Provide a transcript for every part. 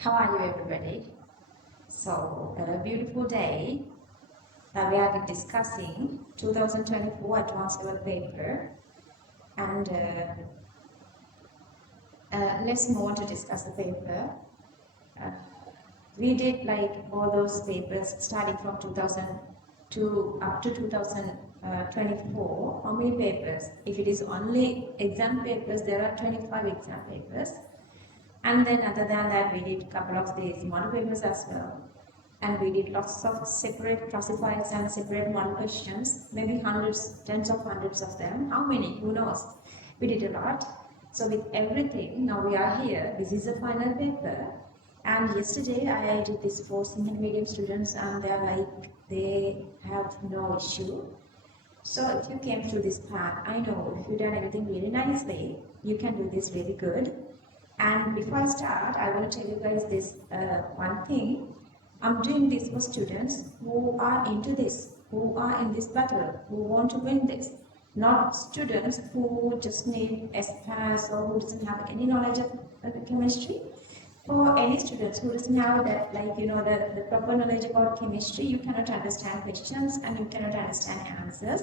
How are you, everybody? So, a beautiful day. We are discussing 2024 advanced level paper, and let's move on to discuss the paper. We did like all those papers starting from 2002 up to 2024. How many papers? If it is only exam papers, there are 25 exam papers. And then other than that, we did a couple of these model papers as well. And we did lots of separate classifieds and separate model questions, maybe hundreds, tens of hundreds of them. How many? Who knows? We did a lot. So with everything, now we are here. This is the final paper. And yesterday I did this for Sinhala medium students, and they're like, they have no issue. So if you came through this path, I know if you've done everything really nicely, you can do this really good. And before I start, I want to tell you guys this one thing. I'm doing this for students who are into this, who are in this battle, who want to win this. Not students who just need S-Pass or who doesn't have any knowledge of chemistry. For any students who doesn't have that, like, the proper knowledge about chemistry, you cannot understand questions and you cannot understand answers.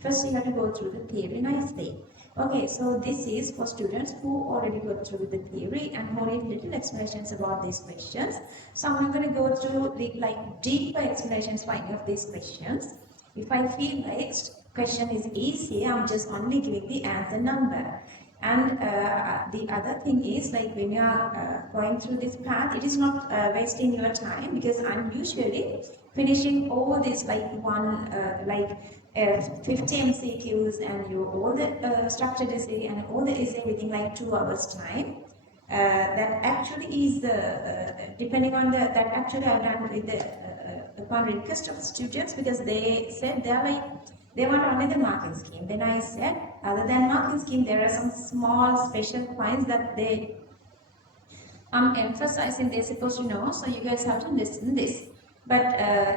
First, you have to go through the theory nicely. Okay, so this is for students who already go through the theory and who need little explanations about these questions. So I'm not going to go through the deeper explanations for any of these questions. If I feel like question is easy, I'm just only giving the answer number. And the other thing is, like, when you are going through this path, it is not wasting your time, because I'm usually finishing all this 50 MCQs and all the structured essay and all the essay within 2 hours time. That actually is depending on that actually I've done with upon request of students, because they said they want only the marking scheme. Then I said, other than marking scheme, there are some small special points that they emphasizing they're supposed to know. So you guys have to listen this. But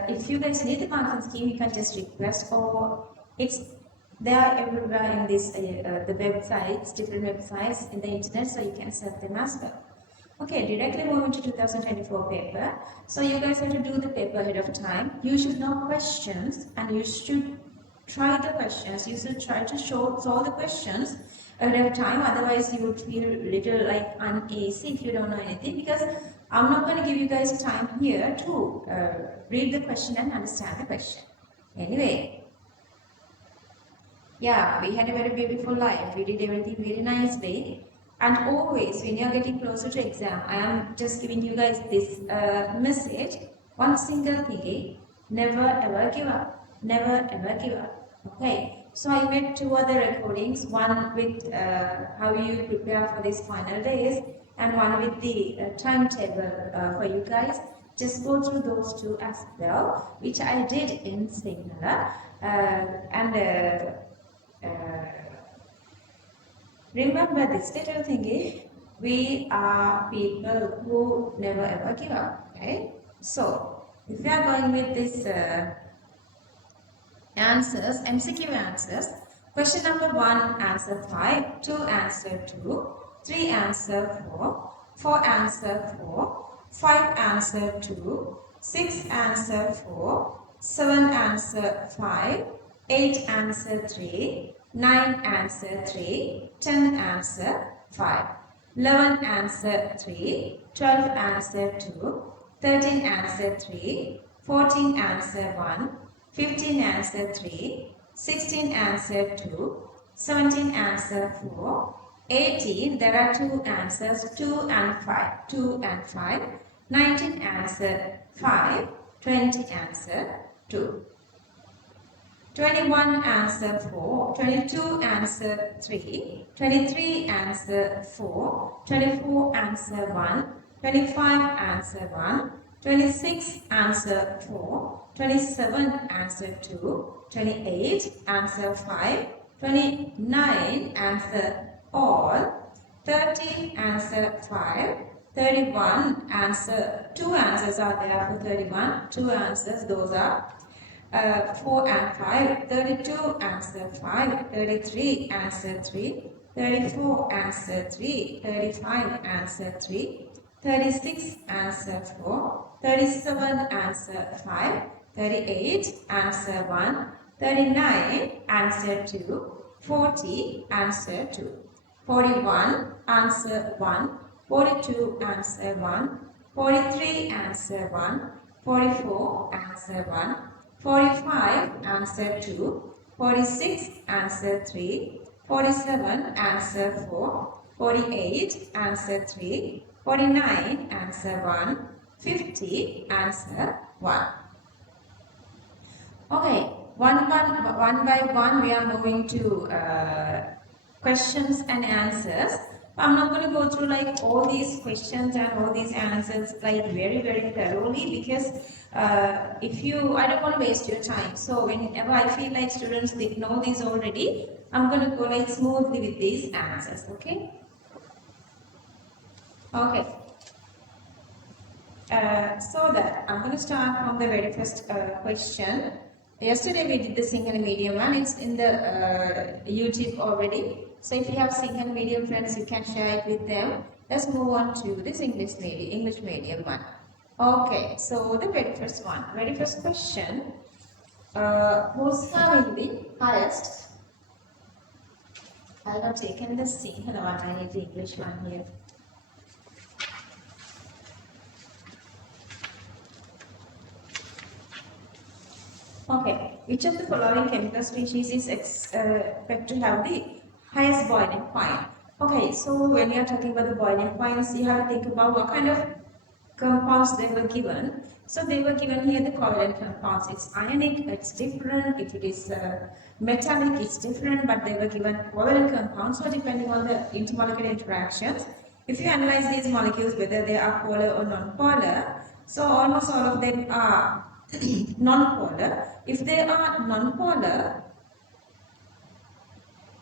if you guys need the marking scheme, you can just request, or they are everywhere in this the websites, different websites in the internet, so you can search them as well. Okay, directly moving to 2024 paper. So you guys have to do the paper ahead of time. You should know questions, and you should try the questions. You should try to solve the questions ahead of time. Otherwise, you would feel little uneasy if you don't know anything, because I'm not going to give you guys time here to read the question and understand the question. Anyway, yeah, we had a very beautiful life. We did everything very nicely. And always, when you're getting closer to exam, I am just giving you guys this message. One single thing: never ever give up. Never ever give up. Okay. So I made 2 other recordings. One with how you prepare for these final days, and one with the timetable for you guys. Just go through those 2 as well, which I did in Sinhala. Remember this little thingy, we are people who never ever give up. Okay? So, if we are going with this answers, MCQ answers, question number 1, answer 5, 2, answer 2, 3, answer 4, 4, answer 4, 5, answer 2, 6, answer 4, 7, answer 5, 8, answer 3, 9, answer 3, 10, answer 5, 11, answer 3, 12, answer 2, 13, answer 3, 14, answer 1, 15, answer 3, 16, answer 2, 17, answer 4, 18, there are 2 answers, 2 and 5, 2 and 5, 19, answer 5, 20, answer 2. 21, answer 4, 22, answer 3, 23, answer 4, 24, answer 1, 25, answer 1, 26, answer 4, 27, answer 2, 28, answer 5, 29, answer all, 30, answer 5, 31, answer 2 answers are there for 31, 2 answers, those are 4 and 5, 32, answer 5, 33, answer 3, 34, answer 3, 35, answer 3, 36 answer 4, 37 answer 5, 38 answer 1, 39 answer 2, 40 answer 2, 41 answer 1, 42 answer 1, 43 answer 1, 44 answer 1, 45 answer 2, 46 answer 3, 47 answer 4, 48 answer 3, 49 answer 1, 50 answer 1. Okay, one by one we are moving to questions and answers. I'm not going to go through like all these questions and all these answers like very thoroughly, because I don't want to waste your time. So whenever I feel like students they know these already, I'm going to go like smoothly with these answers. Okay. Okay. So that I'm going to start from the very first question. Yesterday we did the Sinhala medium one. It's in the YouTube already. So if you have Sinhala medium friends, you can share it with them. Let's move on to this English medium one. Okay, so the very first one. Very first question. Who's having the highest? I have taken the Sinhala one. I need the English one here. Okay, which of the following chemical species is expected to have the highest boiling point? Okay, so when we are talking about the boiling points, you have to think about what kind of compounds they were given. So they were given here the covalent compounds. It's ionic, it's different. If it is metallic, it's different, but they were given covalent compounds. So depending on the intermolecular interactions, if you analyze these molecules, whether they are polar or non-polar, so almost all of them are non-polar. If they are non-polar,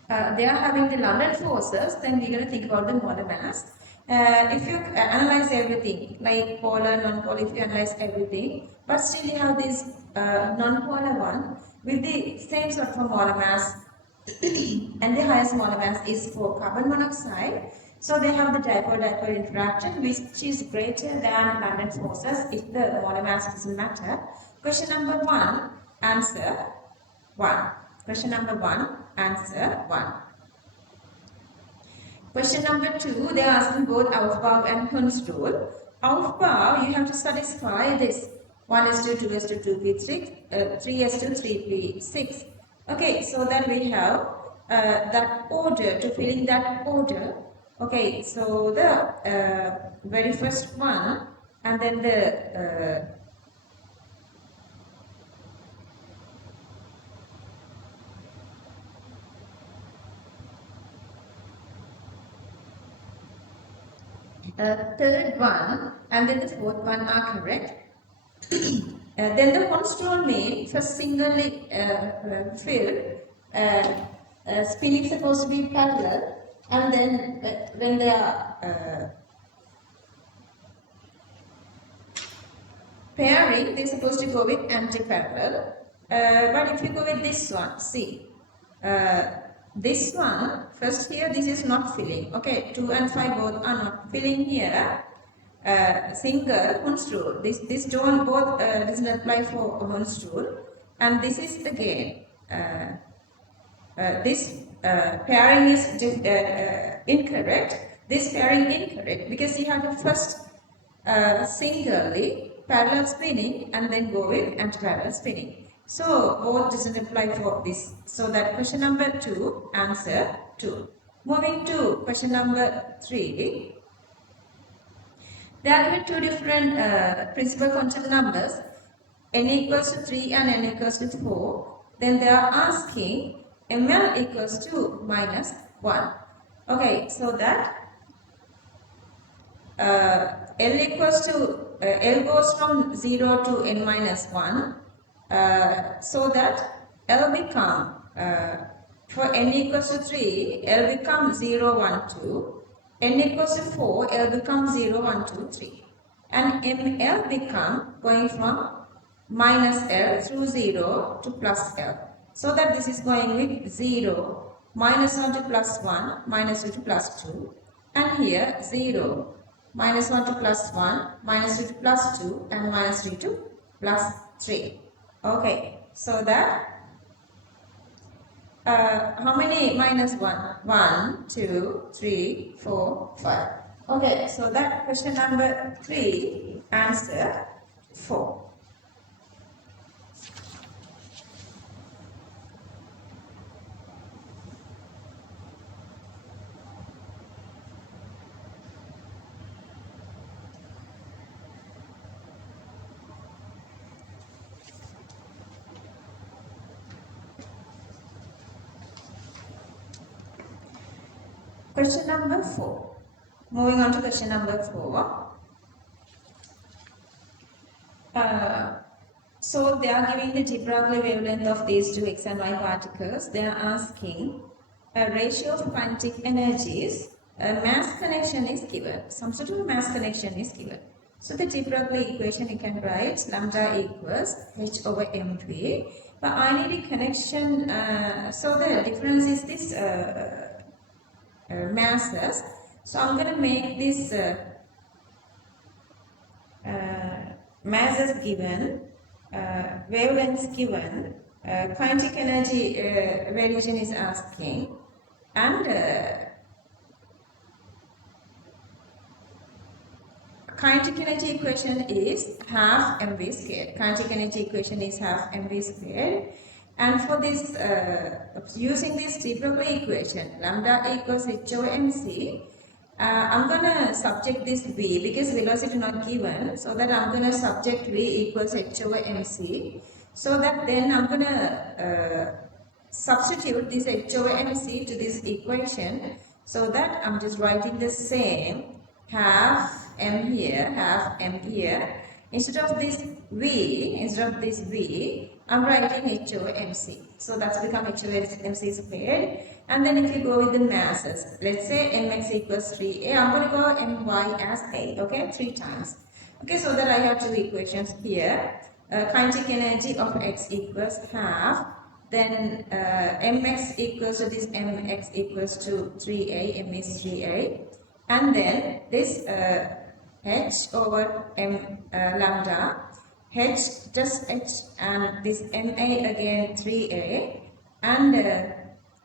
they are having the London forces, then we're going to think about the molar mass. If you analyze everything, like polar, non-polar, if you analyze everything, but still you have this non-polar one with the same sort of molar mass, and the highest molar mass is for carbon monoxide. So they have the dipole-dipole interaction, which is greater than London forces if the molar mass doesn't matter. Question number 1, answer 1. Question number 1, answer 1. Question number 2, they are asking both Aufbau and Hund's rule. Aufbau, you have to satisfy this 1:2, 2:2, 3:3, 3:2, 3:6. Okay, so that we have that order, to fill in that order. Okay, so the very first one, and then the third one and then the fourth one are correct. Then the control main first singly filled, spinning supposed to be parallel, and then when they are pairing, they're supposed to go with anti-parallel. But if you go with this one, see, this one, first here, this is not filling. Okay, 2 and 5 both are not filling here. Single Hund's rule. This don't both doesn't apply for Hund's rule. And this is again, this pairing is incorrect. This pairing incorrect because you have to first singly parallel spinning and then go with anti-parallel spinning. So both doesn't apply for this. So that question number 2, answer 2. Moving to question number 3. There are given two different principal quantum numbers, n equals to 3 and n equals to 4. Then they are asking ml equals to minus 1. Okay, so that L equals to L goes from 0 to n minus 1, so that L become for n equals to 3, L becomes 0, 1, 2. N equals to 4, L becomes 0, 1, 2, 3. And ML become going from minus L through 0 to plus L. So that this is going with 0, minus 1 to plus 1, minus 2 to plus 2. And here 0, minus 1 to plus 1, minus 2 to plus 2, and minus 3 to plus 3. Okay, so that how many minus 1? 1, 2, 3, 4, 5. Okay, so that question number 3, answer 4. Question number 4. Moving on to question number 4. So they are giving the de Broglie wavelength of these two X and Y particles. They are asking a ratio of kinetic energies. A mass connection is given. Some sort of mass connection is given. So the de Broglie equation you can write lambda equals h over mv. But I need a connection. So the difference is this masses. So I'm going to make this masses given, wavelengths given, kinetic energy variation is asking, and kinetic energy equation is half mv squared. Kinetic energy equation is half mv squared. And for this, using this de Broglie equation, lambda equals h over mc, I'm going to subject this v because velocity not given, so that I'm going to subject v equals h over mc, so that then I'm going to substitute this h over mc to this equation, so that I'm just writing the same half m here, half m here. Instead of this v, I'm writing h over mc. So that's become h over mc squared. And then if you go with the masses, let's say mx equals 3a, I'm going to go my as a, okay, 3 times. Okay, so that I have two equations here. Kinetic energy of x equals half, then mx equals to this mx equals to 3a, m is 3a, and then this h over m lambda, h just h, and this ma again 3a, and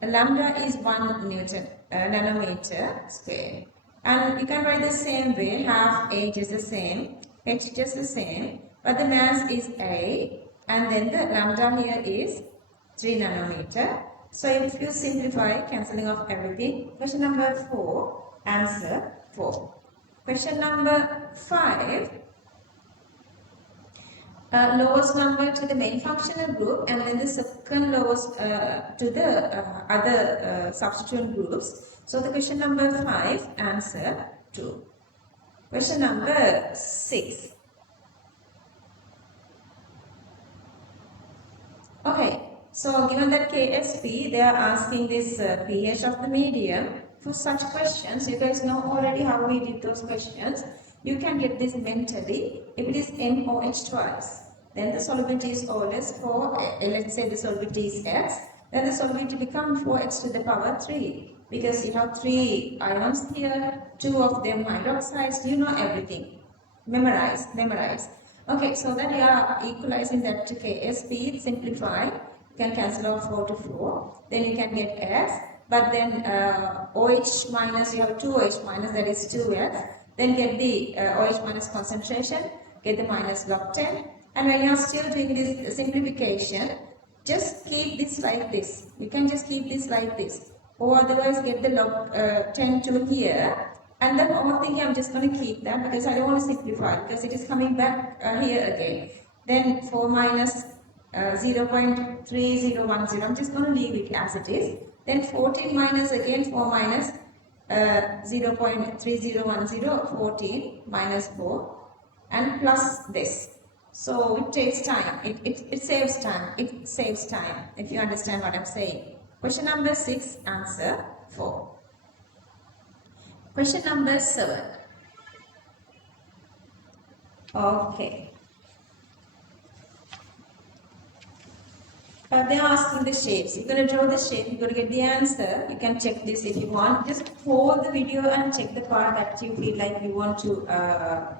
lambda is 1 Newton nanometer square. And you can write the same way, half h is the same, h just the same, but the mass is a, and then the lambda here is 3 nanometer. So if you simplify, cancelling off everything, question number 4, answer 4. Question number 5, lowest number to the main functional group, and then the second lowest to the other substituent groups. So the question number 5, answer 2. Question number 6. Okay, so given that KSP, they are asking this pH of the medium. For such questions, you guys know already how we did those questions. You can get this mentally. If it is MOH twice, then the solubility is always 4, let's say the solubility is X, then the solubility becomes 4x to the power 3. Because you have 3 ions here, 2 of them hydroxides, you know everything. Memorize. Okay, so then you are equalizing that to KSP, simplify, you can cancel out 4 to 4, then you can get X, but then OH minus, you have 2 OH minus, that is 2X, then get the OH minus concentration, get the minus log 10, and when you are still doing this simplification, just keep this like this, you can just keep this like this, or otherwise get the log 10 to here. And then one thing I'm just going to keep that because I don't want to simplify because it is coming back here again. Then 4 minus 0.3010, I'm just going to leave it as it is. Then 14 minus again 4 minus 0.3010, 14 minus 4, and plus this. So it takes time, it saves time, if you understand what I'm saying. Question number 6, answer 4. Question number 7. Okay. They are asking the shapes. You're going to draw the shape, you're going to get the answer. You can check this if you want. Just pause the video and check the part that you feel like you want to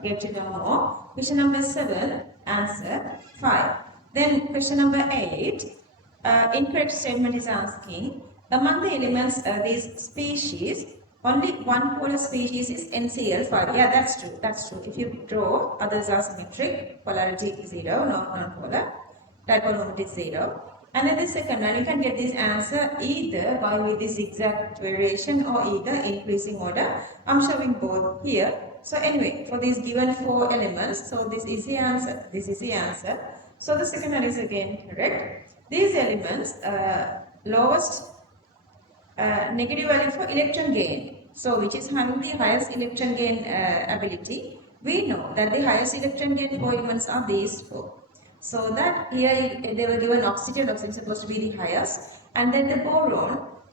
get to know more. Question number 7, answer 5. Then question number 8, incorrect statement is asking, among the elements these species, only one polar species is NCl5. Yeah, that's true. That's true. If you draw, others are symmetric, polarity 0, non-polar, dipole moment is 0. And then the second one, you can get this answer either by with this exact variation or either increasing order. I'm showing both here. So anyway, for these given 4 elements, so this is the answer. This is the answer. So the second one is again correct. These elements, lowest negative value for electron gain. So which is having the highest electron gain ability. We know that the highest electron gain elements are these 4. So that here they were given oxygen is supposed to be the highest. And then the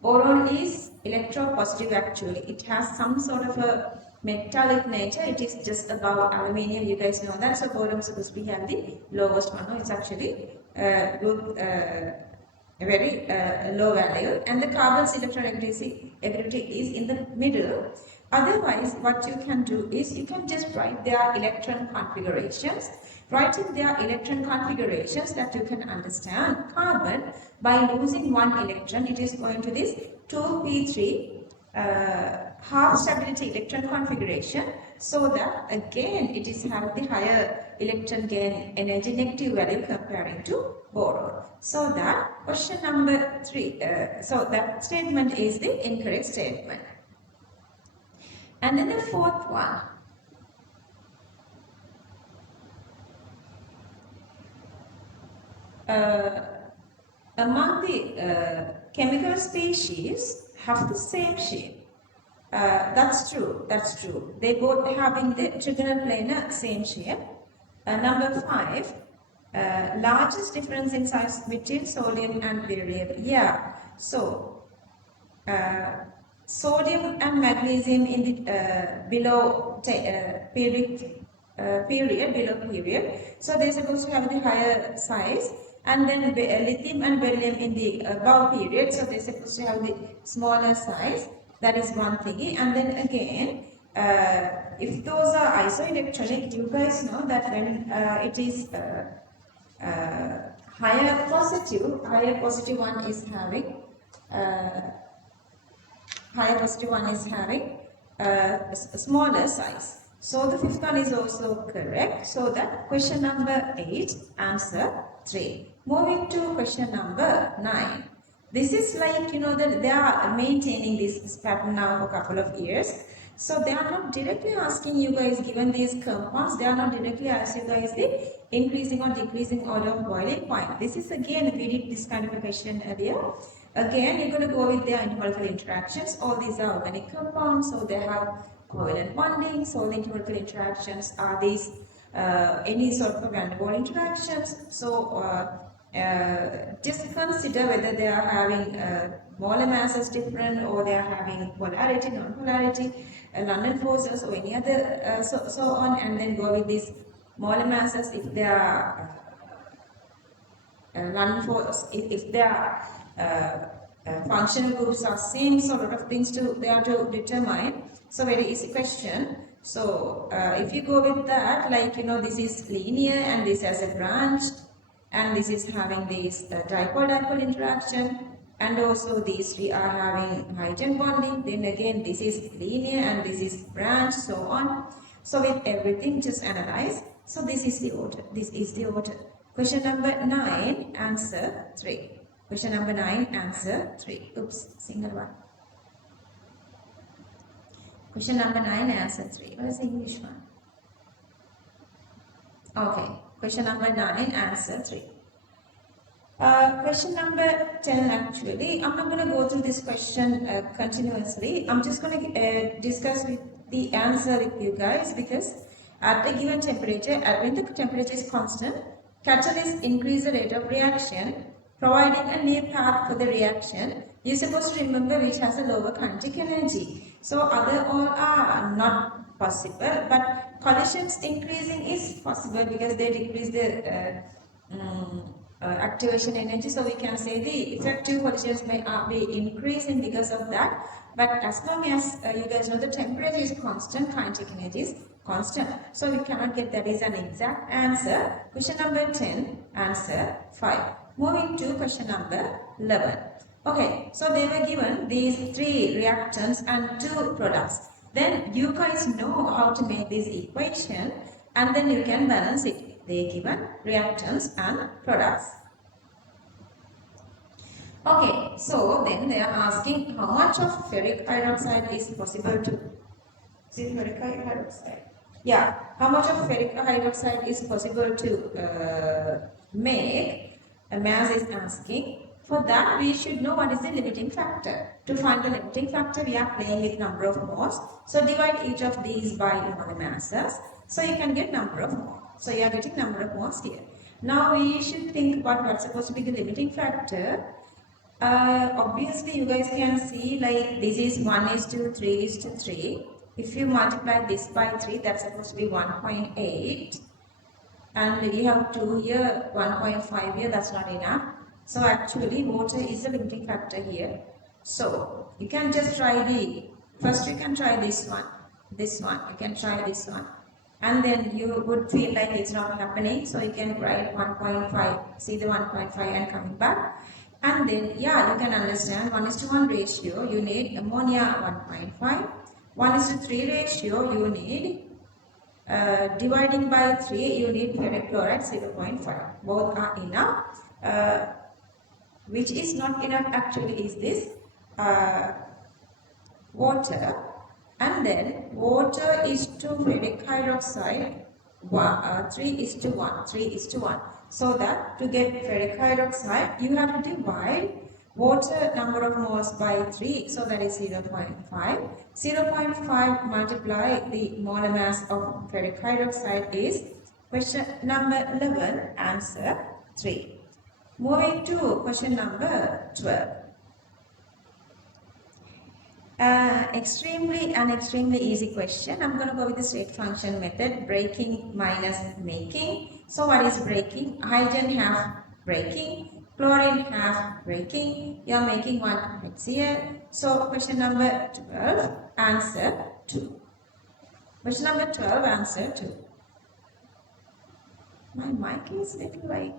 boron is electropositive actually. It has some sort of a metallic nature. It is just above aluminium, you guys know that. So boron is supposed to be have the lowest one. No, it's actually good, a very low value, and the carbon's electronegativity is in the middle. Otherwise, what you can do is you can just write their electron configurations. Writing their electron configurations that you can understand. Carbon, by losing one electron, it is going to this 2p3 half stability electron configuration, so that again it is having the higher electron gain energy negative value comparing to boron. So that question number 3, so that statement is the incorrect statement. And then the fourth one, among the chemical species have the same shape. That's true, that's true. They both having the trigonal planar same shape. Number 5, largest difference in size between sodium and beryllium. Yeah, so sodium and magnesium in the below period, below period. So they're supposed to have the higher size. And then lithium and beryllium in the above period. So they're supposed to have the smaller size. That is one thingy. And then again, if those are isoelectronic, you guys know that when it is higher positive one is having a smaller size. So the fifth one is also correct. So that question number 8, answer 3. Moving to question number 9. This is like, you know, that they are maintaining this pattern now for a couple of years. So they are not directly asking you guys, given these compounds, they are not directly asking you guys the increasing or decreasing order of boiling point. This is again, we did this kind of a question earlier. Again, you're going to go with their intermolecular interactions. All these are organic compounds, so they have covalent bonding. So the intermolecular interactions are these any sort of van der Waals interactions. So just consider whether they are having molar masses different, or they are having polarity, non-polarity, London forces, or any other so on, and then go with these molar masses if they are London forces, if they are functional groups are same, so a lot of things they are to determine. So very easy question. So if you go with that, like, you know, this is linear and this has a branch, and this is having this dipole-dipole interaction, and also these three are having hydrogen bonding. Then again, this is linear and this is branch, so on. So with everything, just analyze. So this is the order. This is the order. Question number 9, answer 3. Question number 9, answer 3. Oops, single one. Question number 9, answer 3. What is the English one? Okay. Question number 9, answer 3. Question number 10, actually, I'm not going to go through this question continuously. I'm just going to discuss with the answer with you guys, because at a given temperature, when the temperature is constant, catalysts increase the rate of reaction, providing a near path for the reaction. You're supposed to remember which has a lower kinetic energy. So other all are not possible, but collisions increasing is possible because they decrease the activation energy. So we can say the effective potentials may be increasing because of that. But as long as you guys know the temperature is constant, kinetic energy is constant. So we cannot get that is an exact answer. Question number 10, answer 5. Moving to question number 11. Okay, so they were given these 3 reactants and 2 products. Then you guys know how to make this equation and then you can balance it. They given reactants and products. Okay, so then they are asking how much of ferric hydroxide is possible to... Is it ferric hydroxide? Yeah, how much of ferric hydroxide is possible to make? Mass is asking. For that, we should know what is the limiting factor. To find the limiting factor, we are playing with number of moles. So divide each of these by molar masses. So you can get number of moles. So you are getting number of moles here. Now we should think about what's supposed to be the limiting factor. Obviously, you guys can see like this is 1:3:3. If you multiply this by 3, that's supposed to be 1.8. And we have 2 here, 1.5 here, that's not enough. So actually water is the limiting factor here. So you can just try first you can try this one, you can try this one. And then you would feel like it's not happening. So you can write 1.5, see the 1.5 and coming back. And then yeah, you can understand 1:1 ratio, you need ammonia 1.5. 1:3 ratio, you need dividing by 3, you need ferric chloride 0.5. Both are enough. Which is not enough actually is this water, and then water is to ferric hydroxide 3:1, 3:1. So that to get ferric hydroxide, you have to divide water number of moles by 3, so that is 0.5. 0.5 multiply the molar mass of ferric hydroxide is question number 11, answer 3. Moving to question number 12. Extremely easy question. I'm going to go with the state function method, breaking minus making. So what is breaking? Hydrogen half breaking, chlorine half breaking. You are making one HCl. So question number 12, answer 2. Question number 12, answer 2. My mic is little like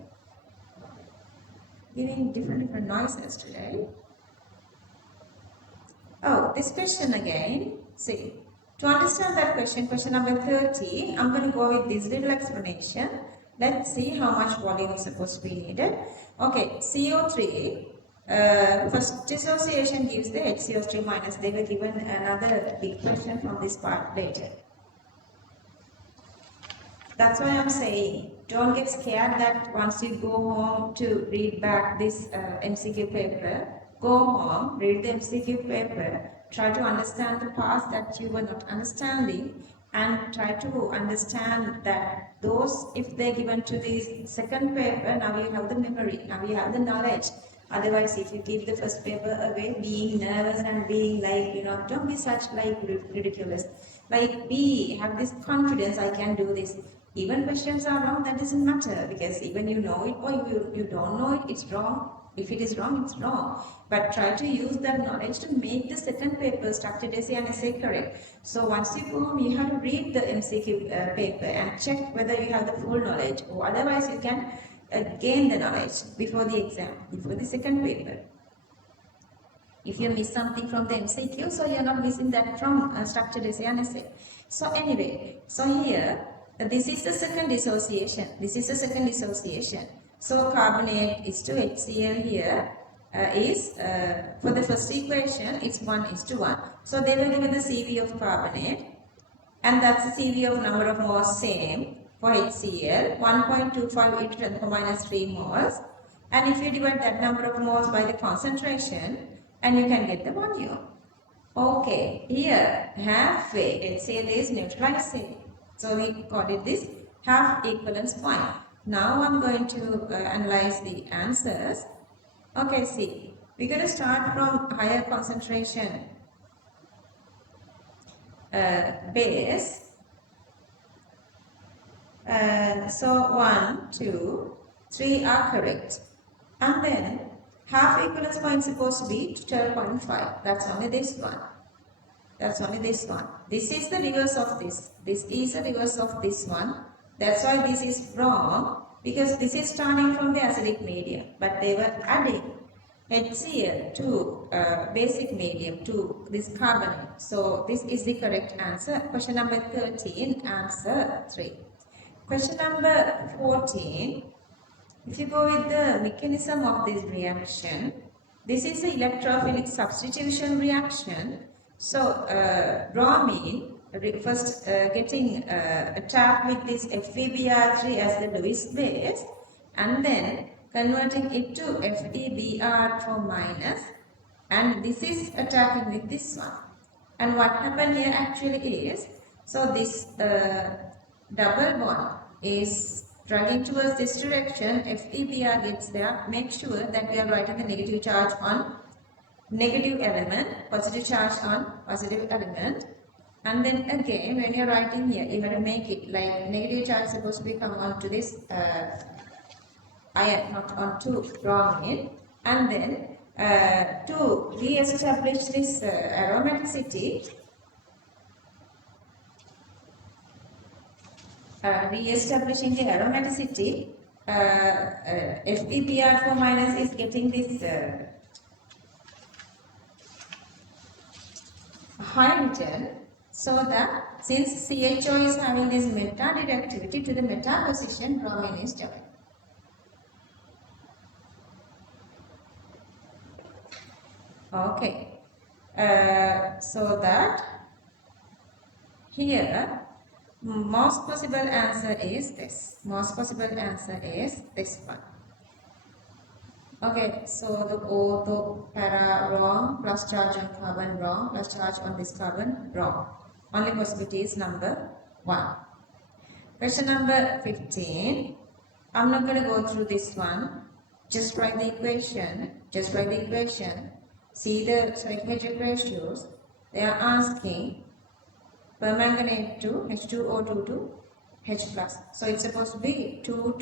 giving different noises today. Oh, this question again. See, to understand that question, question number 13, I'm going to go with this little explanation. Let's see how much volume is supposed to be needed. Okay, CO3, first dissociation gives the HCO3 minus. They were given another big question from this part later. That's why I'm saying, don't get scared that once you go home to read back this MCQ paper, go home, read the MCQ paper, try to understand the parts that you were not understanding, and try to understand that those, if they're given to the second paper, now you have the memory, now you have the knowledge. Otherwise, if you give the first paper away, being nervous and being like, don't be such like ridiculous. Like have this confidence, I can do this. Even questions are wrong, that doesn't matter, because even you know it or you don't know it, it's wrong. If it is wrong, it's wrong. But try to use that knowledge to make the second paper, structured essay and essay, correct. So once you go home, you have to read the MCQ paper and check whether you have the full knowledge, or otherwise you can gain the knowledge before the exam, before the second paper. If you miss something from the MCQ, so you are not missing that from structured essay and essay. So anyway, so here, this is the second dissociation. This is the second dissociation. So carbonate is to HCl here is, for the first equation, it's 1:1. So they will give you the CV of carbonate, and that's the CV of number of moles same for HCl, 1.25 into 10 to the minus 3 moles. And if you divide that number of moles by the concentration, and you can get the volume. Okay, here halfway HCl is neutralizing. So we call it this half equivalence point. Now I'm going to analyze the answers. Okay, see, we're going to start from higher concentration base. So 1, 2, 3 are correct. And then half equivalence point is supposed to be 12.5. That's only this one. That's only this one. This is the reverse of this. This is the reverse of this one. That's why this is wrong, because this is starting from the acidic medium, but they were adding HCl to basic medium to this carbonate. So this is the correct answer. Question number 13, answer 3. Question number 14. If you go with the mechanism of this reaction, this is the electrophilic substitution reaction. So, bromine first getting attacked with this FeBr3 as the Lewis base, and then converting it to FeBr4 minus, and this is attacking with this one. And what happened here actually is, so this double bond is dragging towards this direction, FeBr gets there. Make sure that we are writing the negative charge on negative element, positive charge on positive element. And then again, when you are writing here, you have to make it like negative charge is supposed to be come onto this iron, not onto bromine. And then to re-establish this aromaticity, re-establishing the aromaticity, FeBr4 minus is getting this hydrogen, so that since CHO is having this meta-directivity to the meta position, bromine is joined. Okay, so that here most possible answer is this. Most possible answer is this one. Okay, so the O, the para wrong, plus charge on carbon wrong, plus charge on this carbon wrong. Only possibility is number 1. Question number 15. I'm not going to go through this one. Just write the equation. Just write the equation. See the stoichiometric ratios. They are asking permanganate to H2O2 to H plus. So it's supposed to be 2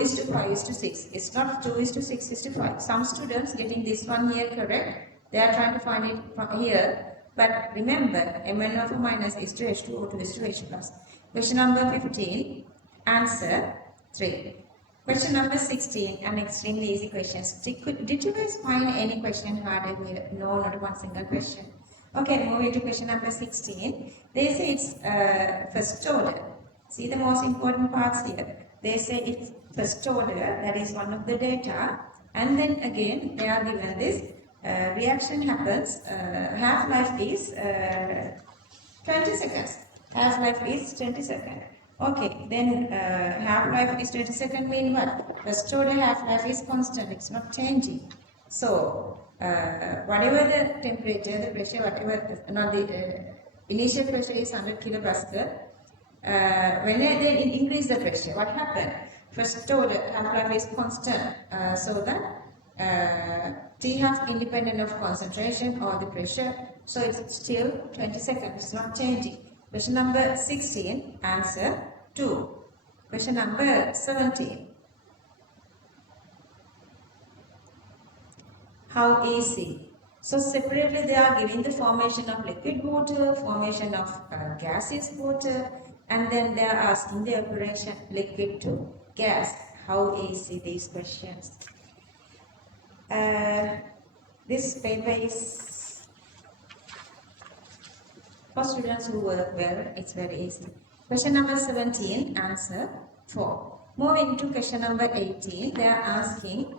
is to 5 is to 6. It's not 2 is to 6 is to 5. Some students getting this one here correct. They are trying to find it from here. But remember, MnO4 minus is to H2O2 is to H plus. Question number 15, answer 3. Question number 16, an extremely easy question. Did you guys find any question harder here? No, not one single question. Okay, moving to question number 16. They say it's first order. See the most important parts here. They say it's first order, that is one of the data. And then again, they are given this reaction happens, half-life is 20 seconds. Half-life is 20 seconds. Okay, then half-life is 20 seconds mean what? First order half-life is constant, it's not changing. So, whatever the temperature, the pressure, whatever, the initial pressure is 100 kilopascal. When they increase the pressure, what happened? First order half-life is constant, so that T half independent of concentration or the pressure, so it's still 20 seconds, it's not changing. Question number 16, answer 2. Question number 17. How easy? So separately they are giving the formation of liquid water, formation of gaseous water, and then they are asking the operation liquid to gas. How easy these questions? This paper is for students who work well, it's very easy. Question number 17, answer 4. Moving to question number 18, they are asking,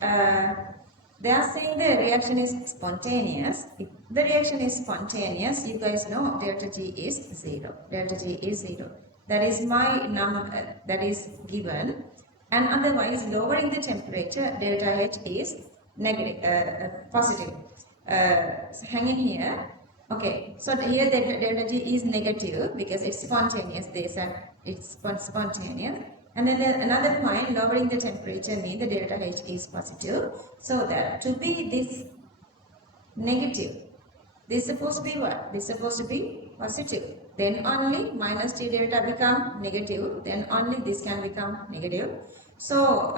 they are saying the reaction is spontaneous. If the reaction is spontaneous, you guys know delta G is 0. Delta G is 0. That is my number that is given. And otherwise, lowering the temperature, delta H is negative, positive. So hanging here. Okay, so here the delta G is negative because it's spontaneous. They said it's spontaneous. And then another point, lowering the temperature means the delta H is positive. So that to be this negative, this is supposed to be what? This is supposed to be positive. Then only minus T delta become negative. Then only this can become negative. So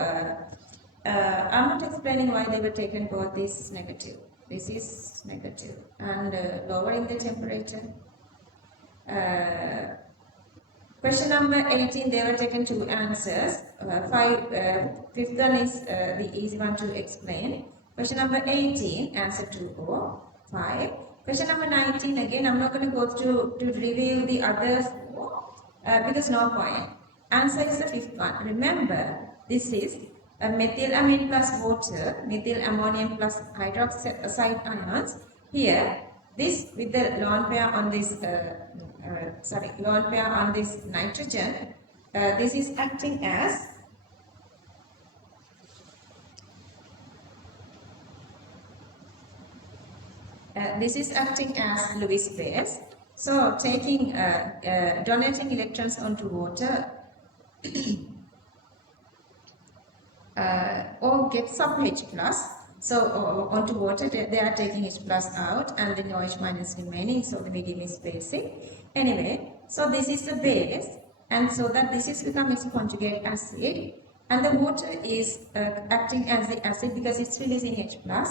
I'm not explaining why they were taken both. This is negative. This is negative, and lowering the temperature. Question number 18, they were taken two answers. Fifth one is the easy one to explain. Question number 18, answer 2 or 5. Question number 19, again, I'm not going to go through to review the other four because no point. Answer is the fifth one. Remember, this is a methylamine plus water, methyl ammonium plus hydroxide ions. Here, this with the lone pair on this lone pair on this nitrogen, this is acting as Lewis base. So taking donating electrons onto water or get some H plus. So onto water they are taking H plus out and then OH minus remaining, so the medium is basic. Anyway, so this is the base, and so that this is become its conjugate acid, and the water is acting as the acid because it's releasing H plus,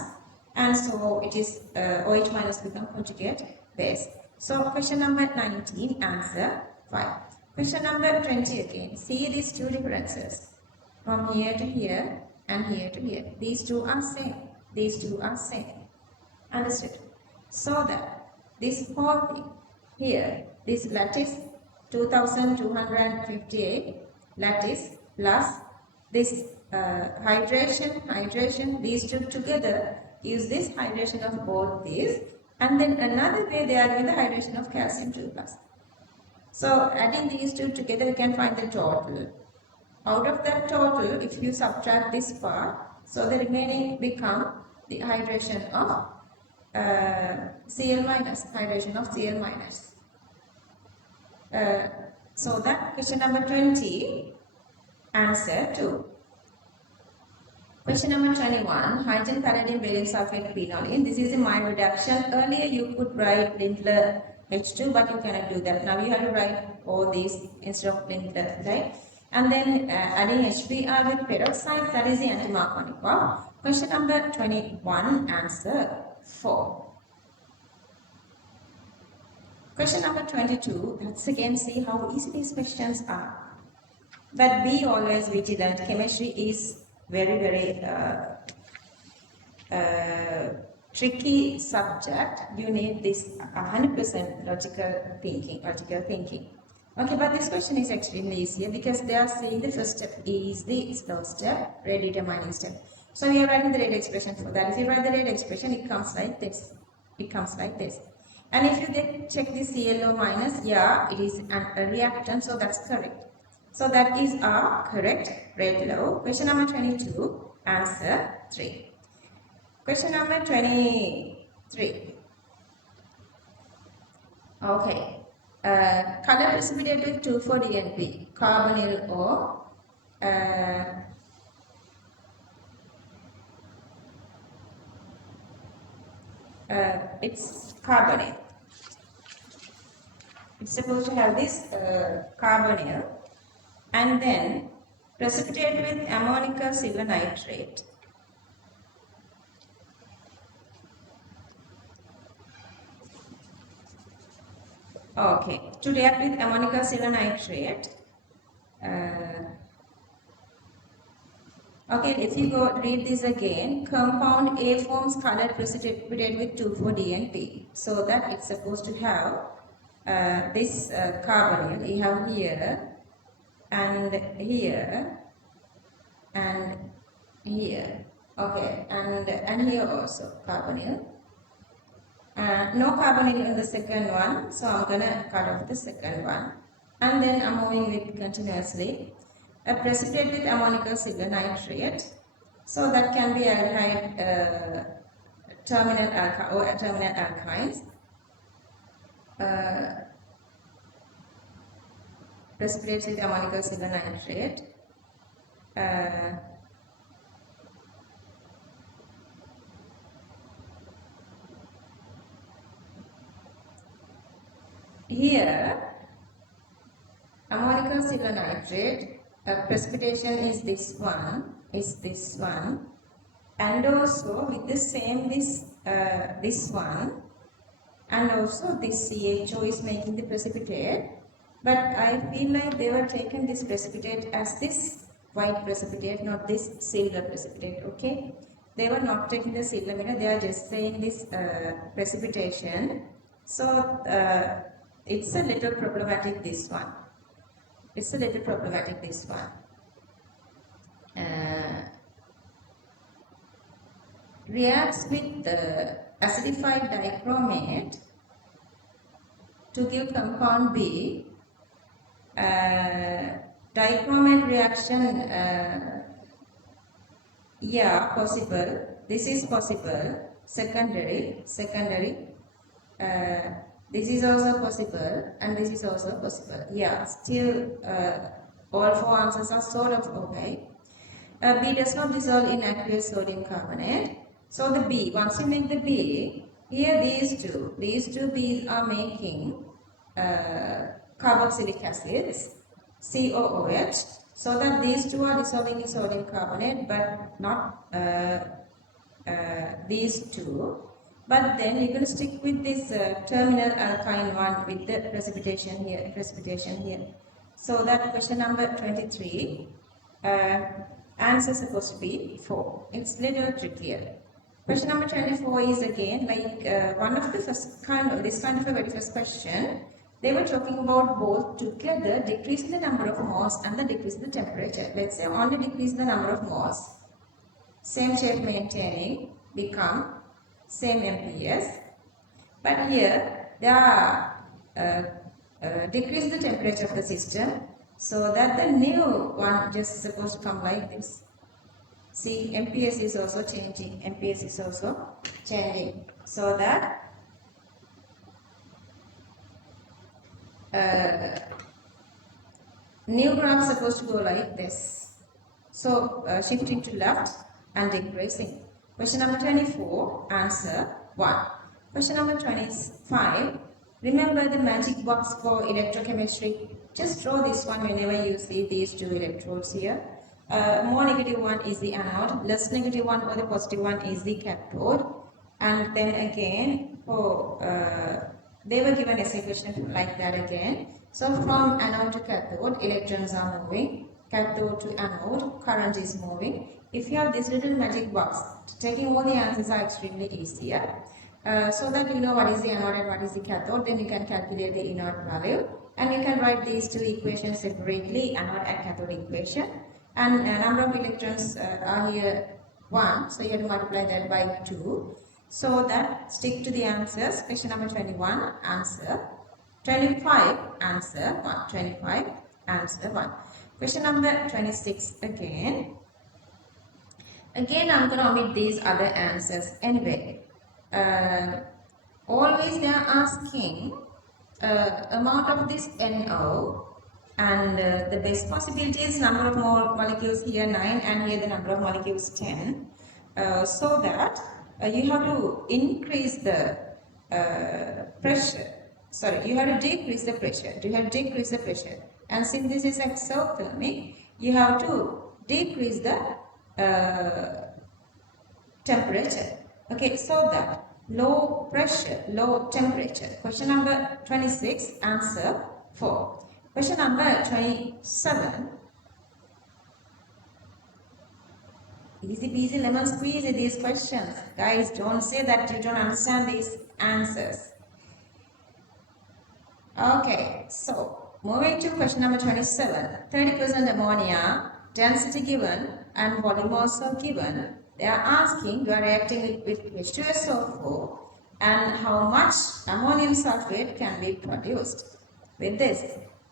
and so it is OH minus become conjugate base. So question number 19, answer 5. Question number 20 again. See these two differences from here to here and here to here. These two are same. These two are same. Understood? So that this whole thing here, this lattice 2258 lattice plus this hydration, these two together use this hydration of both these, and then another way they are doing the hydration of calcium 2 plus. So adding these two together, we can find the total. Out of that total, if you subtract this part, so the remaining become the hydration of Cl minus, hydration of Cl minus. So that question number 20, answer 2. Question number 21, hydrogen, palladium, barium sulfate, phenolene. This is a mild reduction. Earlier you could write Lindler H2, but you cannot do that. Now you have to write all these instead of Lindler, right? And then adding HBr with peroxide, that is the antimarconic one. Question number 21, answer 4. Question number 22, let's again see how easy these questions are. But be always vigilant. Chemistry is very tricky subject. You need this 100% logical thinking. Okay, but this question is extremely easier because they are saying the first step is the slow step, rate determining step. So we are writing the rate expression for that. If you write the rate expression, it comes like this. It comes like this. And if you then check the ClO minus, yeah, it is a reactant, so that's correct. So that is our correct rate law. Question number 22, answer 3. Question number 23. Okay. Color precipitate with 2,4-DNP, carbonyl or it's carbonyl. It's supposed to have this carbonyl, and then precipitate with ammonium silver nitrate. Okay, to react with ammonium silver nitrate. Okay, if you go read this again, compound A forms colored precipitate with 2,4-DNP. So that it's supposed to have this carbonyl. You have here and here and here. Okay, and here also carbonyl. No carbonyl in the second one, so I'm gonna cut off the second one, and then I'm moving with continuously. A precipitate with ammonium silver nitrate, so that can be aldehyde terminal alkynes. Precipitate with ammonium silver nitrate. Here, ammonium silver nitrate precipitation is this one, and also with the same this one, and also this CHO is making the precipitate, but I feel like they were taken this precipitate as this white precipitate, not this silver precipitate. Okay, they were not taking the silver mirror, they are just saying this precipitation. So it's a little problematic, this one. It's a little problematic, this one. Reacts with the acidified dichromate to give compound B. Dichromate reaction, yeah, possible. This is possible. Secondary. This is also possible, and this is also possible. Yeah, still all four answers are sort of okay. B does not dissolve in aqueous sodium carbonate. So the B, once you make the B, here these two B's are making carboxylic acids, COOH, so that these two are dissolving in sodium carbonate, but not these two. But then you're going to stick with this terminal alkyne one with the precipitation here. So that question number 23, answer is supposed to be 4. It's little trickier. Question number 24 is again like one of the first kind of this kind of a very first question. They were talking about both together decreasing the number of moles and the decrease in the temperature. Let's say only decrease the number of moles. Same shape maintaining become same MPS. But here they are decrease the temperature of the system, so that the new one just supposed to come like this. See, MPS is also changing. So that new graph supposed to go like this. So shifting to left and decreasing. Question number 24, answer 1. Question number 25, remember the magic box for electrochemistry. Just draw this one whenever you see these two electrodes here. More negative one is the anode, less negative one or the positive one is the cathode. And then again, they were given a question like that again. So from anode to cathode, electrons are moving. Cathode to anode, current is moving. If you have this little magic box, taking all the answers are extremely easier. So that you know what is the anode and what is the cathode, then you can calculate the anode value. And you can write these two equations separately, anode and cathode equation. And number of electrons are here 1, so you have to multiply that by 2. So that stick to the answers. Question number 21, answer 25, answer 1. 25, answer 1. Question number 26 again. Again, I'm going to omit these other answers. Anyway, always they are asking amount of this NO, and the best possibility is number of molecules here 9 and here the number of molecules 10. So that you have to increase the pressure. Sorry, you have to decrease the pressure. And since this is exothermic, you have to decrease the temperature. Okay, so that low pressure, low temperature. Question number 26, answer 4. Question number 27. Easy peasy lemon squeezy these questions. Guys, don't say that you don't understand these answers. Okay, so moving to question number 27. 30% ammonia, density given and volume also given. They are asking, you are reacting with H2SO4 and how much ammonium sulfate can be produced with this.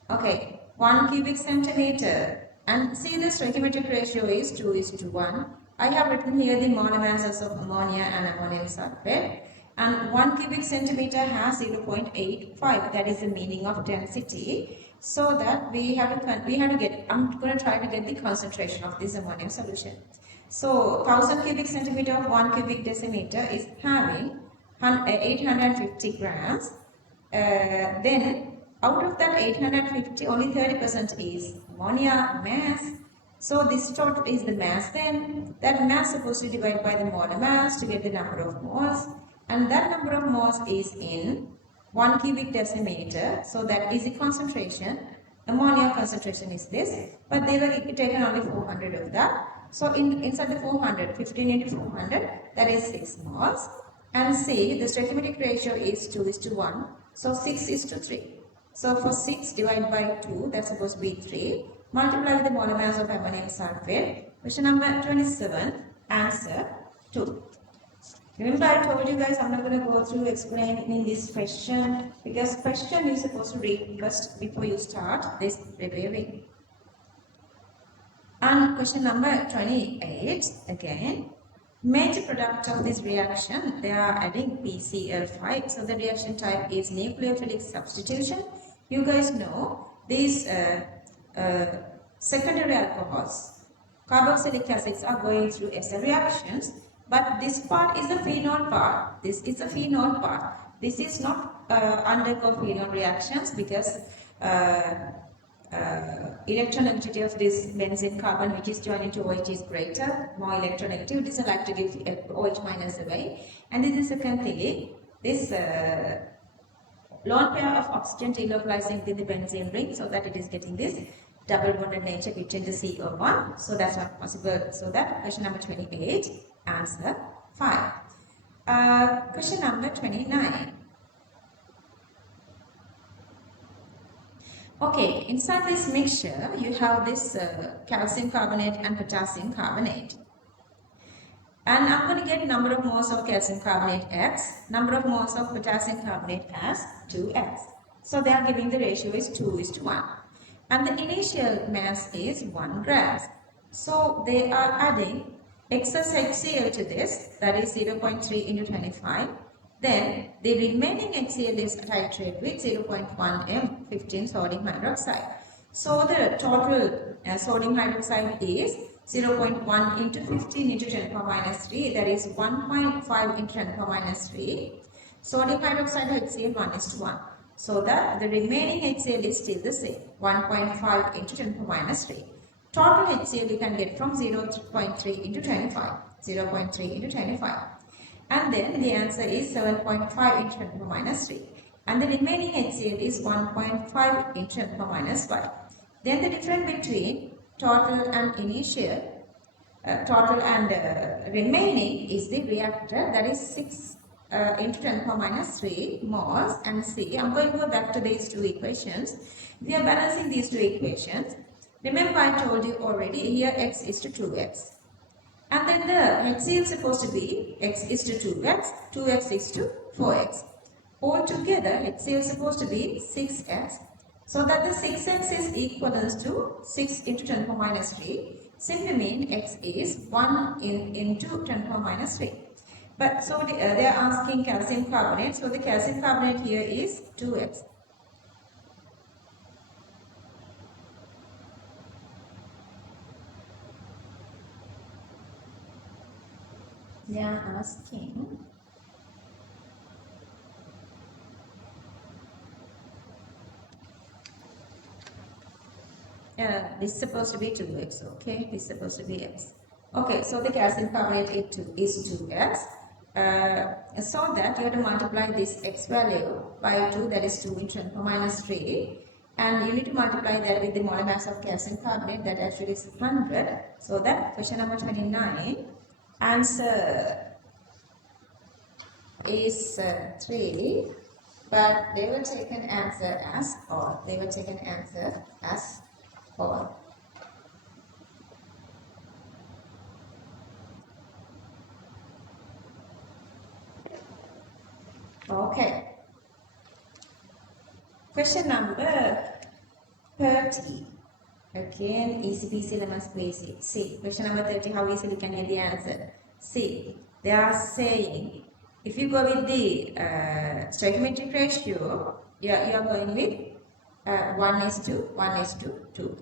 Okay, 1 cubic centimeter, and see the stoichiometric ratio is 2:1. I have written here the molar masses of ammonia and ammonium sulfate, and 1 cubic centimeter has 0.85. That is the meaning of density. So that we have to get. I'm going to try to get the concentration of this ammonium solution. So 1000 cubic centimeter of 1 cubic decimeter is having 850 grams. Then Out of that 850, only 30% is ammonia mass. So this total is the mass then. That mass is supposed to divide by the molar mass to get the number of moles. And that number of moles is in 1 cubic decimeter. So that is the concentration. Ammonia concentration is this. But they were taken only 400 of that. So inside the 400, 15 into 400, that is 6 moles. And C, the stoichiometric ratio is 2:1. So 6:3. So for 6 divided by 2, that's supposed to be 3. Multiply with the molar mass of ammonium sulfate. Question number 27, answer 2. Remember I told you guys I'm not going to go through explaining this question because question you're supposed to read first before you start this reviewing. And question number 28, again. Major product of this reaction, they are adding PCl5. So the reaction type is nucleophilic substitution. You guys know these secondary alcohols, carboxylic acids are going through SL reactions. But this part is the phenol part. This is the phenol part. This is not undergo phenol reactions because electronegativity of this benzene carbon which is joined into OH is greater, more electronegative. This is like to give OH minus away. And this is the second thing, this lone pair of oxygen delocalizing within the benzene ring so that it is getting this double bonded nature between the CO1. So that's not possible. So that question number 28, answer 5. Question number 29. Okay, inside this mixture, you have this calcium carbonate and potassium carbonate. And I'm going to get number of moles of calcium carbonate X, number of moles of potassium carbonate as 2X. So they are giving the ratio is 2:1. And the initial mass is 1 gram. So they are adding excess HCl to this, that is 0.3 into 25. Then the remaining HCl is titrated with 0.1 m 15 sodium hydroxide. So the total sodium hydroxide is 0.1 into 15 into 10 power minus 3, that is 1.5 into 10 power minus 3. Sodium hydroxide HCl 1:1. So that the remaining HCl is still the same, 1.5 into 10 power minus 3. Total HCl you can get from 0.3 into 25, 0.3 into 25. And then the answer is 7.5 into 10 power minus 3. And the remaining HCl is 1.5 into 10 power minus 5. Then the difference between total and initial, total and remaining is the reactor, that is 6 into 10 power minus 3 moles. And see, I'm going to go back to these two equations. We are balancing these two equations. Remember I told you already here x is to 2x. And then the HCl is supposed to be x is to 2x, 2x is to 4x. Altogether HCl is supposed to be 6x. So that the 6x is equivalent to 6 into 10 power minus 3. Simply mean x is 1 into 10 power minus 3. But so they are asking calcium carbonate. So the calcium carbonate here is 2x. They are asking this is supposed to be 2x, okay? This is supposed to be x. Okay, so the calcium carbonate is 2x. So that you have to multiply this x value by 2, that is 2 into 10 power minus 3. And you need to multiply that with the molar mass of calcium carbonate, that actually is 100. So that question number 29, answer is 3. But they will take an answer as all. They will take an answer as all. Okay. Question number 30. Again, easy peasy lemon squeezy. See, question number 30, how easily can you get the answer? See, they are saying, if you go with the stoichiometric ratio, you are going with 1:2.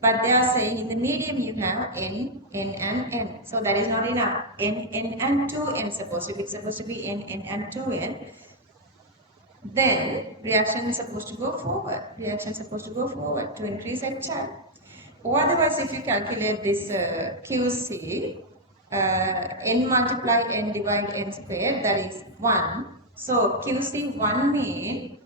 But they are saying in the medium you have n, and n. So that is not enough. n and 2n supposed to be. It's supposed to be n and 2n. then reaction is supposed to go forward. Reaction is supposed to go forward to increase HI. Or otherwise, if you calculate this QC, n multiply n divide n squared, that is 1. So QC 1 mean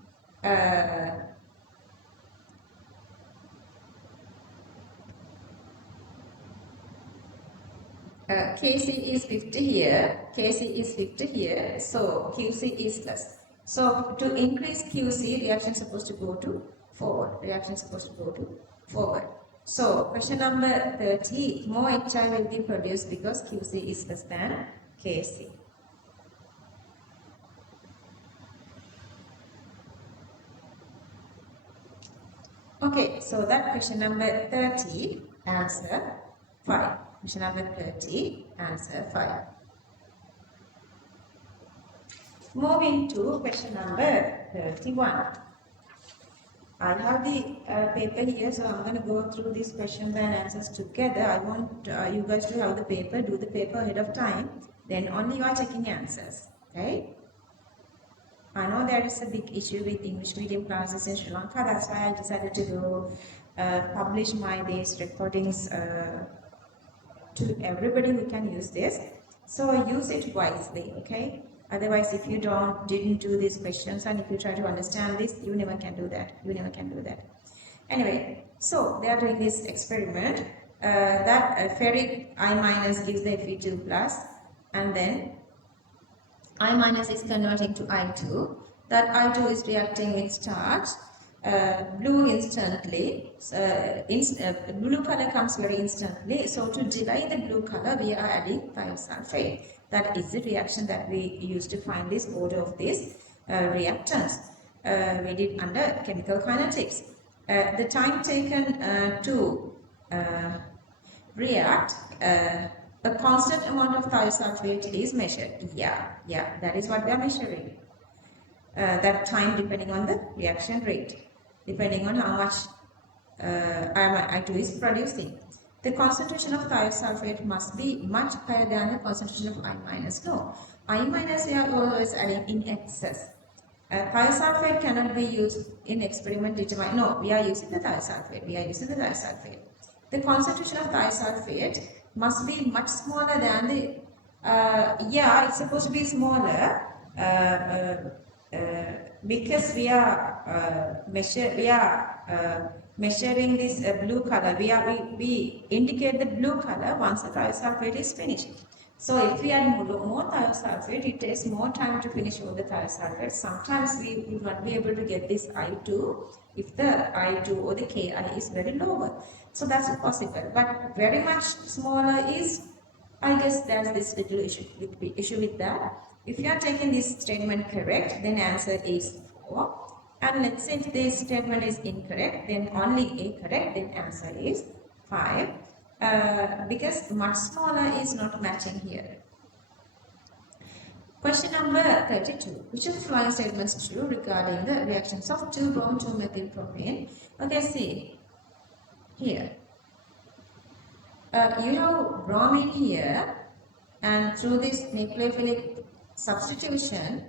KC is 50 here, KC is 50 here, so QC is less. So to increase QC, reaction is supposed to go to forward. Reaction is supposed to go to forward. So question number 30, more HI will be produced because QC is less than KC. Okay, so that question number 30, answer 5. Question number 30, answer 5. Moving to question number 31. I have the paper here, so I'm going to go through these questions and answers together. I want you guys to have the paper, do the paper ahead of time, then only you are checking answers. Okay? I know there is a big issue with English medium classes in Sri Lanka. That's why I decided to go publish these recordings to everybody who can use this. So use it wisely, okay? Otherwise, if you didn't do these questions and if you try to understand this, you never can do that. You never can do that. Anyway, so they are doing this experiment that ferric I minus gives the Fe2 plus, and then I minus is converting to I2. That I2 is reacting with starch. Blue instantly. Blue color comes very instantly. So to delay the blue color, we are adding thiosulfate. That is the reaction that we used to find this order of these reactants. We did under chemical kinetics. The time taken to react, a constant amount of thiosulfate is measured. Yeah, that is what we are measuring. That time depending on the reaction rate, depending on how much I2 is producing. The concentration of thiosulfate must be much higher than the concentration of I minus. No, I minus we are always adding in excess. Thiosulfate cannot be used in experiment determine. No, we are using the thiosulfate. We are using the thiosulfate. The concentration of thiosulfate must be much smaller than the. It's supposed to be smaller. Because we are measuring this blue color, we indicate the blue color once the thiosulfate is finished. So if we add more thiosulfate, it takes more time to finish all the thiosulfate. Sometimes we will not be able to get this I2 if the I2 or the Ki is very lower. So that's possible. But very much smaller is, I guess there's this little issue with that. If you are taking this statement correct, then answer is 4. And let's say if this statement is incorrect, then only A correct, then answer is 5. Because much smaller is not matching here. Question number 32. Which of the following statements is true regarding the reactions of 2-brom-2-methylpropane? Okay, see here. You have bromine here, and through this nucleophilic substitution,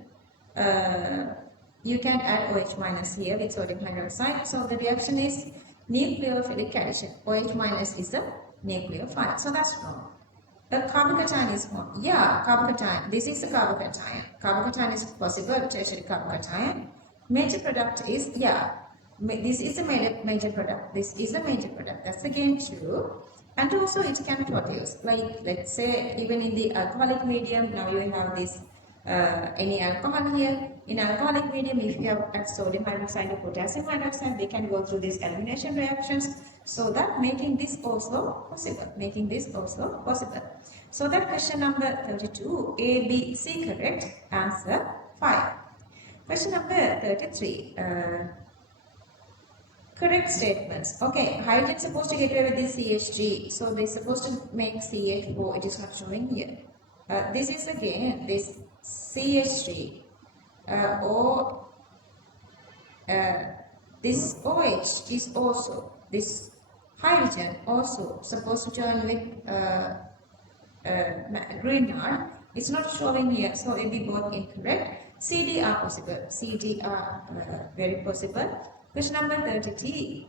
you can add OH minus here with sodium hydroxide. So the reaction is nucleophilic addition. OH minus is the nucleophile. So that's wrong. The carbocation is wrong. Yeah, carbocation. This is the carbocation. Carbocation is possible, tertiary carbocation. Major product is, this is a major product. This is a major product. That's again true. And also it can produce, like let's say even in the alcoholic medium, now you have this any alcohol here. In alcoholic medium, if you have add sodium hydroxide or potassium hydroxide, they can go through these elimination reactions. So that making this also possible. Making this also possible. So that question number 32, A, B, C correct. Answer 5. Question number 33. Correct statements. Okay, hydrogen is supposed to get rid of this CH3. So they're supposed to make CH4. It is not showing here. This is again this CH3 or this OH is also, this hydrogen also supposed to join with Grignard. It's not showing here, so it will be both incorrect. CD are possible. CD are very possible. Question number 33.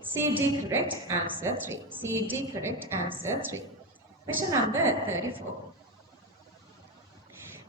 CD correct, answer 3. CD correct, answer 3. Question number 34.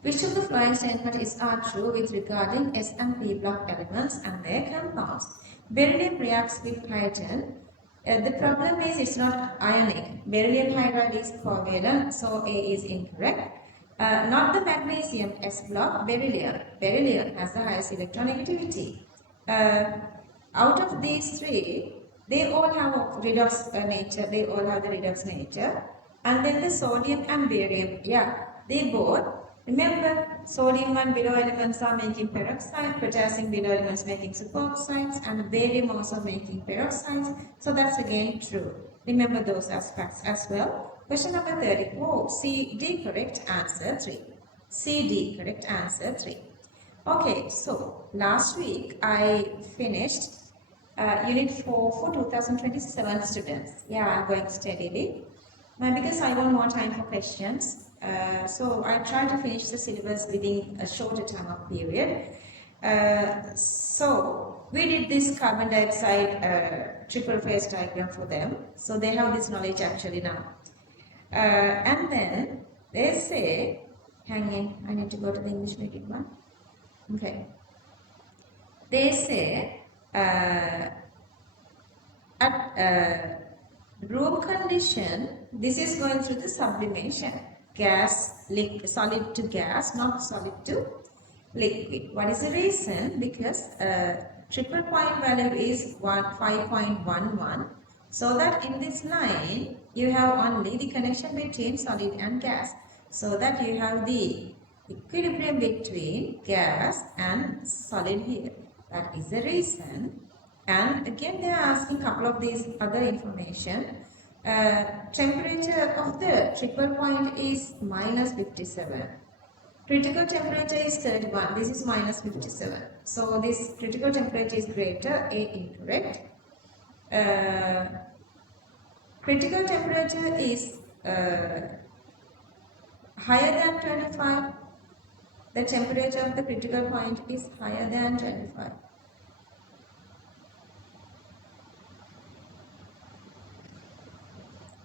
Which of the following statements are true with regarding S and P block elements and their compounds? Beryllium reacts with hydrogen. The problem is it's not ionic. Beryllium hydride is covalent, so A is incorrect. Not the magnesium S block, beryllium. Beryllium has the highest electronegativity. Out of these three, they all have redox nature. They all have the redox nature. And then the sodium and barium, yeah, they both. Remember, sodium and below elements are making peroxide, potassium below elements making superoxides, and barium also making peroxides. So that's again true. Remember those aspects as well. Question number 34. CD correct, answer 3. CD correct, answer 3. Okay, so last week I finished Unit 4 for 2027 students. Yeah, I'm going steadily. Because I want more time for questions. So I try to finish the syllabus within a shorter time of period. So we did this carbon dioxide triple phase diagram for them. So they have this knowledge actually now. And then they say, hang in, I need to go to the English medium one. Okay. They say at room condition, this is going through the sublimation. Gas, solid to gas, not solid to liquid. What is the reason? Because triple point value is 5.11. So that in this line, you have only the connection between solid and gas. So that you have the equilibrium between gas and solid here. That is the reason. And again, they are asking a couple of these other information. Temperature of the triple point is minus 57. Critical temperature is 31. This is minus 57. So this critical temperature is greater. A incorrect. Critical temperature is higher than 25. The temperature of the critical point is higher than 25.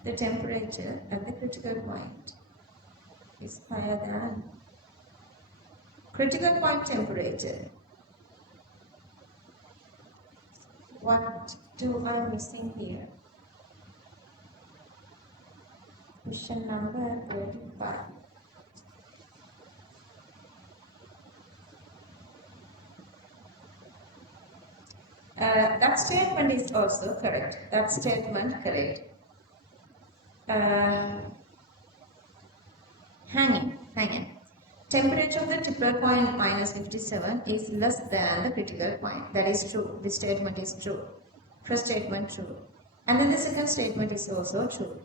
The temperature at the critical point is higher than critical point temperature. What do I missing here? Question number 35. That statement is also correct. That statement correct. Hang in. Temperature of the triple point minus 57 is less than the critical point. That is true. This statement is true. First statement true. And then the second statement is also true.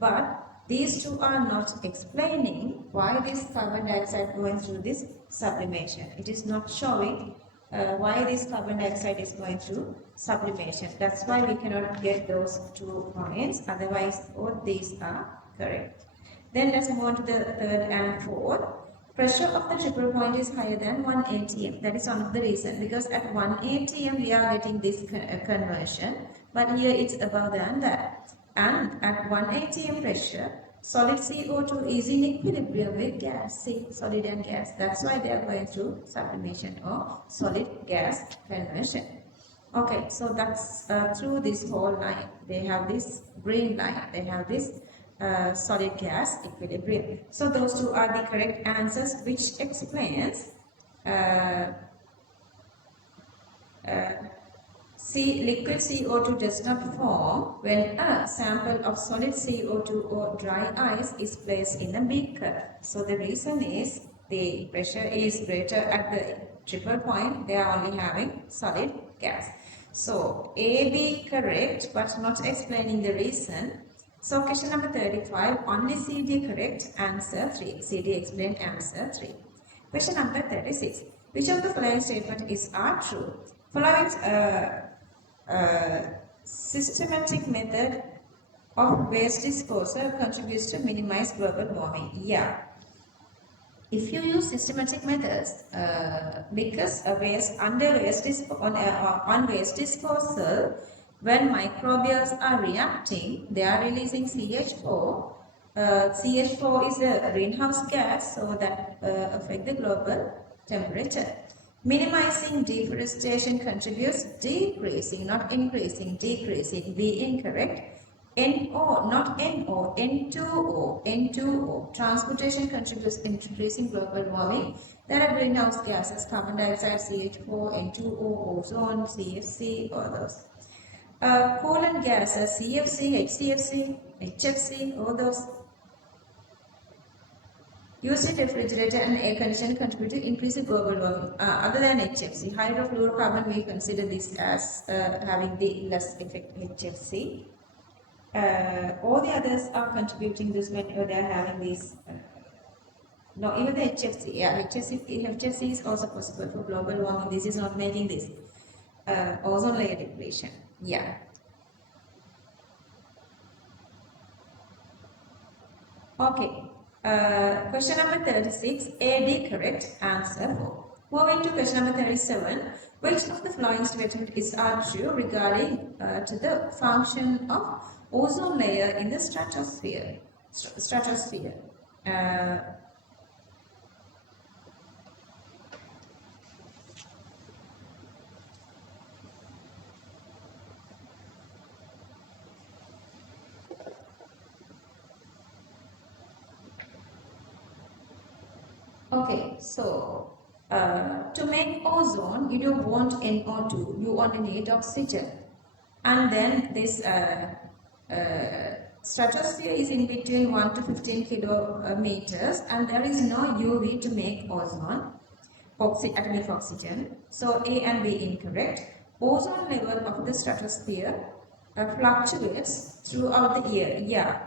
But these two are not explaining why this carbon dioxide going through this sublimation. It is not showing why this carbon dioxide is going through sublimation. That's why we cannot get those 2 points. Otherwise, all these are correct. Then let's move on to the third and fourth. Pressure of the triple point is higher than 1 atm. That is one of the reasons, because at 1 atm we are getting this conversion, but here it's above than that. And at 1 atm pressure, solid CO2 is in equilibrium with gas, see, solid and gas. That's why they are going through sublimation or solid gas conversion. Okay, so that's through this whole line. They have this green line. They have this solid gas equilibrium. So those two are the correct answers, which explains liquid CO2 does not form when a sample of solid CO2 or dry ice is placed in a beaker. So the reason is the pressure is greater at the triple point. They are only having solid gas. So A, B correct, but not explaining the reason. So question number 35, only CD correct, answer 3. CD explain, answer 3. Question number 36, which of the following statement is true? Following systematic method of waste disposal contributes to minimize global warming. Yeah. If you use systematic methods, because on waste disposal, when microbials are reacting, they are releasing CH4. CH4 is a greenhouse gas, so that affect the global temperature. Minimizing deforestation contributes decreasing, not increasing, decreasing. Be incorrect. NO, not NO, N2O, N2O. Transportation contributes increasing global warming. There are greenhouse gases, carbon dioxide, CH4, N2O, ozone, CFC, all those. Coolant gases, CFC, HCFC, HFC, all those. Used refrigerator and air conditioner contribute to increasing global warming. Other than HFC, hydrofluorocarbon, we consider this as having the less effect HFC. All the others are contributing this when they are having these. No, even the HFC, yeah, HFC is also possible for global warming. This is not making this ozone layer depletion. Yeah. Okay. Question number 36, AD correct, answer 4. Moving to question number 37, which of the following statements are true regarding to the function of ozone layer in the stratosphere? Okay, so to make ozone, you don't want NO2, you only need oxygen. And then this stratosphere is in between 1 to 15 kilometers, and there is no UV to make ozone, atomic oxygen. So A and B incorrect. Ozone level of the stratosphere fluctuates throughout the year. Yeah.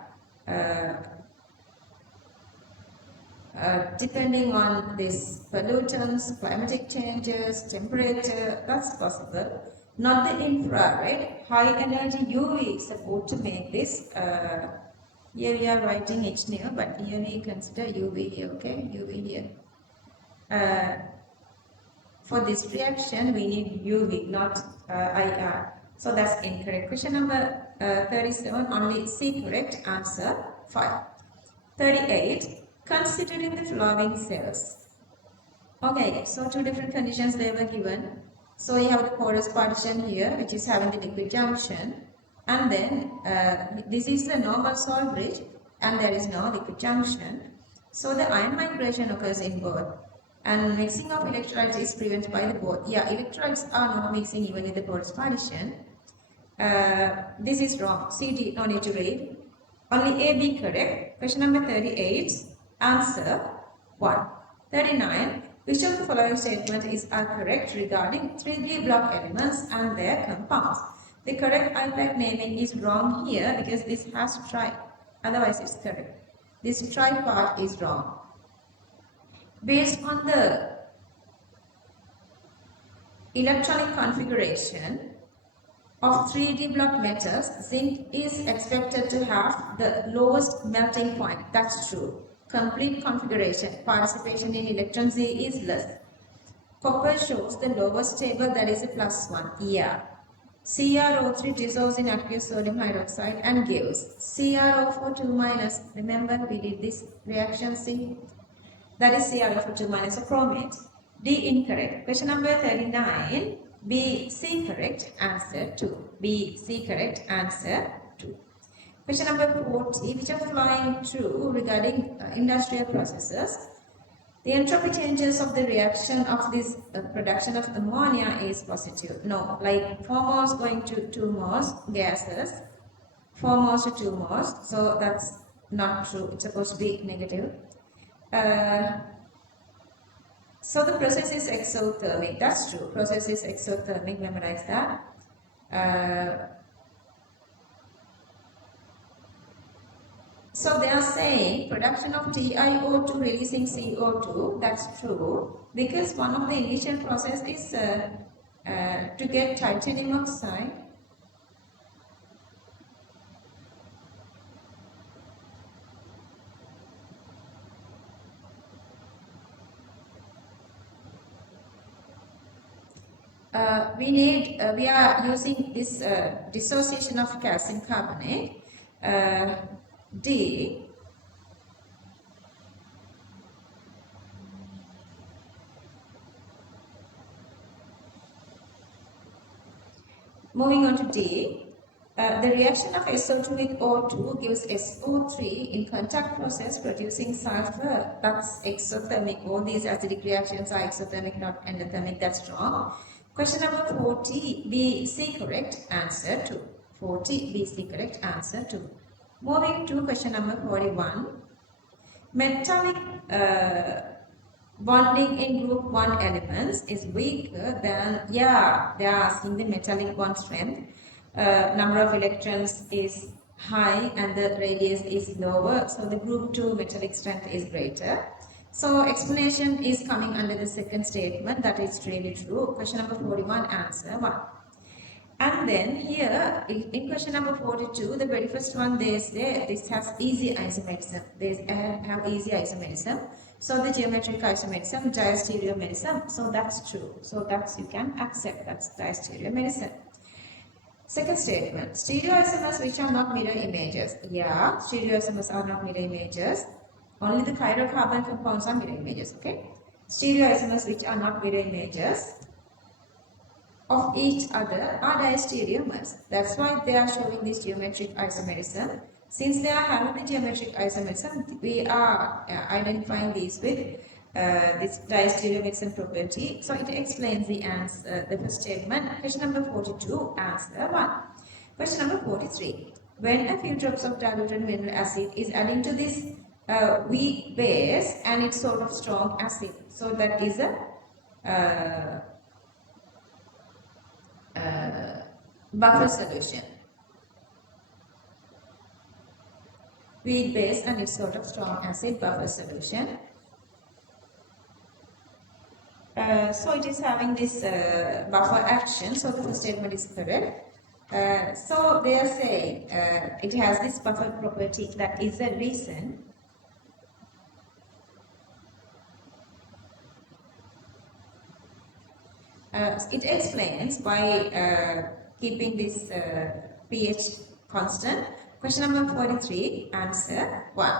Depending on these pollutants, climatic changes, temperature, that's possible. Not the infrared, high energy UV is supposed to make this. Here we are writing H near, but here we consider UV here, okay? UV here. For this reaction, we need UV, not IR. So that's incorrect. Question number 37, only C correct, answer 5. 38. Considering the following cells. Okay, so two different conditions they were given. So you have the porous partition here, which is having the liquid junction, and then this is the normal salt bridge, and there is no liquid junction. So the ion migration occurs in both, and mixing of electrolytes is prevented by the both. Yeah, electrolytes are not mixing even in the porous partition. This is wrong. CD, no need to read. Only A, B correct. Question number 38. Answer 1. 39. Which of the following statements is correct regarding 3D block elements and their compounds? The correct iPad naming is wrong here because this has tri. Otherwise, it's correct. This tri part is wrong. Based on the electronic configuration of 3D block metals, zinc is expected to have the lowest melting point. That's true. Complete configuration, participation in electron Z is less. Copper shows the lowest stable, that is a +1. Yeah. CrO3 dissolves in aqueous sodium hydroxide and gives CrO4 2-. Remember we did this reaction C? That is CrO4 2- of chromate. D incorrect. Question number 39. B, C correct, answer 2. B, C correct, answer 2. Question number 40, which are following true regarding industrial processes? The entropy changes of the reaction of this production of ammonia is positive. No, like 4 moles going to 2 moles gases, 4 moles to 2 moles, so that's not true. It's supposed to be negative. So the process is exothermic. That's true. Process is exothermic. Memorize that. So they are saying production of TiO2 releasing CO2. That's true because one of the initial process is to get titanium oxide. we are using this dissociation of calcium carbonate, D. Moving on to D, the reaction of SO2 with O2 gives SO3 in contact process producing sulfur. That's exothermic. All these acidic reactions are exothermic, not endothermic. That's wrong. Question number 40, B, C correct, answer 2. 40, B, C correct, answer 2. Moving to question number 41, metallic bonding in group 1 elements is weaker than, they are asking the metallic bond strength. Number of electrons is high and the radius is lower, so the group 2 metallic strength is greater. So explanation is coming under the second statement, that is really true. Question number 41, answer 1. And then here in question number 42, the very first one they say this has easy isomerism. They have easy isomerism. So the geometric isomerism, diastereomerism. So that's true. So that's you can accept, that's diastereomerism. Second statement, stereoisomers which are not mirror images. Yeah, stereoisomers are not mirror images. Only the hydrocarbon compounds are mirror images. Okay. Stereoisomers which are not mirror images of each other are diastereomers. That's why they are showing this geometric isomerism. Since they are having the geometric isomerism, we are identifying these with this diastereomerism property. So it explains the answer, the first statement. Question number 42, answer 1. Question number 43. When a few drops of diluted mineral acid is adding to this weak base and it's sort of strong acid, so that is a buffer solution. Weak base and it's sort of strong acid, buffer solution. So it is having this buffer action, so the first statement is correct. So they are saying it has this buffer property, that is the reason it explains by keeping this pH constant. Question number 43, answer 1.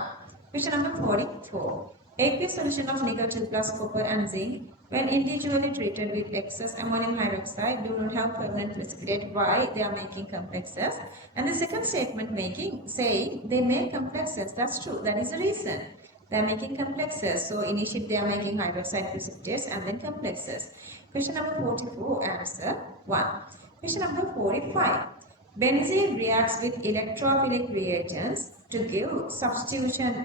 Question number 44. Aqueous solution of nickel 2 plus copper and zinc, when individually treated with excess ammonium hydroxide, do not have permanent precipitate. Why? They are making complexes. And the second statement saying they make complexes. That's true. That is the reason. They are making complexes. So initially they are making hydroxide precipitates and then complexes. Question number 44, answer 1. Question number 45. Benzene reacts with electrophilic reagents to give substitution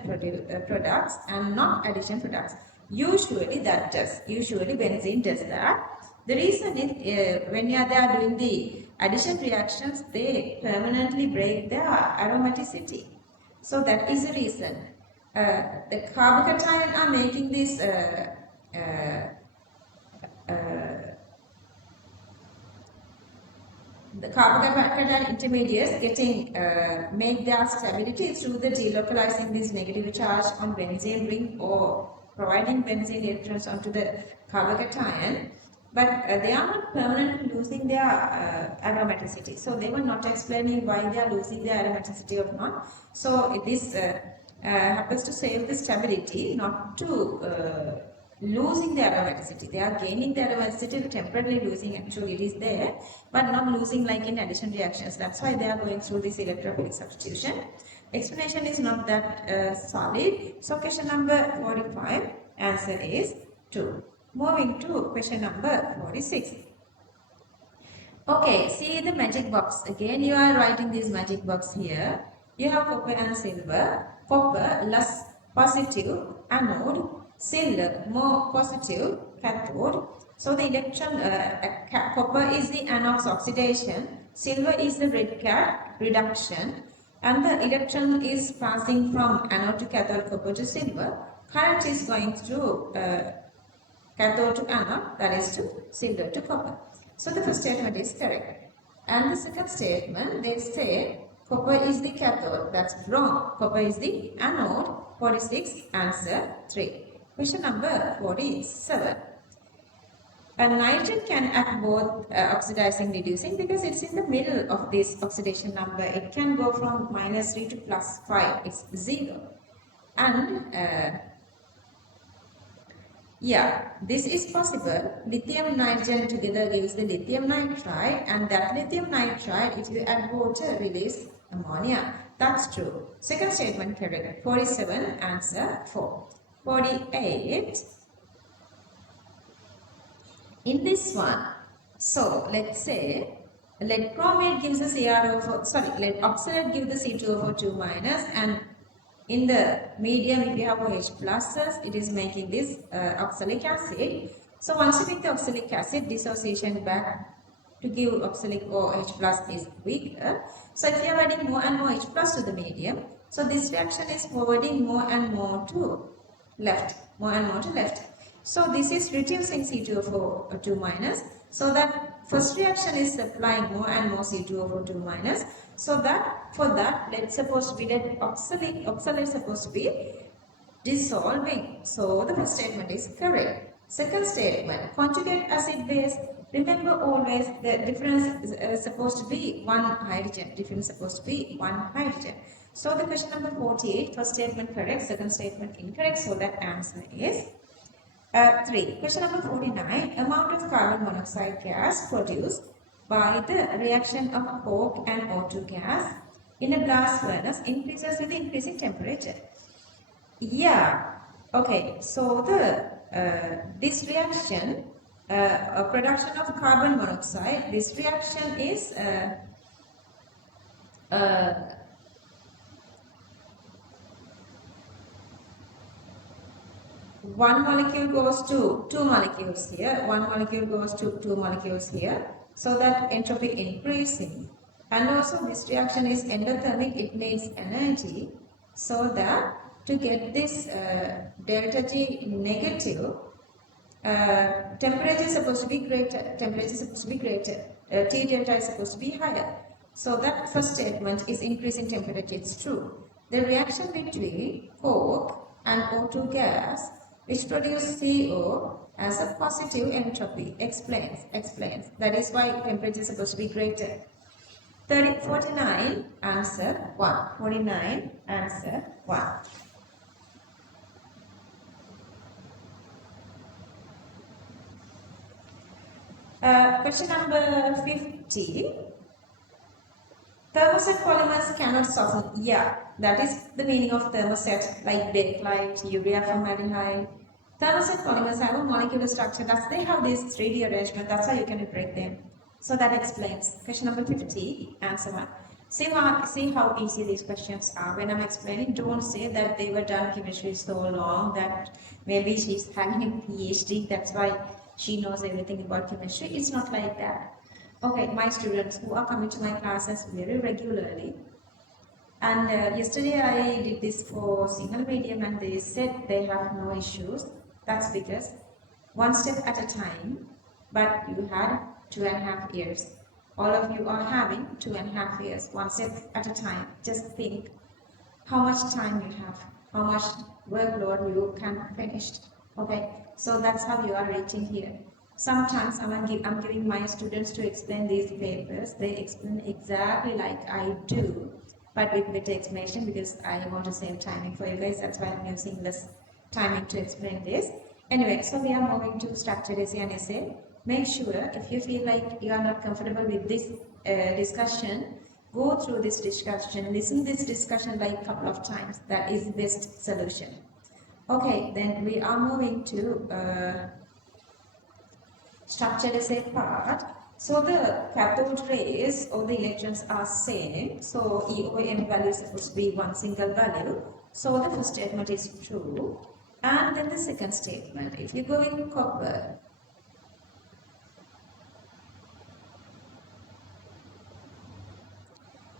products and not addition products. Usually that does. Usually benzene does that. The reason is when they are doing the addition reactions, they permanently break their aromaticity. So that is the reason. The carbocation are making this the carbocation intermediates getting make their stability through the delocalizing this negative charge on benzene ring or providing benzene electrons onto the carbocation, but they are not permanently losing their aromaticity. So they were not explaining why they are losing their aromaticity or not. So this happens to save the stability, not to losing the aromaticity. They are gaining the aromaticity, temporarily losing, actually it is there, but not losing like in addition reactions. That's why they are going through this electrophilic substitution. Explanation is not that solid. So question number 45, answer is 2. Moving to question number 46. Okay, see the magic box. Again, you are writing this magic box here. You have copper and silver. Copper less positive anode, silver more positive cathode. So the electron copper is the anode's oxidation, silver is the red cat reduction, and the electron is passing from anode to cathode, copper to silver. Current is going through cathode to anode, that is to silver to copper. So the first statement is correct. And the second statement, they say copper is the cathode. That's wrong. Copper is the anode. 46, answer 3. Question number 47. Nitrogen can act both oxidizing, reducing, because it's in the middle of this oxidation number. It can go from -3 to +5. It's 0. And yeah, this is possible. Lithium nitrogen together gives the lithium nitride, and that lithium nitride, if you add water, release ammonia. That's true. Second statement correct. 47, answer 4. 48. In this one, so let's say lead chromate gives the CrO4, sorry, lead oxalate gives the C2O4 minus, and in the medium, if you have OH pluses, it is making this oxalic acid. So once you make the oxalic acid, dissociation back to give oxalic OH plus is weaker. So if you are adding more and more H plus to the medium, so this reaction is forwarding more and more to left, more and more to left. So this is reducing C2O4 minus. So that first reaction is supplying more and more C2O4 minus. So that for that, let's suppose we did oxalate is supposed to be dissolving. So the first statement is correct. Second statement, conjugate acid base. Remember always the difference is supposed to be one hydrogen. Difference supposed to be one hydrogen. So the question number 48, first statement correct, second statement incorrect. So that answer is 3. Question number 49, amount of carbon monoxide gas produced by the reaction of coke and O2 gas in a blast furnace increases with increasing temperature. Yeah, okay, so the this reaction, production of carbon monoxide, this reaction is one molecule goes to two molecules here, one molecule goes to two molecules here, so that entropy increasing. And also this reaction is endothermic, it needs energy, so that to get this delta G negative, temperature is supposed to be greater, T delta is supposed to be higher. So that first statement is increasing temperature, it's true. The reaction between coke and O2 gas, which produce CO as a positive entropy, explains. That is why temperature is supposed to be greater. 49, answer 1. 49, answer 1. Question number 50. Thermoset polymers cannot soften. Yeah, that is the meaning of thermoset, like bakelite, urea formaldehyde. Thermoset polymers have a molecular structure. They have this 3D arrangement. That's how you can break them. So that explains. Question number 50, answer 1. See how easy these questions are. When I'm explaining, don't say that they were done chemistry so long that maybe she's having a PhD. That's why she knows everything about chemistry. It's not like that. Okay, my students who are coming to my classes very regularly, and yesterday I did this for Sinhala medium, and they said they have no issues. That's because one step at a time, but you had 2.5 years. All of you are having 2.5 years, one step at a time. Just think how much time you have, how much workload you can finish. Okay, so that's how you are reaching here. Sometimes I'm giving my students to explain these papers. They explain exactly like I do, but with better explanation, because I want to save timing for you guys. That's why I'm using less timing to explain this. Anyway, so we are moving to structured essay and essay. Make sure if you feel like you are not comfortable with this discussion, go through this discussion, listen to this discussion like a couple of times. That is the best solution. Okay, then we are moving to structured essay part. So the cathode rays or the electrons are same. So EOM value is supposed to be one single value. So the first statement is true. And then the second statement, if you go in copper,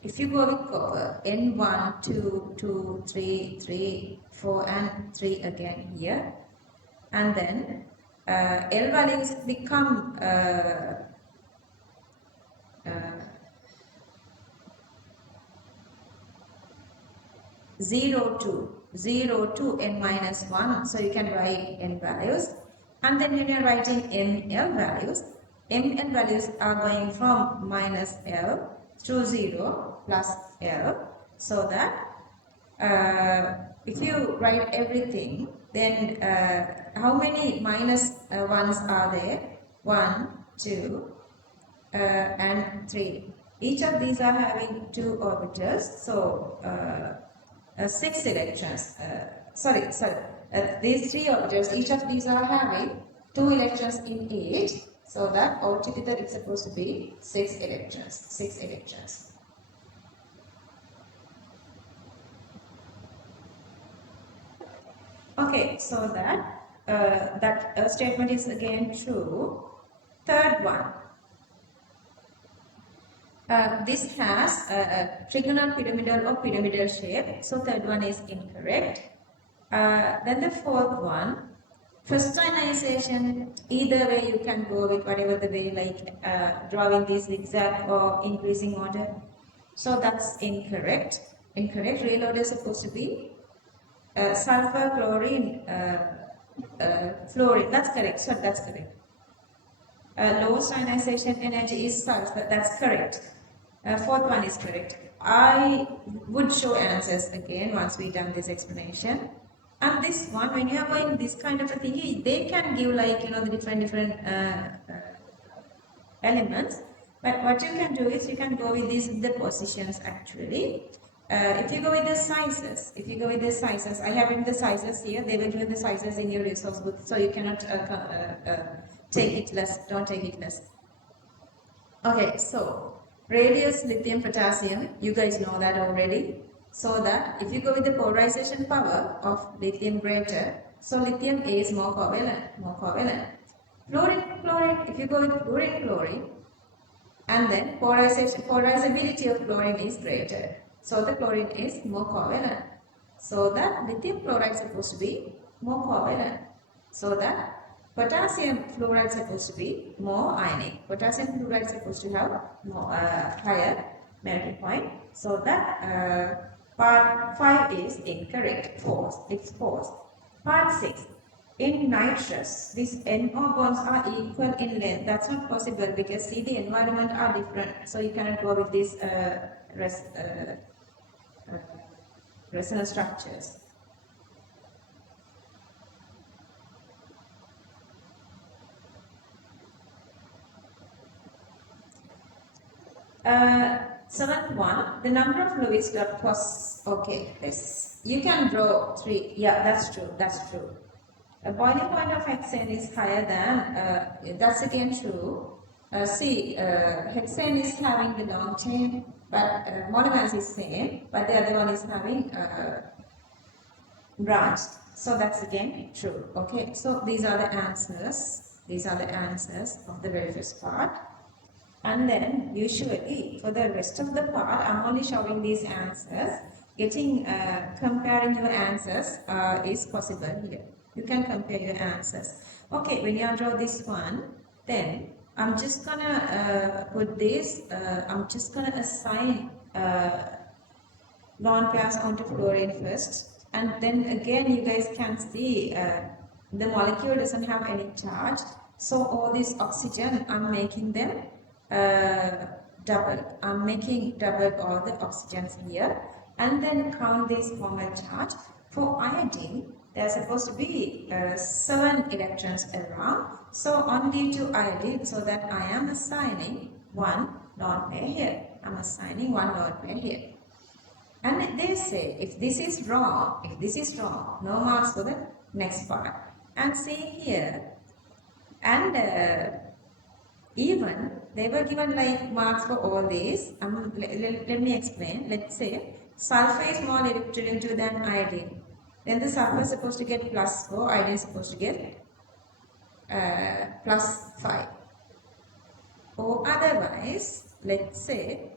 if you go with copper, N1, 2, 2, 3, 3, 4 and 3 again here. And then L values become 0 to N minus 1. So you can write N values. And then when you're writing ml values are going from minus L to 0 plus L, so that if you write everything, then how many minus ones are there? 1, 2, and 3. Each of these are having 2 orbitals, so 6 electrons. These 3 orbitals, each of these are having 2 electrons in each, so that altogether it's supposed to be 6 electrons. 6 electrons. Okay, so that statement is again true. Third one. This has a trigonal pyramidal or pyramidal shape, so third one is incorrect. Then the fourth one, first ionization, either way you can go with whatever the way, like drawing this zigzag or increasing order. So that's incorrect. Incorrect. Real order is supposed to be sulfur, chlorine, fluorine. That's correct. So that's correct. Lowest ionization energy is sulfur. That's correct. Fourth one is correct. I would show answers again once we done this explanation. And this one, when you are going this kind of a thing, they can give like, you know, the different elements. But what you can do is you can go with the positions actually. If you go with the sizes, I have written the sizes here. They were given the sizes in your resource book, so you cannot take it less. Don't take it less. Okay, so radius, lithium, potassium, you guys know that already. So that if you go with the polarization power of lithium greater, so lithium is more covalent. Fluorine, chlorine, if you go with fluorine, chlorine, and then polarizability of chlorine is greater. So the chlorine is more covalent. So that lithium chloride is supposed to be more covalent. So that potassium fluoride is supposed to be more ionic. Potassium fluoride is supposed to have more higher melting point. So that part 5 is incorrect. False. It's false. Part 6. In nitrous, these NO bonds are equal in length. That's not possible because see, the environment are different. So you cannot go with these resonance structures. Seventh one, the number of Lewis dot was okay. This you can draw 3. Yeah, that's true. That's true. A boiling point of hexane is higher than, that's again true. Hexane is having the long chain, but monomers is same, but the other one is having branch. So that's again true. Okay, so these are the answers. These are the answers of the very first part. And then usually for the rest of the part, I'm only showing these answers. Comparing your answers is possible here. You can compare your answers. Okay, when you draw this one, then I'm just gonna put this, I'm just gonna assign lone pairs onto fluorine first. And then again, you guys can see the molecule doesn't have any charge. So all this oxygen, I'm making them double. I'm making double all the oxygens here. And then count this formal charge. For iodine, there are supposed to be 7 electrons around. So only to iodine, so that I am assigning 1 lone pair here. I'm assigning 1 lone pair here. And they say, if this is wrong, no marks for the next part. And see here, and even they were given like marks for all these. Let me explain. Let's say sulfur is more electronegative than iodine. Then the sulfur is supposed to get +4, iodine is supposed to get +5. Or otherwise, let's say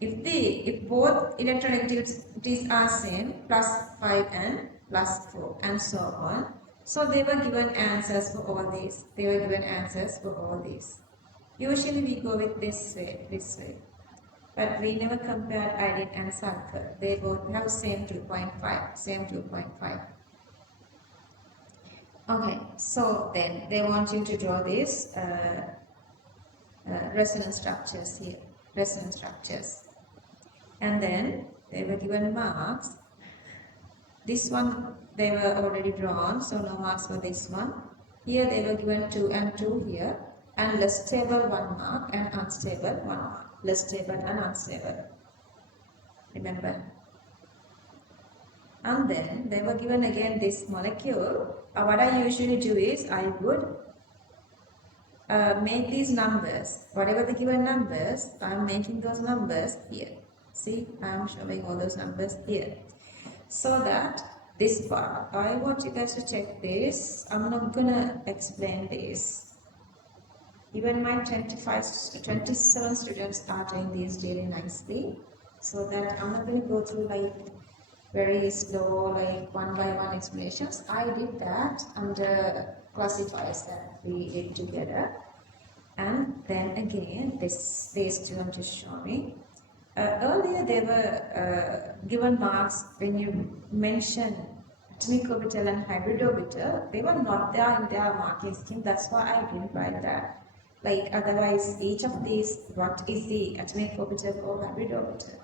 if both electronegativities are same, +5 and +4 and so on. So they were given answers for all these. Usually we go with this way. But we never compared iodine and sulfur. They both have same 2.5. Okay, so then they want you to draw these resonance structures here, resonance structures. And then they were given marks. This one they were already drawn, so no marks for this one. Here they were given 2 and 2 here, and less stable 1 mark and unstable 1 mark. Less stable and unstable. Remember? And then they were given again this molecule. What I usually do is I would make these numbers, whatever the given numbers, I'm making those numbers here. See, I'm showing all those numbers here. So that this part, I want you guys to check this. I'm not gonna explain this. Even my 27 students are doing these really nicely. So that I'm not gonna go through like very slow, like one by one explanations. I did that under classifiers that we did together. And then again, these two I'm just showing. Earlier they were given marks when you mentioned atomic orbital and hybrid orbital. They were not there in their marking scheme. That's why I didn't write that. Like otherwise, each of these, what is the atomic orbital or hybrid orbital?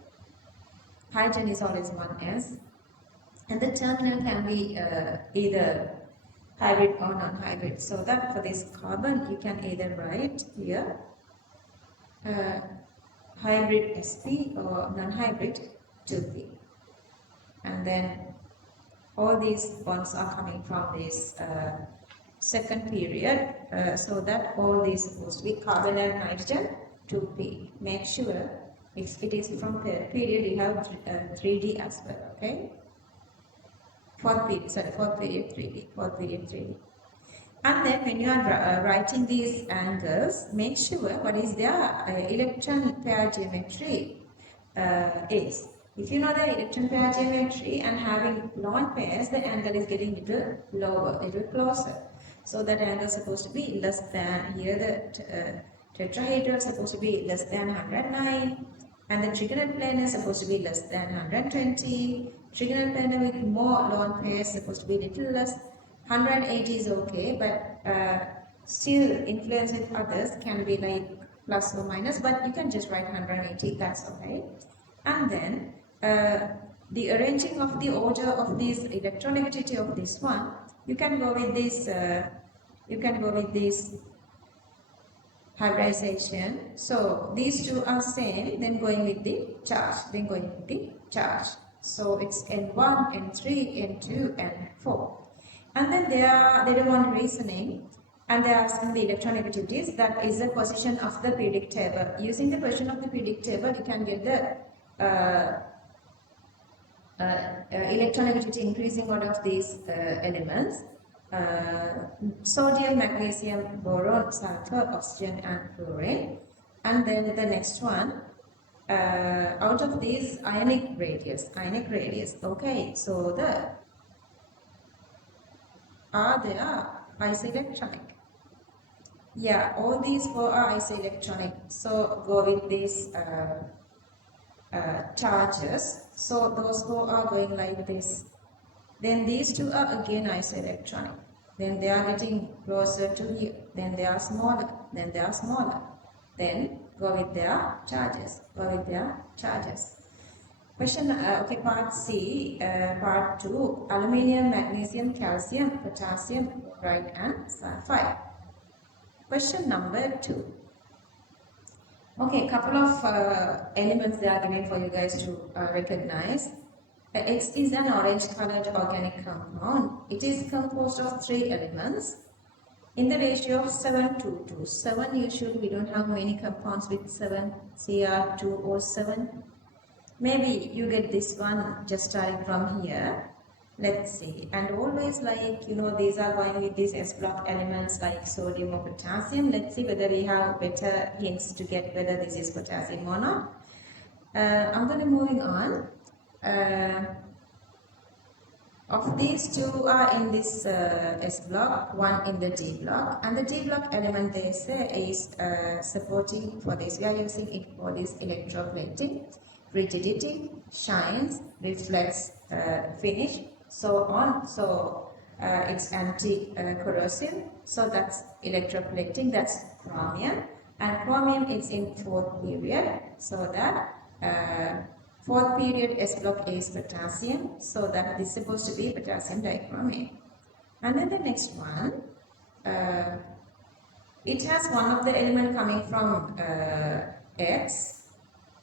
Hydrogen is always 1s, and the terminal can be either hybrid or non-hybrid. So that for this carbon, you can either write here hybrid sp or non-hybrid 2p, and then all these bonds are coming from this second period, so that all these supposed to be carbon and nitrogen 2p. Make sure if it is from third period, you have 3d as well. Okay, fourth period 3d. And then when you are writing these angles, make sure what is their electron pair geometry is. If you know the electron pair geometry and having lone pairs, the angle is getting little lower, little closer. So that angle is supposed to be less than, here the tetrahedral is supposed to be less than 109, and the trigonal plane is supposed to be less than 120. Trigonal plane with more lone pairs is supposed to be little less. 180 is okay, but still influence with others can be like plus or minus, but you can just write 180, that's okay. And then the arranging of the order of this electronegativity of this one, you can go with this hybridization. So these two are same, then going with the charge, So it's N1, N3, N2, N4. And then they don't want reasoning, and they are asking the electronegativities, that is the position of the periodic table. Using the position of the periodic table, you can get the electronegativity increasing order of these elements. Sodium, magnesium, boron, sulfur, oxygen and fluorine. And then the next one, out of these ionic radius, okay, so they are isoelectronic. Yeah, all these four are isoelectronic. So go with these charges. So those four are going like this. Then these two are again isoelectronic. Then they are getting closer to here. Then they are smaller. Then they are smaller. Then go with their charges. Question, okay, part C, part 2, aluminium, magnesium, calcium, potassium, chloride and sulfide. Question number 2. Okay, couple of elements they are giving for you guys to recognize. X is an orange colored organic compound. It is composed of 3 elements in the ratio of 7 to 2. 7 usually we don't have many compounds with 7, Cr2 or 7. Maybe you get this one just starting from here. Let's see. And always like, these are going with these S block elements like sodium or potassium. Let's see whether we have better hints to get whether this is potassium or not. I'm going to moving on. Of these 2 are in this S block, 1 in the D block, and the D block element they say is supporting for this. We are using it for this electroplating, rigidity, shines, reflects, finish, so on. So it's anti-corrosive, so that's electroplating, that's chromium. And chromium is in fourth period, so that fourth period S block is potassium, so that this is supposed to be potassium dichromate. And then the next one, it has one of the element coming from X,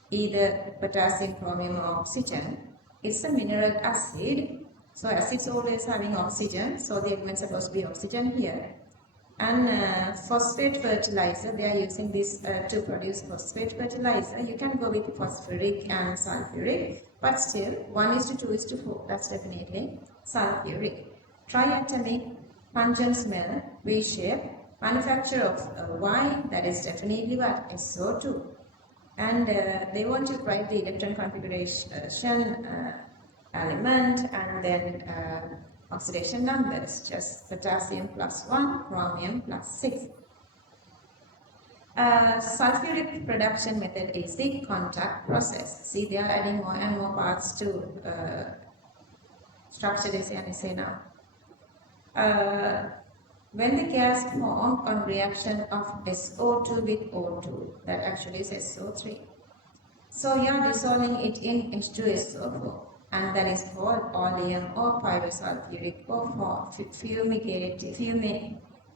either potassium, chromium or oxygen. It's a mineral acid, so acids always having oxygen, so the element is supposed to be oxygen here. And phosphate fertilizer, they are using this to produce phosphate fertilizer. You can go with phosphoric and sulfuric, but still 1:2:4, that's definitely sulfuric. Triatomic, pungent smell, V-shape, manufacture of wine, that is definitely what? SO2. And they want to write the electron configuration element and then oxidation numbers, just potassium +1, chromium +6. Sulfuric production method is the contact process. See, they are adding more and more parts to structure they say now. When the gas formed on reaction of SO2 with O2, that actually is SO3. So you are dissolving it in H2SO4, and that is called oleum or pyrosulfuric or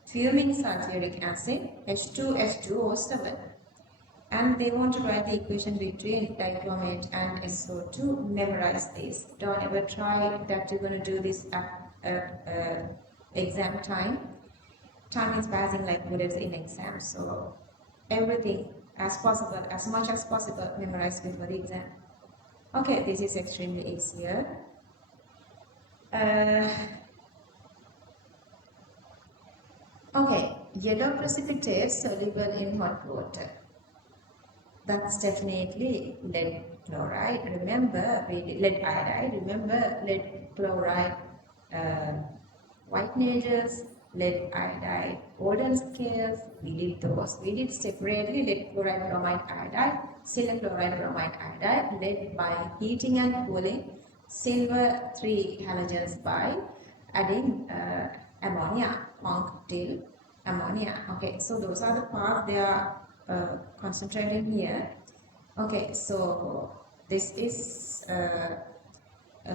fuming sulfuric acid, H2H2O7. And they want to write the equation between dichromate and SO2. Memorize this. Don't ever try that you're going to do this at exam time. Time is passing like bullets in exams, so everything as possible, as much as possible, memorize before the exam. Okay, this is extremely easier. Okay, yellow precipitate soluble in hot water. That's definitely lead chloride. Remember, lead iodide. Remember, lead chloride white natures, lead iodide golden scales. We did those. We did separately lead chloride bromide iodide, silver chloride bromide iodide, lead by heating and cooling, silver 3 halogens by adding ammonia, conc till ammonia. Okay, so those are the parts they are concentrating here. Okay, so this is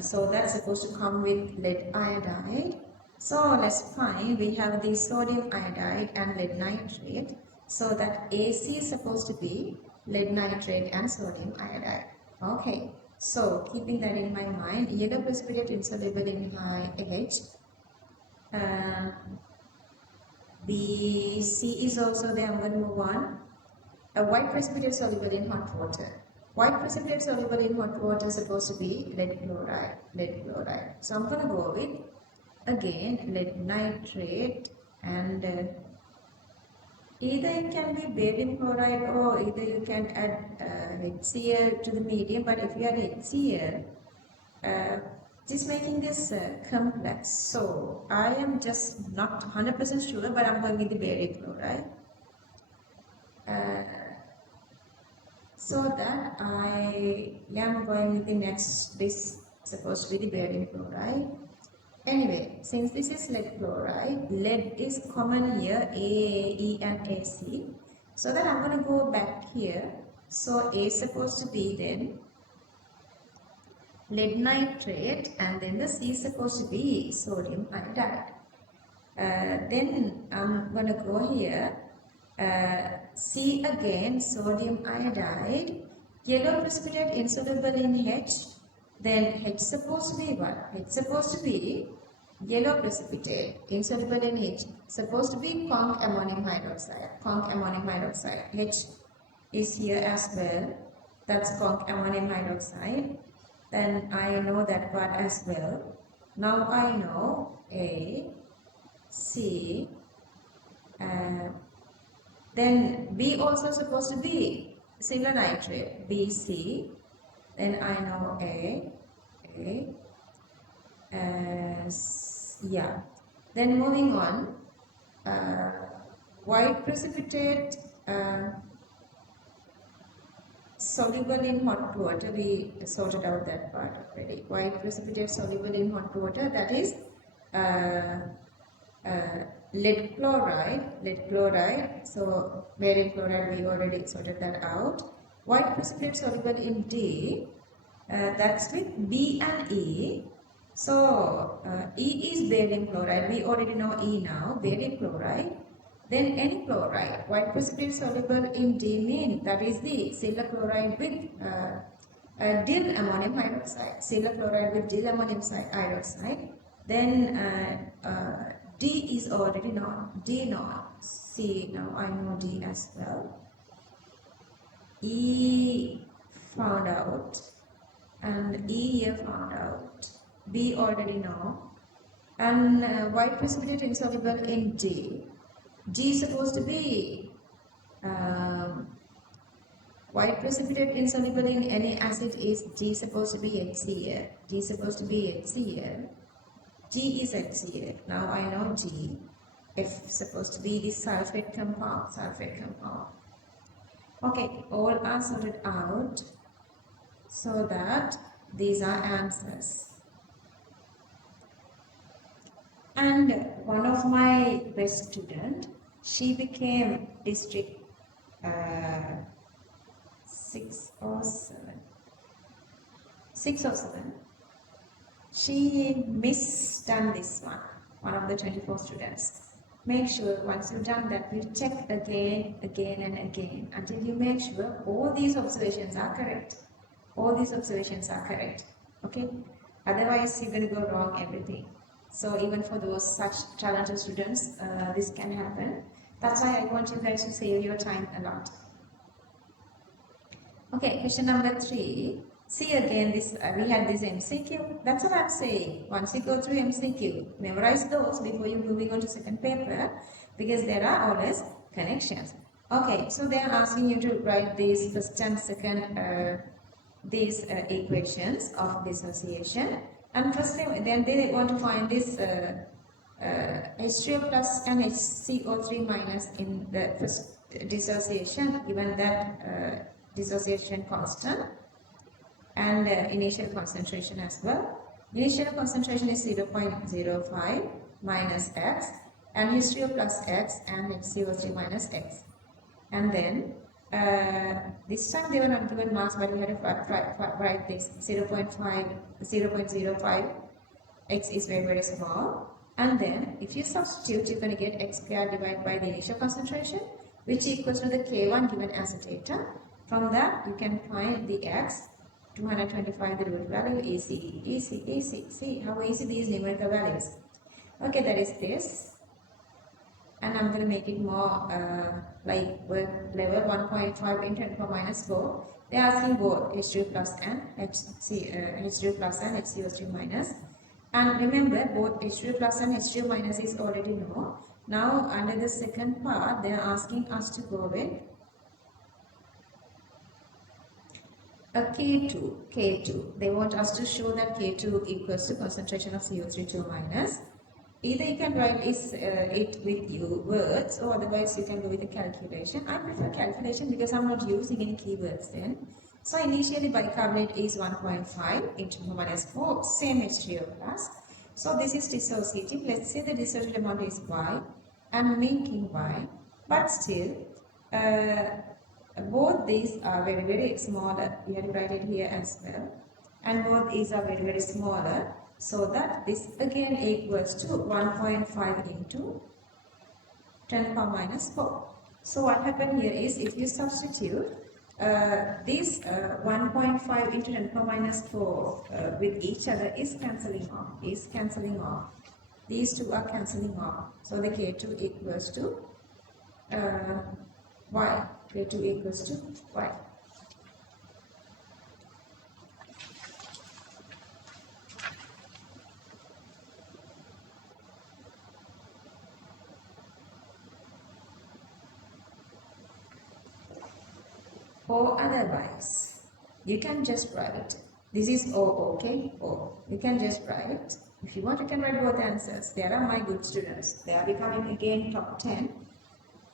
so that's supposed to come with lead iodide. So let's find, we have the sodium iodide and lead nitrate. So that AC is supposed to be lead nitrate and sodium iodide. Okay, so keeping that in my mind, yellow precipitate insoluble in high H. The C is also there. I'm going to move on. A white precipitate soluble in hot water. White precipitate soluble in hot water is supposed to be lead chloride. Lead chloride. So I'm going to go with again lead nitrate, and either it can be barium chloride or either you can add HCl to the medium. But if you add HCl, just making this complex. So I am just not 100% sure, but I'm going with the barium chloride. So that I am going with the next, this supposed to be the barium chloride. Anyway, since this is lead chloride, lead is common here, A, E and AC. So that I'm going to go back here. So A is supposed to be then lead nitrate, and then the C is supposed to be sodium iodide. Then I'm going to go here. C again, sodium iodide, yellow precipitate insoluble in H, then H supposed to be what? H supposed to be yellow precipitate insoluble in H, supposed to be conc ammonium hydroxide. Conc ammonium hydroxide. H is here as well. That's conc ammonium hydroxide. Then I know that part as well. Now I know A, C, then B also supposed to be silver nitrate, BC. Then I know A, yeah. Then moving on, white precipitate soluble in hot water. We sorted out that part already. White precipitate soluble in hot water, that is uh, lead chloride. So barium chloride, we already sorted that out. White precipitate soluble in D, that's with B and E. So E is barium chloride. We already know E now, barium chloride. Then any chloride, white precipitate soluble in D mean that is the silver chloride with dill ammonium hydroxide. Silver chloride with dill ammonium hydroxide. Then D is already known. D known. C now I know D as well. E found out, and E here found out. B already know. And white precipitate insoluble in D. D is supposed to be white precipitate insoluble in any acid is G supposed to be HCl. G supposed to be HCl. G is HCl. Now I know G. F supposed to be the sulfate compound. Okay, all are sorted out so that these are answers. And one of my best student, she became district 6 or 7. She misdone this one of the 24 students. Make sure once you've done that, you check again and again until you make sure all these observations are correct. Okay? Otherwise, you're going to go wrong everything. So even for those such talented students, this can happen. That's why I want you guys to save your time a lot. Okay, question number 3. See again, this we had this MCQ. That's what I'm saying. Once you go through MCQ, memorize those before you moving on to second paper, because there are always connections. Okay, so they are asking you to write these first and second these equations of dissociation. And first then they want to find this H3O plus and HCO3 minus in the first dissociation, given that dissociation constant and initial concentration as well. Initial concentration is 0.05 minus X, and H3O plus X and HCO3 minus X. And then this time they were not given marks, but we had to write this 0.05 X is very small. And then if you substitute, you're going to get X squared divided by the initial concentration, which equals to the K1 given as a theta. From that you can find the X, 225 the root value, easy. See how easy these numerical values. Okay, that is this. And I'm going to make it more like work level 1.5 into 10 power minus 4. They are asking both H3 plus and H3 plus and HCO3 minus. And remember, both H3 plus and H3 minus is already known. Now under the second part, they are asking us to go with a K2. They want us to show that K2 equals to concentration of CO3 minus. Either you can write it with your words, or otherwise you can go with a calculation. I prefer calculation because I'm not using any keywords then. So initially bicarbonate is 1.5 into minus 4, same H3O plus. So this is dissociative. Let's say the dissociative amount is Y. I'm making Y, but still both these are very smaller. We have to write it here as well. And both these are very smaller. So that this again equals to 1.5 into 10 power minus 4. So what happened here is, if you substitute this 1.5 into 10 power minus 4 with each other is cancelling off. These two are cancelling off. So the K2 equals to Y. K2 equals to Y. Or otherwise, you can just write, this is O, okay? O. You can just write, if you want you can write both answers. There are my good students. They are becoming again top 10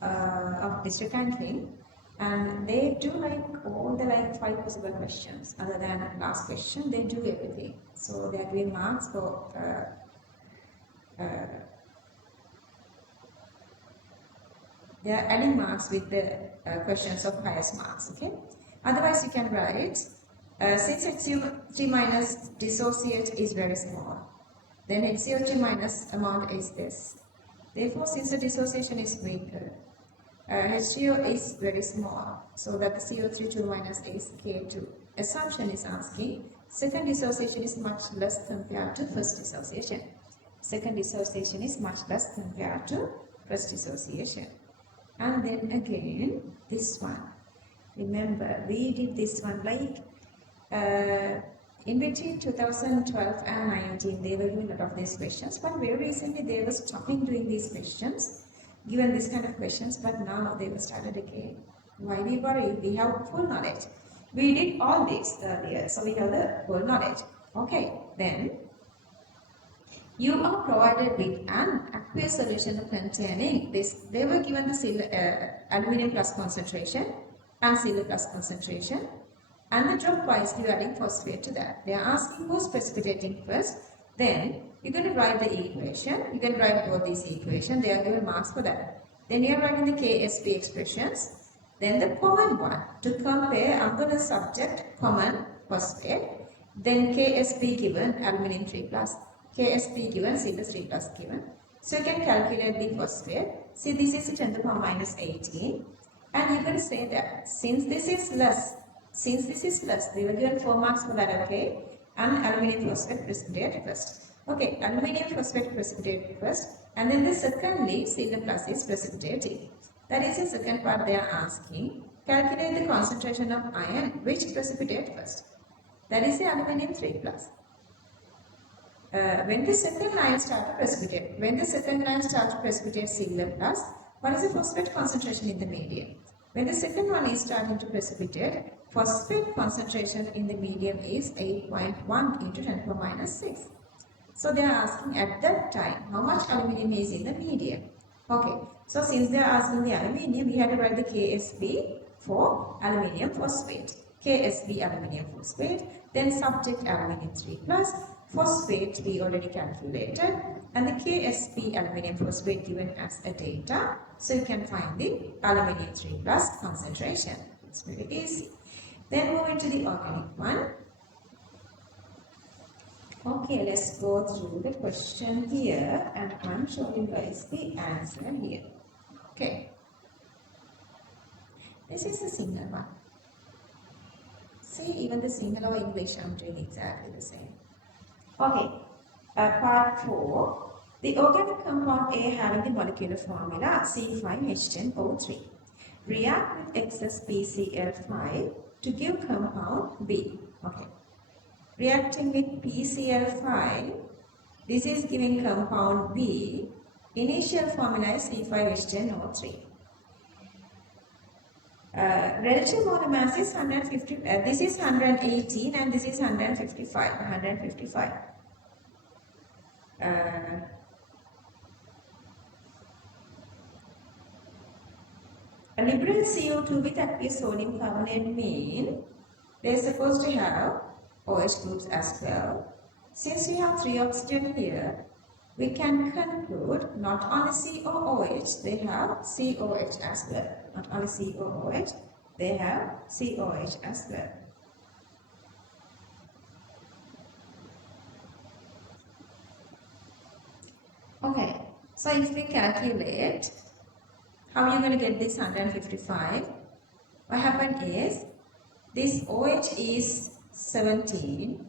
of district ranking, and they do like all the 5 possible questions. Other than last question, they do everything. So they are giving marks for they are adding marks with the questions of highest marks, okay? Otherwise, you can write, since HCO3 minus dissociate is very small, then HCO3 minus amount is this. Therefore, since the dissociation is greater, HCO is very small, so that the CO3 minus is K2. Assumption is asking, second dissociation is much less compared to first dissociation. Second dissociation is much less compared to first dissociation. And then again, this one. Remember, we did this one like in between 2012 and 19, they were doing a lot of these questions, but very recently they were stopping doing these questions, given this kind of questions, but now they were started again. Why we worry? We have full knowledge. We did all this earlier, so we have the full knowledge. Okay, then you are provided with an aqueous solution containing this. They were given the aluminum plus concentration and silver plus concentration, and the drop wisely adding phosphate to that. They are asking who's precipitating first. Then you're going to write the equation. You can write both these equations. They are given marks for that. Then you are writing the KSP expressions. Then the common one. To compare, I'm going to subject common phosphate. Then KSP given aluminum 3 plus. KSP given silver 3 plus given. So you can calculate the phosphate. See, this is 10 to the power minus 18. And you're going to say that since this is less, we were given 4 marks for that, okay? And aluminum phosphate precipitate first. Okay, aluminum phosphate precipitate first, and then the secondly, silver plus is precipitating. That is the second part they are asking. Calculate the concentration of iron which precipitate first. That is the aluminum 3 plus. When the second line starts to precipitate, silver plus, what is the phosphate concentration in the medium? When the second one is starting to precipitate, phosphate concentration in the medium is 8.1 into 10 to the power minus 6. So they are asking at that time how much aluminum is in the medium. Okay, so since they are asking the aluminum, we had to write the KSP for aluminum phosphate. KSP aluminum phosphate, then subject aluminum 3 plus, phosphate we already calculated, and the KSP aluminum phosphate given as a data. So you can find the aluminum 3 plus concentration. It's very easy. Then move into the organic one. Okay, let's go through the question here, and I'm showing you guys the answer here. Okay. This is the Sinhala one. See, even the Sinhala or English, I'm doing exactly the same. Okay, part 4. The organic compound A having the molecular formula C5H10O3 react with excess PCl5 to give compound B. Okay. Reacting with PCl5, this is giving compound B. Initial formula is C5H10O3. Relative molar mass is 150. This is 118 and this is 155. 155. A liberal CO2 with aqueous sodium carbonate mean they are supposed to have OH groups as well. Since we have 3 oxygen here, we can conclude not only COOH, they have COH as well. Not only COOH, they have COH as well. Okay, so if we calculate, how are you going to get this 155? What happened is, this OH is 17,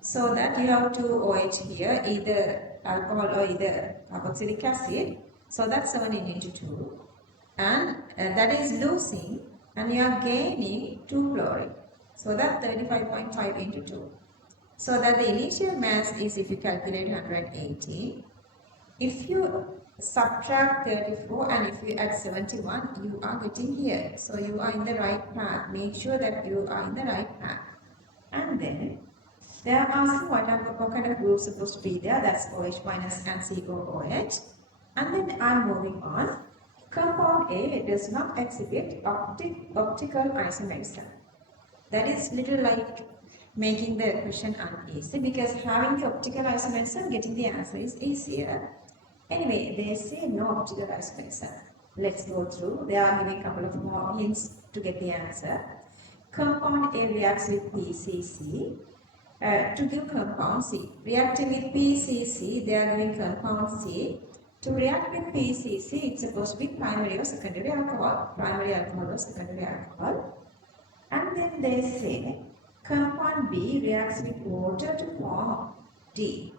so that you have 2 OH here, either alcohol or either carboxylic acid, so that's 17 into 2, and that is losing, and you are gaining 2 chlorine, so that 35.5 into 2. So that the initial mass is, if you calculate 180, if you subtract 34 and if you add 71, you are getting here. So you are in the right path. Make sure that you are in the right path. And then they are asking what kind of group is supposed to be there. That's OH minus and COOH. And then I'm moving on. Compound A does not exhibit optical isomerism. That is little like making the question uneasy, because having the optical isomerism, getting the answer is easier. Anyway, they say no opticalized medicine. Let's go through. They are giving a couple of more hints to get the answer. Compound A reacts with PCC to give compound C. Reacting with PCC, they are giving compound C. To react with PCC, it's supposed to be primary or secondary alcohol. Primary alcohol or secondary alcohol. And then they say compound B reacts with water to form D.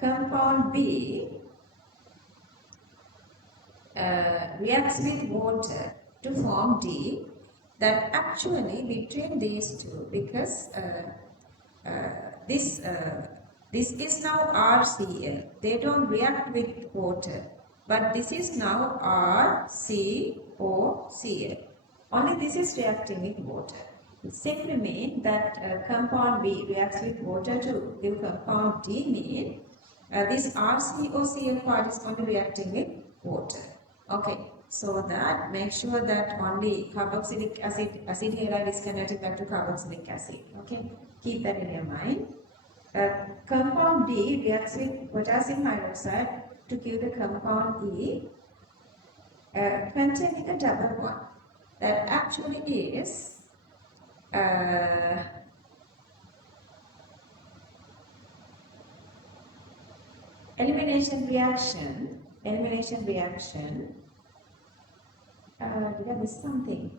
Compound B reacts with water to form D. That actually between these two, because this is now RCl. They don't react with water, but this is now RCOCl. Only this is reacting with water. It simply means that compound B reacts with water to give compound D mean this RCOCl part is only reacting with water. Okay, so that make sure that only carboxylic acid halide is converting back to carboxylic acid. Okay, keep that in your mind. Compound D reacts with potassium hydroxide to give the compound E containing a double bond. That actually is elimination reaction. Did I miss something?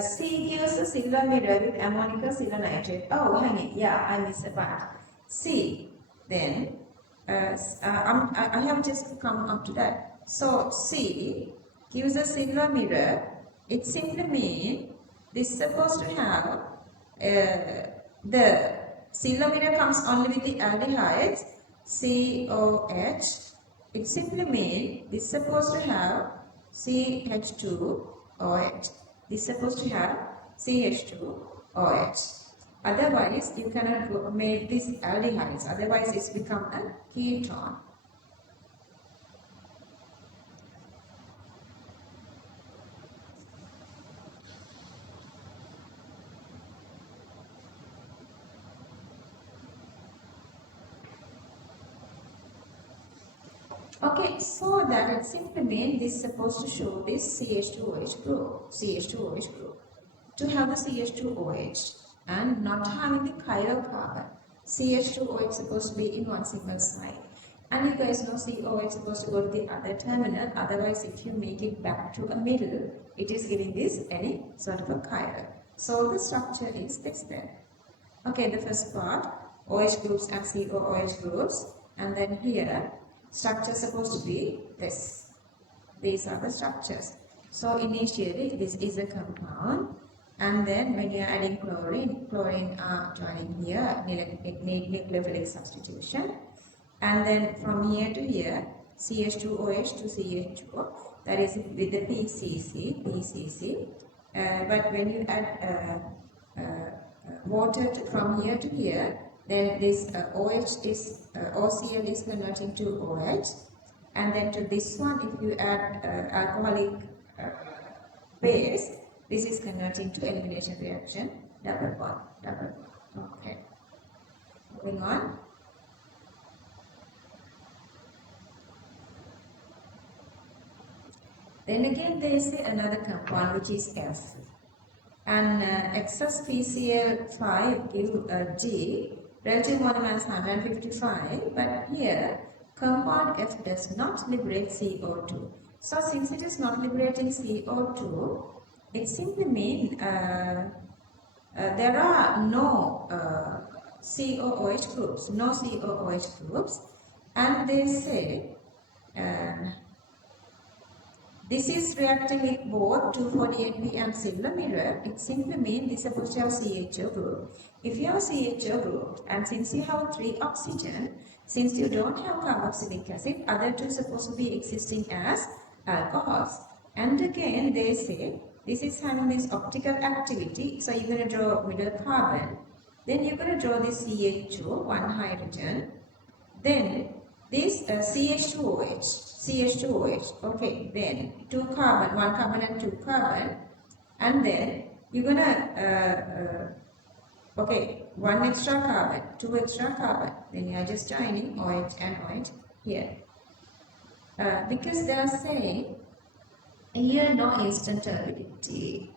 C gives a silver mirror with ammonium silver nitrate. Oh, hang it. Yeah, I missed a part. C. Then, I have just come up to that. So, C gives a silver mirror. It simply means this is supposed to have the silver mirror comes only with the aldehydes COH. It simply means this is supposed to have CH2OH. This is supposed to have CH2OH. Otherwise, you cannot make these aldehydes. Otherwise, it's become a ketone. Okay, so that it simply means this is supposed to show this CH2OH group. To have the CH2OH and not having the chiral carbon. CH2OH is supposed to be in one single side. And you guys know COH is supposed to go to the other terminal. Otherwise, if you make it back to a middle, it is giving this any sort of a chiral. So the structure is this there. Okay, the first part, OH groups and COOH groups. And then here, structure is supposed to be this. These are the structures. So initially this is a compound, and then when you are adding chlorine are joining here, it needs nucleophilic substitution. And then from here to here, CH2OH to CH2O, that is with the PCC. But when you add water from here to here, then this OH is OCl is converting to OH, and then to this one, if you add alcoholic base, this is converting to elimination reaction, double bond. Okay, moving on. Then again, there is another compound which is F, and excess PCl5 give G. Relative monomer is 155, but here compound F does not liberate CO2. So since it is not liberating CO2, it simply means there are no COOH groups, and they say this is reacting with both 248B and silver mirror. It simply means this is supposed to have CHO group. If you have CHO group, and since you have 3 oxygen, since you don't have carboxylic acid, other two are supposed to be existing as alcohols. And again, they say this is having this optical activity. So you're going to draw middle carbon. Then you're going to draw this CHO, 1 hydrogen. Then this CH2OH, okay, then 2 carbon, 1 carbon and 2 carbon, and then you're gonna Okay, one extra carbon, two extra carbon. Then you are just joining OH and OH here. Because they are saying here no instant turbidity.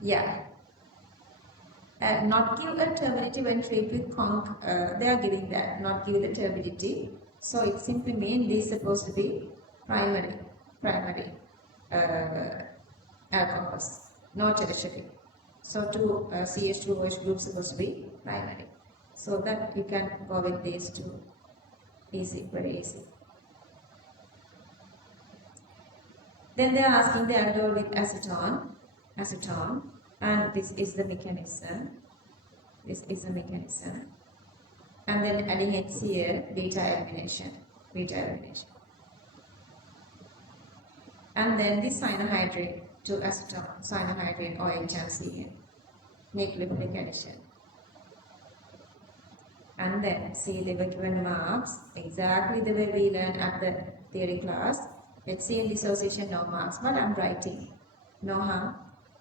Yeah. Not give a turbidity when filled with conc, they are giving that, not give the turbidity. So it simply means this is supposed to be primary alcohols, no tertiary. So two CH2OH groups supposed to be primary. So that you can go with these two. Easy, very easy. Then they are asking the aldol with acetone, and this is the mechanism. This is the mechanism. And then adding HCl, beta elimination. And then the cyanohydrate to acetone, cyanohydrate OH and CN, nucleophilic addition. And then see they were given marks exactly the way we learned at the theory class. HCl dissociation, no marks, but I'm writing no harm.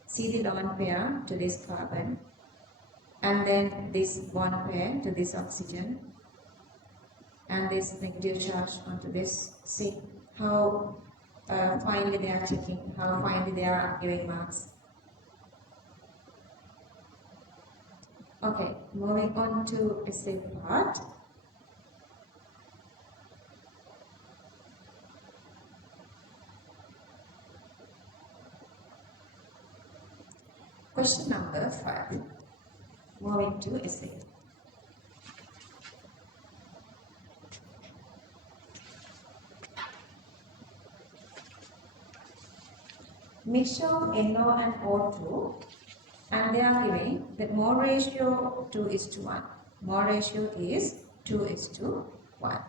See the lone pair to this carbon, and then this one pair to this oxygen, and this negative charge onto this. See how finally they are checking, how finally they are giving marks. Okay, moving on to essay part. Question number 5. Moving to essay. Mixture of NO and O2, and they are giving the mole ratio 2:1. Mole ratio is 2:1.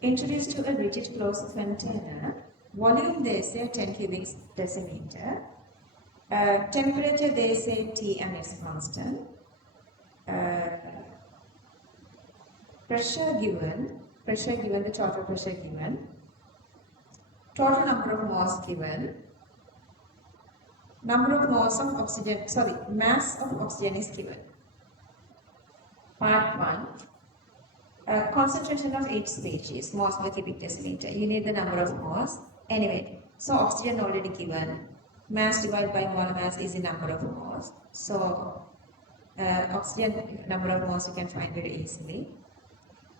Introduced to a rigid closed container. Volume they say 10 cubic decimeter. Temperature they say T and S constant. Pressure given, the total pressure given. Total number of moles given. Number of moles of oxygen, mass of oxygen is given. Part 1. Concentration of each species, moles per cubic decimeter. You need the number of moles. Anyway, so oxygen already given. Mass divided by molar mass is the number of moles. So oxygen number of moles you can find very easily.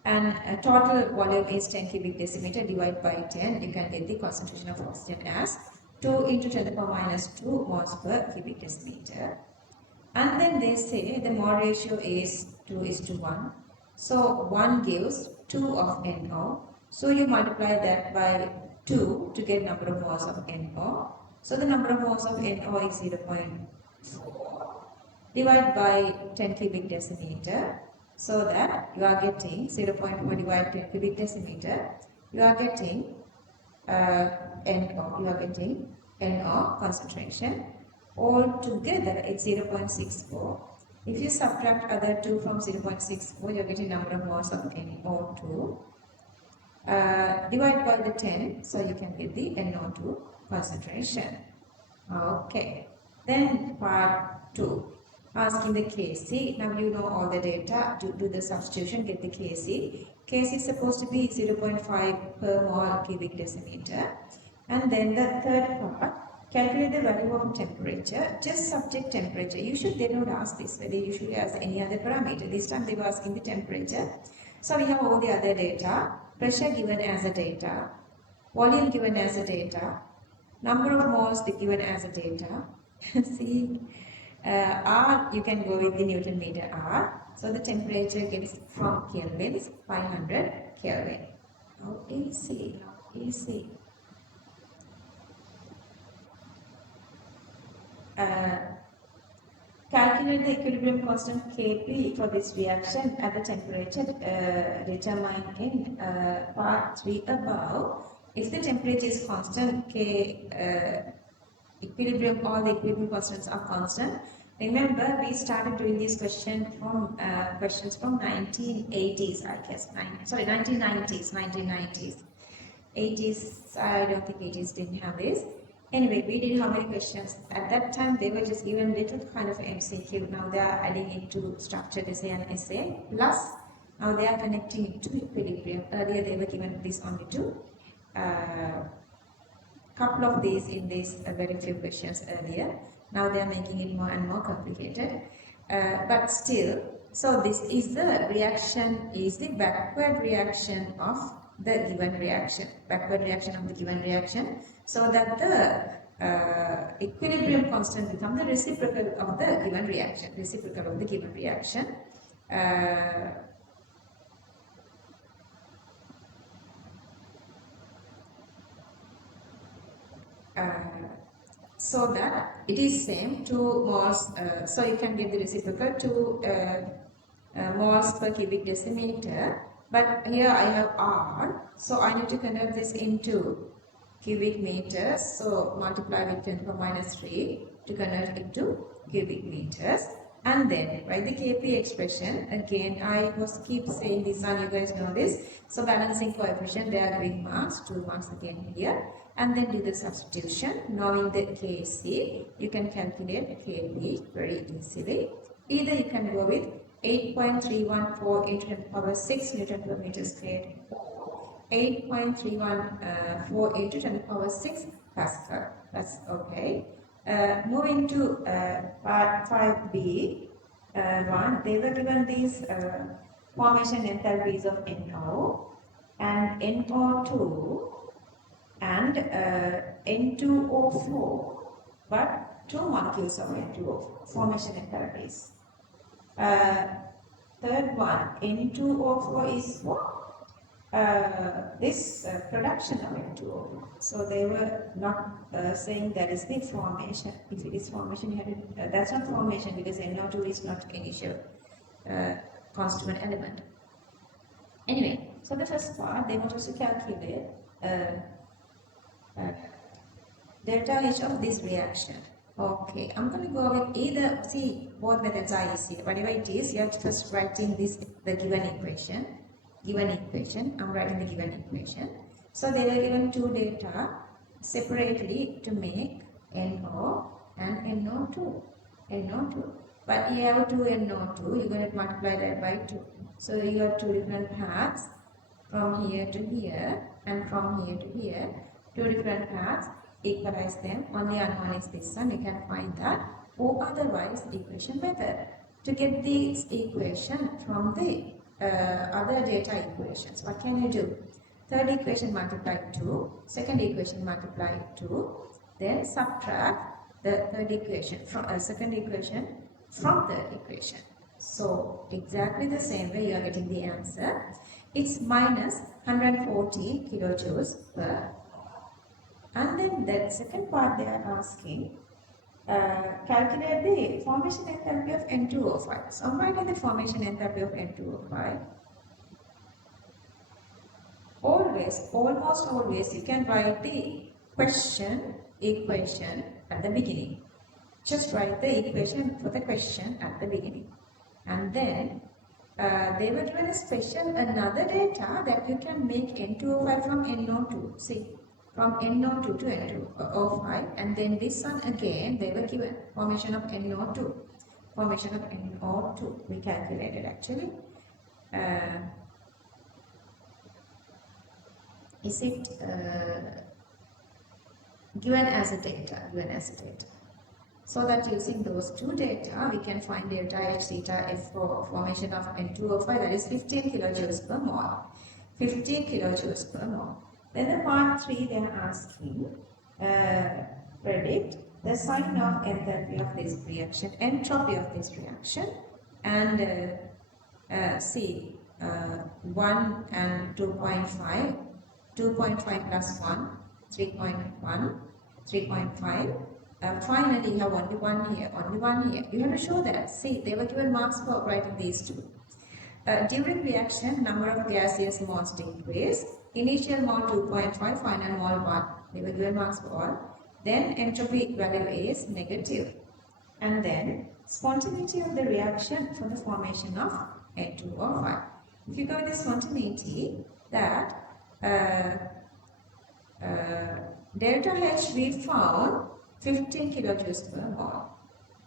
And total volume is 10 cubic decimeter divided by 10. You can get the concentration of oxygen as 2 into 10 to the power minus 2 moles per cubic decimeter. And then they say the mole ratio is 2:1. So 1 gives 2 of NO. So you multiply that by 2 to get number of moles of NO. So the number of moles of NO is 0.4 divided by 10 cubic decimeter. So that you are getting 0.4 divided 10 cubic decimeter. You are getting NO. You are getting NO concentration. All together it's 0.64. If you subtract other 2 from 0.64, you are getting number of moles of NO2. Divide by the 10, so you can get the NO2 concentration. Okay. Then part 2. Asking the Kc. Now you know all the data. Do the substitution, get the Kc. Kc is supposed to be 0.5 per mole cubic decimeter. And then the third part, calculate the value of temperature. Just subject temperature. Usually they don't ask this, but they usually ask any other parameter. This time they were asking the temperature. So we have all the other data. Pressure given as a data. Volume given as a data. Number of moles given as a data. See, R, you can go with the Newton meter R. So the temperature gets from Kelvin, 500 Kelvin. How easy, how easy. Calculate the equilibrium constant Kp for this reaction at the temperature determined in part 3 above. If the temperature is constant, K equilibrium, all the equilibrium constants are constant, Remember, we started doing these questions from 1980s, I guess. 1990s, 1990s. 80s, I don't think 80s didn't have this. Anyway, we did how many questions? At that time, they were just given little kind of MCQ. Now they are adding it to structured essay and essay. Plus, now they are connecting it to equilibrium. Earlier, they were given this only to couple of these in these very few questions earlier. Now they are making it more and more complicated. But still, so this is the reaction, is the backward reaction of the given reaction, backward reaction of the given reaction, so that the equilibrium constant becomes the reciprocal of the given reaction, so that it is same 2 moles, so you can get the reciprocal 2 moles per cubic decimeter, but here I have R, so I need to convert this into cubic meters, so multiply with 10 to the minus 3 to convert it to cubic meters, and then write the Kp expression. Again, I was keep saying this and you guys know this, so balancing coefficient, they are giving marks, 2 marks again here, and then do the substitution. Knowing the Kc, you can calculate Kp very easily. Either you can go with 8.314 into 10 to the power 6 Newton per meter squared, 8.314 into 10 to the power 6 Pascal. That's okay. Moving to part 5b, 1, they were given these formation enthalpies of NO and NO2 and N2O4, but 2 molecules of N2O4, formation enthalpies. Third one, N2O4 is what? This production of N2O. So they were not saying that is the formation. If it is formation, that's not formation because NO2 is not initial constituent element. Anyway, so the first part, they want us to calculate delta H of this reaction. Okay, I'm going to go with either, see, both methods are easy. Whatever it is, you are first writing this, the given equation. I'm writing the given equation. So they were given 2 data separately to make NO and NO2. But you have 2 NO2, you're going to multiply that by 2. So you have 2 different paths from here to here and from here to here. 2 different paths, equalize them. Only unknown is this one, you can find that. Or otherwise, equation method. To get this equation from the other data equations, what can you do? Third equation multiply 2, second equation multiply 2, then subtract the third equation from second equation from third equation. So exactly the same way you are getting the answer. It's minus 140 kilojoules per. And then the second part they are asking, calculate the formation enthalpy of N2O5. So I'm writing the formation enthalpy of N2O5. Almost always you can write the equation at the beginning. Just write the equation for the question at the beginning. And then they were given a special another data that you can make N2O5 from NO2. See, from NO2 to N2O5, and then this one again they were given formation of NO2. We calculated actually. Is it given as a data? So that using those 2 data, we can find delta H theta F for formation of N2O5, that is 15 kilojoules per mole. 15 kilojoules per mole. Then the part 3 they are asking, predict the sign of enthalpy of this reaction, entropy of this reaction, and see 1 and 2.5, 2.5 plus 1, 3.1, 3.5. Finally, you have only one here. You have to show that. See, they were given marks for writing these 2. During reaction, number of gaseous moles decrease. Initial mole 2.5, final mole 1. They were given marks for all. Then entropy value is negative. And then spontaneity of the reaction for the formation of N2O5. If you go with the spontaneity, that delta H we found 15 kilojoules per mole,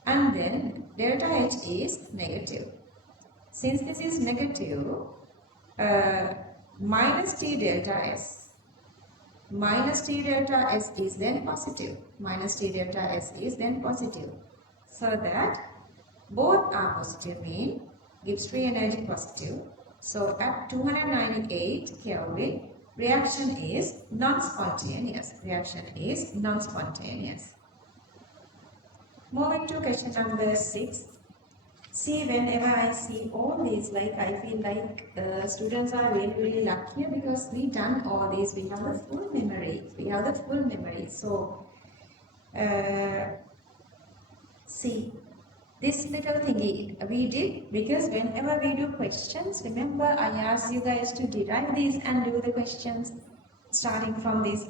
and then delta H is negative. Since this is negative, minus T delta S. Minus T delta S is then positive. Minus T delta S is then positive. So that both are positive mean gives free energy positive. So at 298 Kelvin, reaction is non-spontaneous. Reaction is non-spontaneous. Moving to question number 6. See, whenever I see all these, like I feel like students are really lucky because we done all these. We have the full memory. We have the full memory. So, see, this little thingy we did because whenever we do questions, remember I asked you guys to derive these and do the questions starting from this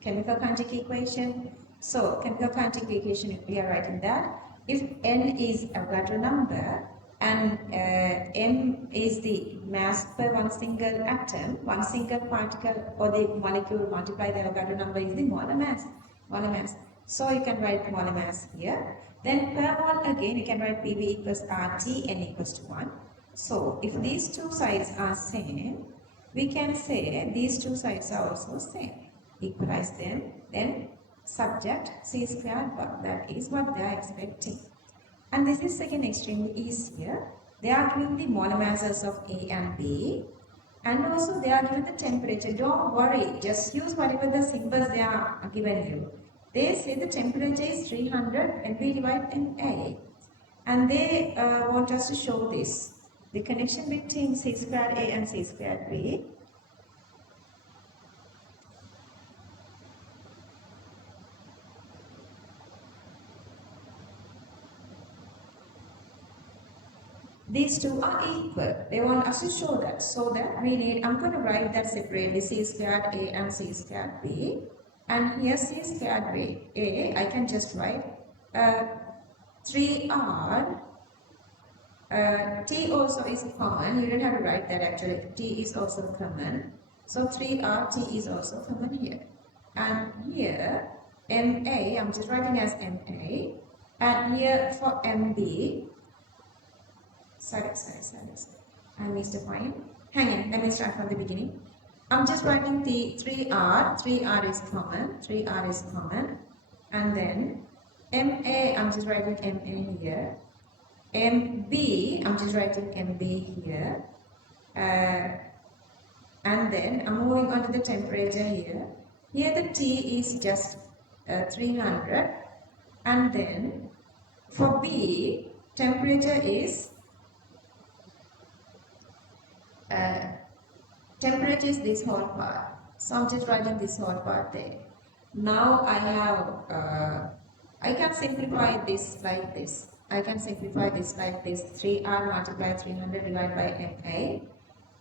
chemical kinetic equation. So, chemical kinetic equation, we are writing that. If N is Avogadro number and M is the mass per one single atom, one single particle or the molecule multiply the Avogadro number is the molar mass. Molar mass. So you can write molar mass here. Then per mole again you can write PV equals RT, N equals to 1. So if these two sides are same, we can say these two sides are also same. Equalize them, then subject C squared bar. That is what they are expecting. And this is second extremely easier. They are given the molar masses of A and B, and also they are given the temperature. Don't worry, just use whatever the symbols they are given you. They say the temperature is 300 and we divide MA, and they want us to show this, the connection between C squared A and C squared B. These two are equal. They want us to show that. So that we need, I'm going to write that separately, C squared A and C squared B. And here C squared B, A, I can just write 3R. T also is common. You don't have to write that actually. T is also common. So 3R, T is also common here. And here, MA, I'm just writing as MA. And here for MB, sorry, I missed a point. Hang on, let me start from the beginning. I'm just writing the 3R, 3R is common, 3R is common. And then MA, I'm just writing MA here. MB, I'm just writing MB here. And then I'm moving on to the temperature here. Here the T is just 300. And then for B, temperature is temperature is this whole part. So I'm just writing this whole part there. Now I have, I can simplify this like this. I can simplify this like this. 3R multiplied 300 divided by MA.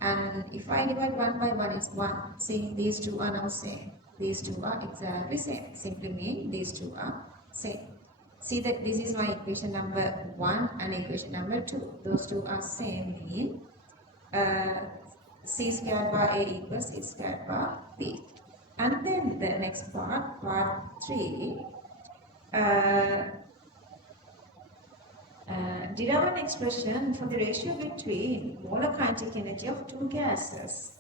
And if I divide 1 by 1 is 1. See, these two are now same. These two are exactly same. Simply mean these two are same. See that this is my equation number 1 and equation number 2. Those two are same mean C squared bar A equals C squared bar B. And then the next part, part 3, derive an expression for the ratio between molar kinetic energy of two gases.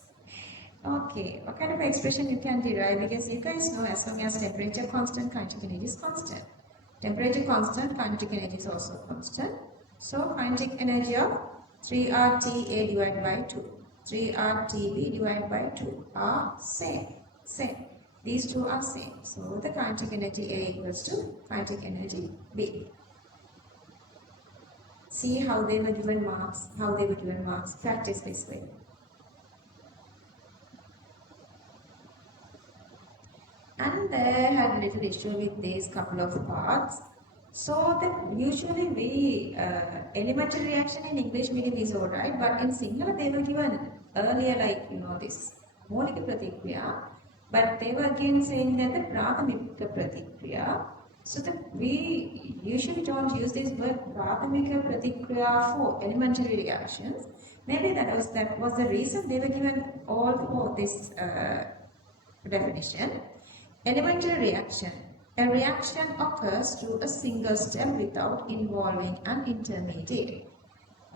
Okay, what kind of expression you can derive? Because you guys know as long as temperature constant, kinetic energy is constant. Temperature constant, kinetic energy is also constant. So kinetic energy of 3RTA divided by 2. 3RTB divided by 2 are same. These two are same. So the kinetic energy A equals to kinetic energy B. See how they were given marks, practice this way. And they had a little issue with these couple of parts. So that usually we, elementary reaction in English medium is alright, but in Sinhala they were given earlier like, this Molika Pratikriya, but they were again saying that the Prathamika Pratikriya, So we usually don't use this word prathamika pratikriya for elementary reactions. Maybe that was the reason they were given all for this definition. Elementary reaction. A reaction occurs through a single step without involving an intermediate.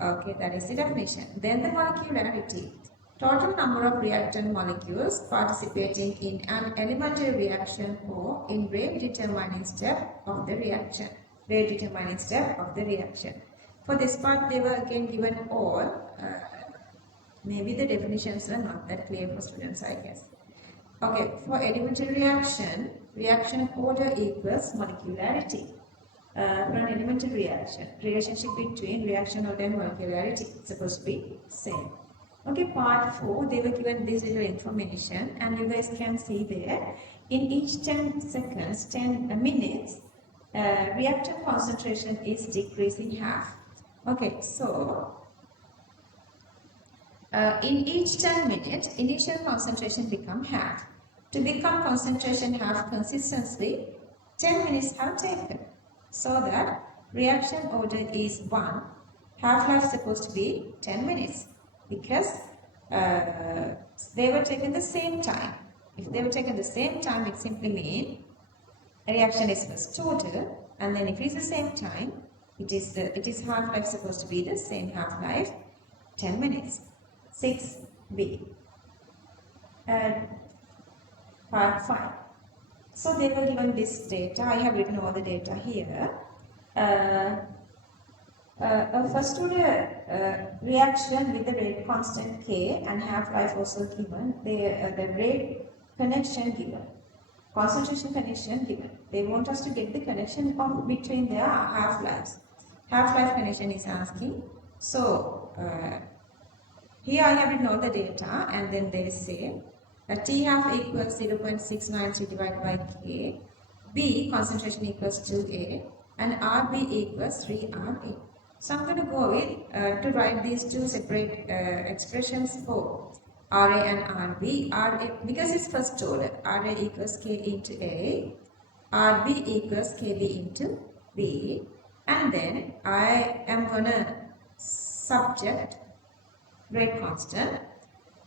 Okay, that is the definition. Then the molecularity. Total number of reactant molecules participating in an elementary reaction or in rate determining step of the reaction. Rate determining step of the reaction. For this part, they were again given all. Maybe the definitions were not that clear for students, I guess. Okay, for elementary reaction, reaction order equals molecularity. For an elementary reaction, relationship between reaction order and molecularity is supposed to be same. Okay, part 4, they were given this little information and you guys can see there, in each 10 seconds, 10 minutes, reactant concentration is decreasing half. Okay, so in each 10 minutes, initial concentration become half. To become concentration half consistently, 10 minutes have taken. So that reaction order is 1. Half-life is supposed to be 10 minutes because they were taken the same time. If they were taken the same time, it simply means a reaction is first total, and then if it is the same time, it is half-life supposed to be the same half-life, 10 minutes. 6b. Part 5. So they were given this data. I have written all the data here. First order reaction with the rate constant K and half-life also given. The rate connection given. Concentration connection given. They want us to get the connection between their half-lives. Half-life connection is asking. So here I have written all the data and then they say that T half equals 0.693 divided by K, B concentration equals 2A and RB equals 3RA. So I'm going to go with to write these two separate expressions for RA and RB. RA, because it's first order, RA equals K into A, RB equals KB into B, and then I am going to subject rate constant.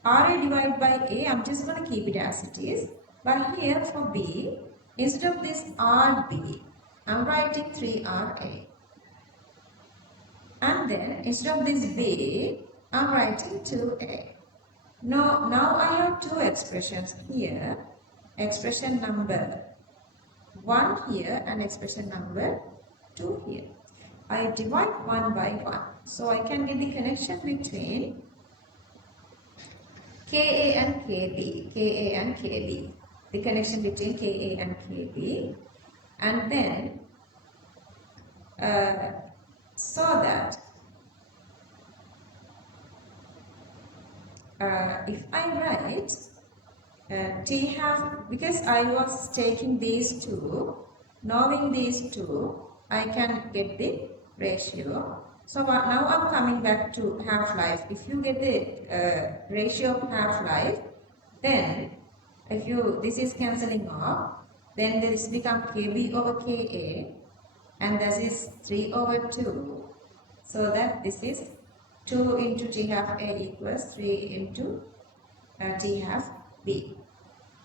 RA divided by A, I'm just going to keep it as it is. But here for B, instead of this RB, I'm writing 3RA. And then instead of this B, I'm writing 2A. Now I have two expressions here. Expression number 1 here and expression number 2 here. I divide 1 by 1. So I can get the connection between Ka and Kb, Ka and Kb, the connection between Ka and Kb, and then so that if I write T half, because I was taking these two, knowing these two, I can get the ratio. So now I'm coming back to half-life. If you get the ratio of half-life, then if this is cancelling off, then this becomes Kb over Ka, and this is 3 over 2. So that this is 2 into T half A equals 3 into T half B.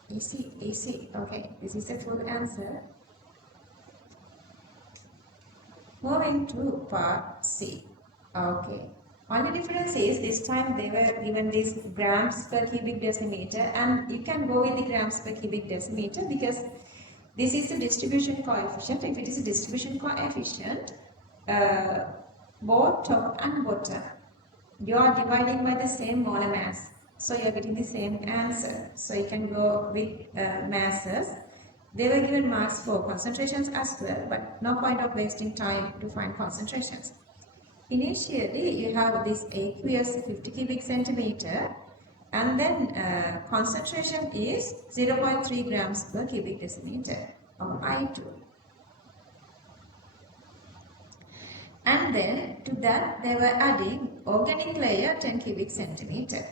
Easy. Okay, this is a full answer. Moving to part C. Okay. Only difference is this time they were given this grams per cubic decimeter, and you can go with the grams per cubic decimeter because this is the distribution coefficient. If it is a distribution coefficient, both top and bottom, you are dividing by the same molar mass. So you are getting the same answer. So you can go with masses. They were given marks for concentrations as well, but no point of wasting time to find concentrations. Initially, you have this aqueous 50 cubic centimeter, and then concentration is 0.3 grams per cubic decimeter of I2. And then to that, they were adding organic layer 10 cubic centimeter.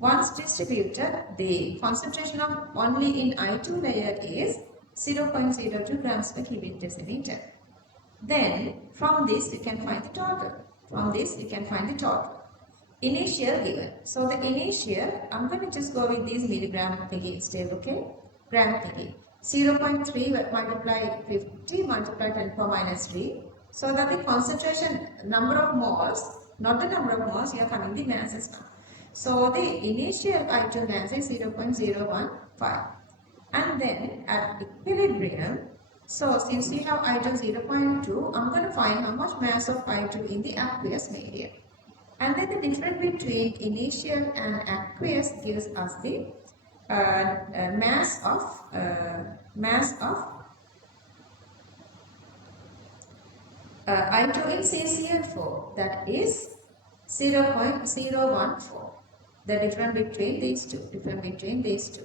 Once distributed, the concentration of only in I2 layer is 0.02 grams per cubic decimeter. Then from this we can find the total. From this we can find the total. Initial given. So the initial, I'm going to just go with these milligram thingy instead, okay? Gram thingy. 0.3 multiply 50 multiply 10 power minus 3. So that the concentration, number of moles, not the number of moles, you are coming the masses now. So the initial I2 mass is 0.015. And then at equilibrium, so since we have I2 0.2, I'm going to find how much mass of I2 in the aqueous medium. And then the difference between initial and aqueous gives us the mass of I2 in CCl4, that is 0.014. The difference between these two.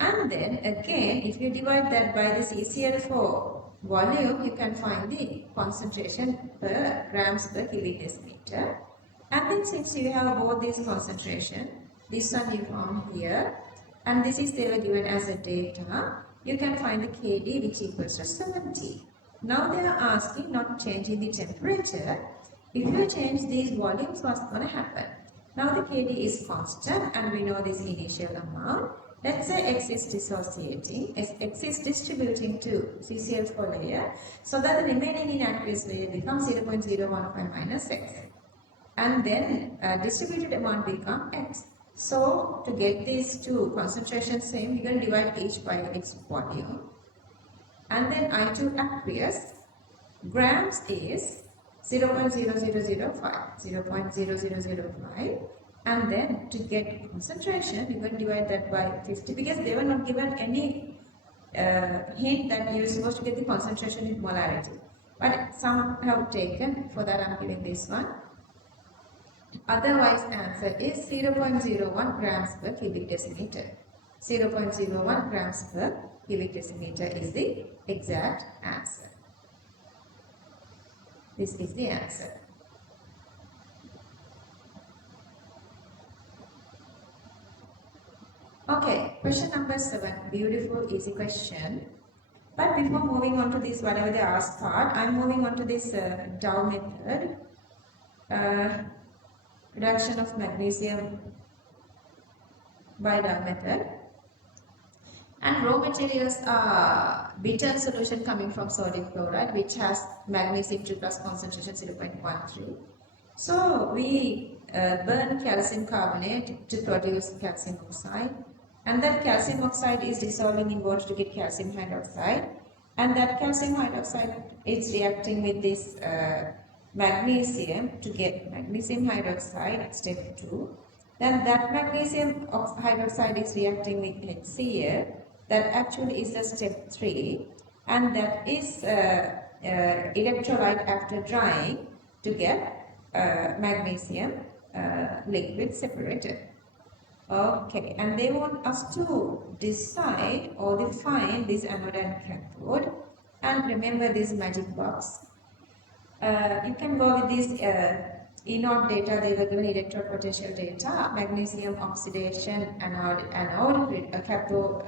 And then again, if you divide that by the CCl4 volume, you can find the concentration per grams per cubic decimeter. And then since you have both these concentration, this one you found here, and this is they were given as a data, you can find the Kd which equals to 70. Now they are asking not changing the temperature. If you change these volumes, what's going to happen? Now the Kd is constant and we know this initial amount. Let's say X is dissociating, X is distributing to CCl4 layer, so that the remaining in aqueous layer becomes 0.015 minus X. And then distributed amount become X. So to get these two concentrations same, you can divide each by its volume. And then I2 aqueous, grams is 0.0005, and then to get concentration, you can divide that by 50 because they were not given any hint that you're supposed to get the concentration in molarity. But some have taken, for that I'm giving this one. Otherwise, answer is 0.01 grams per cubic decimeter. 0.01 grams per cubic decimeter is the exact answer. This is the answer. Okay, question number 7. Beautiful, easy question. But before moving on to this, whatever they asked part, I'm moving on to this Dow method. Reduction of magnesium by Dow method. And raw materials are bitter solution coming from sodium chloride, which has magnesium 2 plus concentration 0.13. So we burn calcium carbonate to produce calcium oxide, and that calcium oxide is dissolving in water to get calcium hydroxide, and that calcium hydroxide is reacting with this magnesium to get magnesium hydroxide at step 2. Then that magnesium hydroxide is reacting with HCl, that actually is the step 3, and that is electrolyte after drying to get magnesium liquid separated. Okay, and they want us to decide or define this anode and cathode, and remember this magic box. You can go with this E0 data, they were given electrode potential data, magnesium oxidation anode, cathode,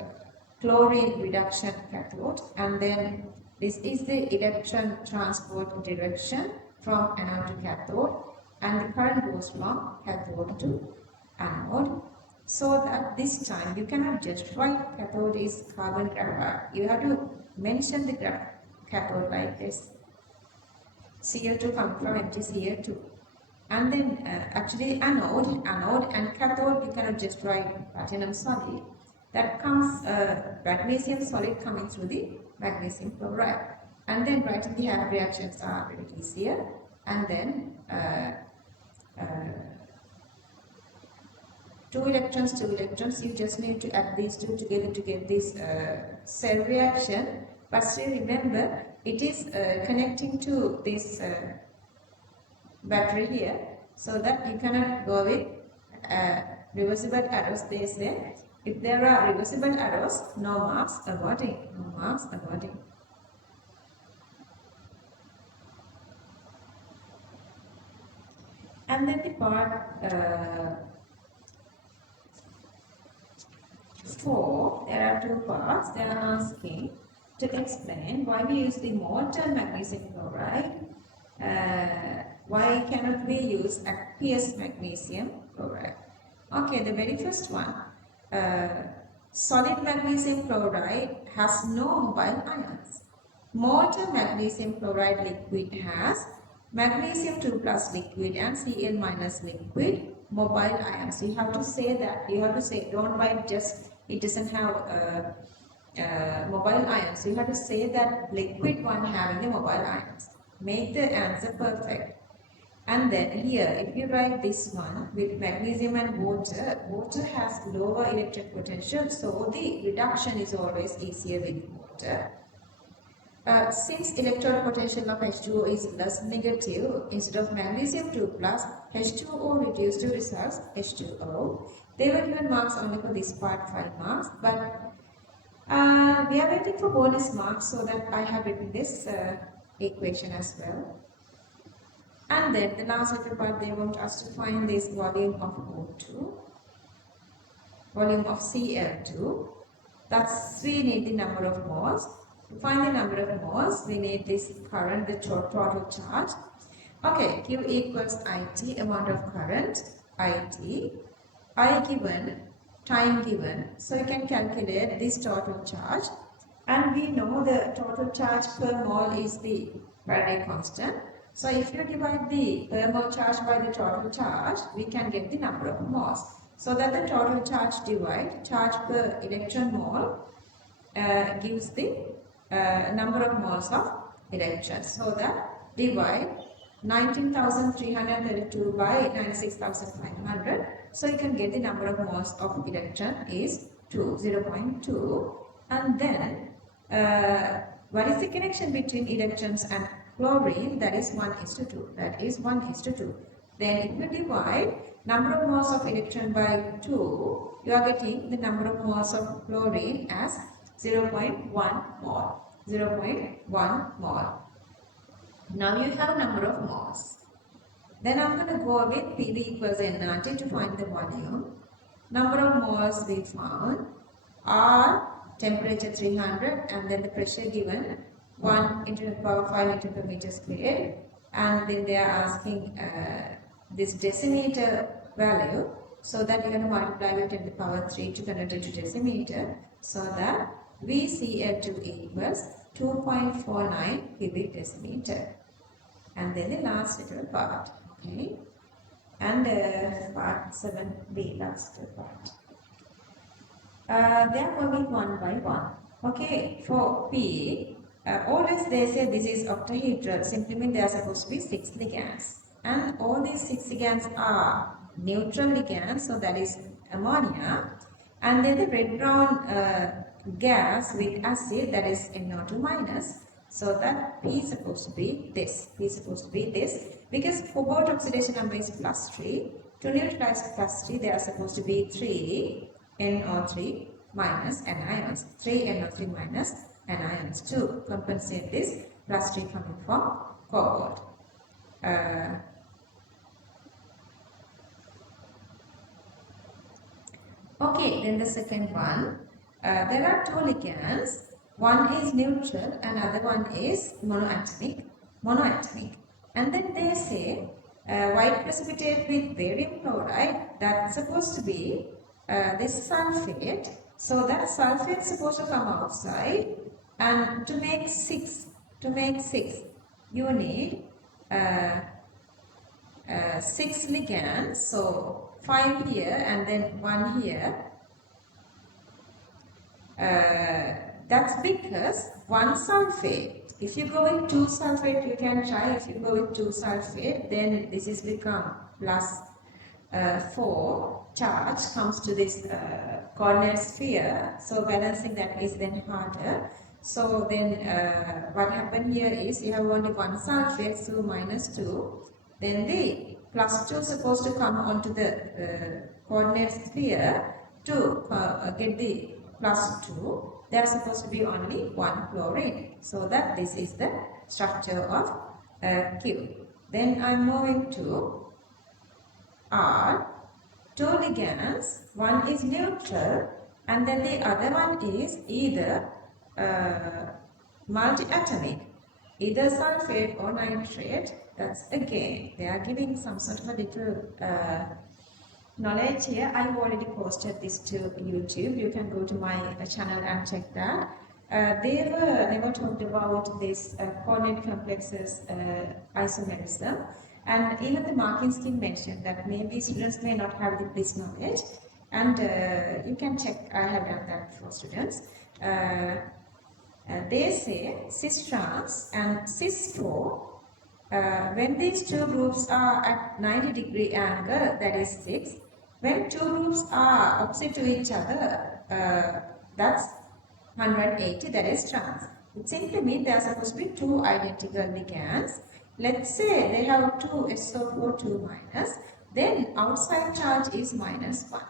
chlorine reduction cathode, and then this is the electron transport direction from anode to cathode, and the current goes from cathode to anode. So that this time you cannot just write cathode is carbon graphite. You have to mention the cathode like this. Cl2 comes from MgCl2. And then actually anode and cathode you cannot just write platinum solid. That comes magnesium solid coming through the magnesium chloride. And then writing the half reactions are very easier. And then 2 electrons, you just need to add these two together to get this cell reaction. But still remember, it is connecting to this battery here, so that you cannot go with reversible arrows. They say if there are reversible arrows, no marks awarding, no marks awarding. And then the part 4, there are two parts. They are asking to explain why we use the molten magnesium chloride. Why cannot we use aqueous magnesium chloride? Okay, the very first one. Solid magnesium chloride has no mobile ions. Molten magnesium chloride liquid has magnesium 2 plus liquid and Cl minus liquid mobile ions. You have to say that. You have to say, don't write just it doesn't have mobile ions. You have to say that liquid one having the mobile ions. Make the answer perfect. And then here, if you write this one with magnesium and water, water has lower electric potential, so the reduction is always easier with water. Since electrode potential of H2O is less negative, instead of magnesium 2 plus, H2O reduced to results H2O. They were given marks only for this part, 5 marks, but we are waiting for bonus marks, so that I have written this equation as well. And then the last little part, they want us to find this volume of O2, volume of Cl2. That's, we need the number of moles. To find the number of moles, we need this current, the total charge. Okay, Q equals IT, amount of current, IT, I given, time given. So you can calculate this total charge. And we know the total charge per mole is the Faraday constant. So if you divide the per mole charge by the total charge, we can get the number of moles. So that the total charge divide charge per electron mole gives the number of moles of electrons. So that divide 19,332 by 96,500. So you can get the number of moles of electron is 0.2. And then what is the connection between electrons and chlorine? That is 1:2. That is 1:2. Then if you divide number of moles of electron by 2, you are getting the number of moles of chlorine as 0.1 mole. 0.1 mole. Now you have number of moles. Then I'm going to go with PV equals nRT to find the volume. Number of moles we found are temperature 300 and then the pressure given 1 into the power 5 meter per meter squared, and then they are asking this decimeter value, so that you're going to multiply with 10 to the power 3 to convert it to decimeter, so that VCl2 equals 2.49 cubic decimeter. And then the last little part, okay, and part 7b, last part. They are moving one by one. Okay, for P, always they say this is octahedral, simply means there are supposed to be 6 ligands. And all these 6 ligands are neutral ligands, so that is ammonia. And then the red-brown gas with acid, that is NO2 minus. So that P is supposed to be this. P is supposed to be this. Because cobalt oxidation number is +3. To neutralize +3, there are supposed to be 3 NO3 minus anions. 3 NO3 minus anions to compensate this +3 coming from cobalt. Okay, then the second one. There are 2 ligands. One is neutral, another one is monoatomic. And then they say white precipitate with barium chloride, that's supposed to be this sulfate. So that sulfate is supposed to come outside, and to make 6, you need 6 ligands. So 5 here and then 1 here. That's because 1 sulfate. If you go with 2 sulfate, you can try. If you go with 2 sulfate, then this is become +4 charge comes to this coordinate sphere. So balancing that is then harder. So then what happened here is you have only 1 sulfate, so -2. Then the +2 is supposed to come onto the coordinate sphere to get the +2. There are supposed to be only 1 chlorine. So that this is the structure of Q. Then I'm moving to R. 2 ligands. One is neutral And then the other one is either multi-atomic, either sulfate or nitrate. That's again, they are giving some sort of a little knowledge here. I've already posted this to YouTube. You can go to my channel and check that. They were never talked about this coordinate complexes isomerism, and even the marking scheme mentioned that maybe students may not have this knowledge, and you can check. I have done that for students. They say cis-trans and cis-4, when these two groups are at 90-degree angle, that is 6. When two groups are opposite to each other, that's 180, that is trans. It simply means there are supposed to be two identical ligands. Let's say they have two SO4 2 minus, then outside charge is minus 1.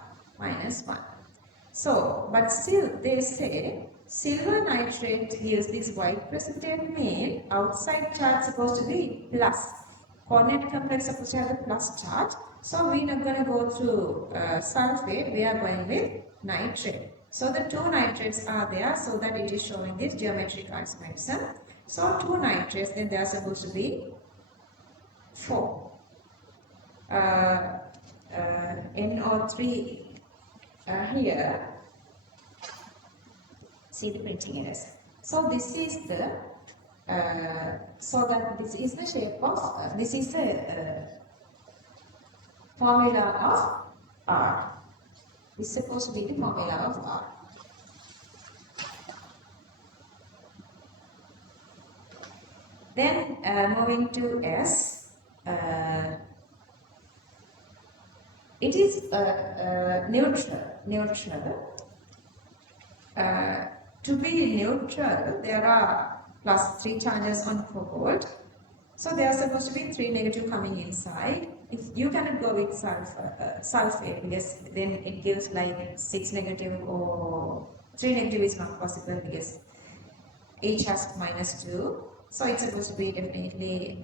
So, but still they say silver nitrate gives this white precipitate, mean outside charge supposed to be plus. Coordinate complex supposed to have the plus charge. So we are not going to go through sulfate, we are going with nitrate. So the two nitrates are there, so that it is showing this geometric isomerism. So two nitrates, then they are supposed to be 4. NO3 here. See the printing errors. So this is the so that this is the shape of this is the formula of R. This is supposed to be the formula of R. Then moving to S, it is neutral. To be neutral, there are plus 3 charges on cobalt. So there are supposed to be 3 negative coming inside. If you cannot go with sulfate, because then it gives like 6 negative or 3 negative is not possible because each has minus 2. So it's supposed to be definitely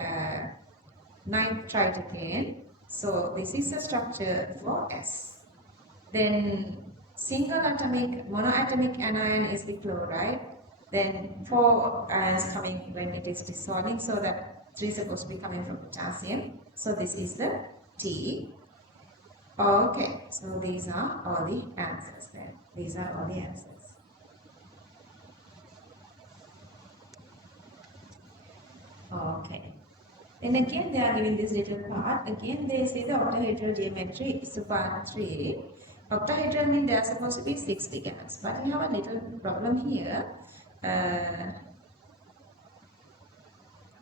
nitrite again. So this is the structure for S. Then single atomic, monoatomic anion is the chloride. Then 4 ions coming when it is dissolving, so that 3 is supposed to be coming from potassium. So this is the T. Okay, so these are all the answers there. These are all the answers. Okay. And again they are giving this little part. Again they say the octahedral geometry is part 3. Octahedral means there are supposed to be 6 ligands. But we have a little problem here.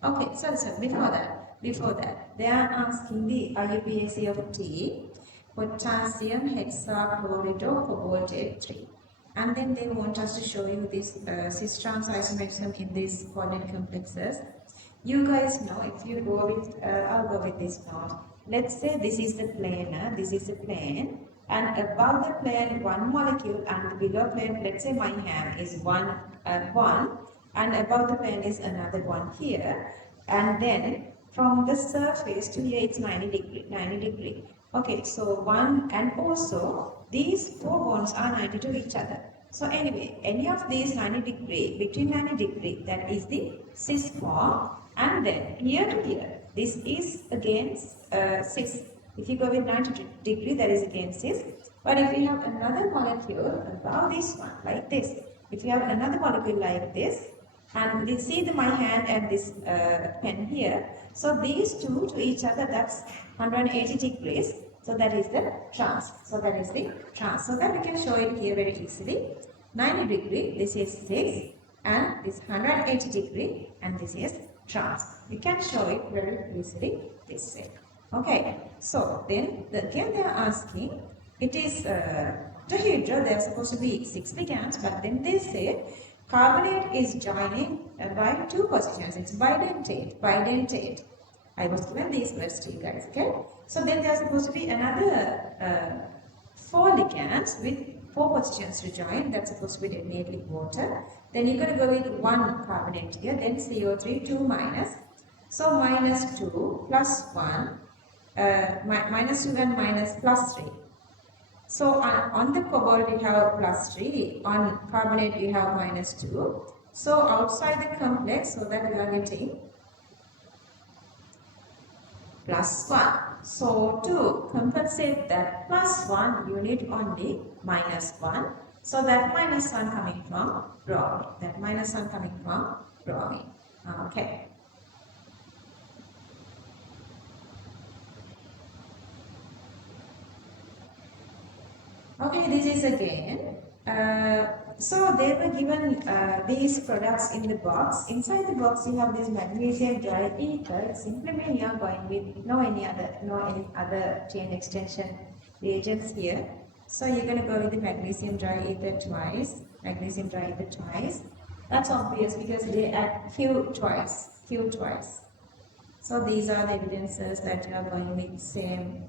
Okay, so before that, they are asking the IUPAC of T, potassium hexachloride cobaltate 3. And then they want us to show you this cis-trans isomerism in these coordinate complexes. You guys know, if you go with, I'll go with this note. Let's say this is the plane, this is the plane, and above the plane one molecule and the below plane, let's say my hand is one, and above the plane is another one here, and then from the surface to here it's 90 degree. Okay, so one, and also these 4 bonds are 90 to each other. So anyway, any of these 90 degree, between 90 degree, that is the cis form, and then here to here, this is again cis. If you go with 90 degree, that is again cis. But if you have another molecule above this one, like this, if you have another molecule like this, and you see my hand and this pen here, so these two to each other, that's 180 degrees. So that is the trans. So that is the trans. So that we can show it here very easily. 90 degree, this is 6, and this 180 degree, and this is trans. We can show it very easily this way. Okay. So then again they are asking, it is tetrahedral. They are supposed to be 6 ligands, but then they say carbonate is joining by 2 positions. It's bidentate. I was given these words to you guys, okay? So then there are supposed to be another 4 ligands with 4 positions to join. That's supposed to be definitely water. Then you're going to go with 1 carbonate here, then CO3, 2 minus. So minus 2 plus 1, minus 2 and minus plus 3. So on the cobalt we have +3, on carbonate we have -2. So outside the complex, so that we are getting +1. So to compensate that +1, you need only -1. So that -1 coming from bromine. That -1 coming from bromine. Okay. Okay, this is again. So they were given these products in the box. Inside the box, you have this magnesium dry ether. Simply mean you are going with no any other chain extension reagents here. So you're going to go with the magnesium dry ether twice. Magnesium dry ether twice. That's obvious because they add few twice. So these are the evidences that you are going with same.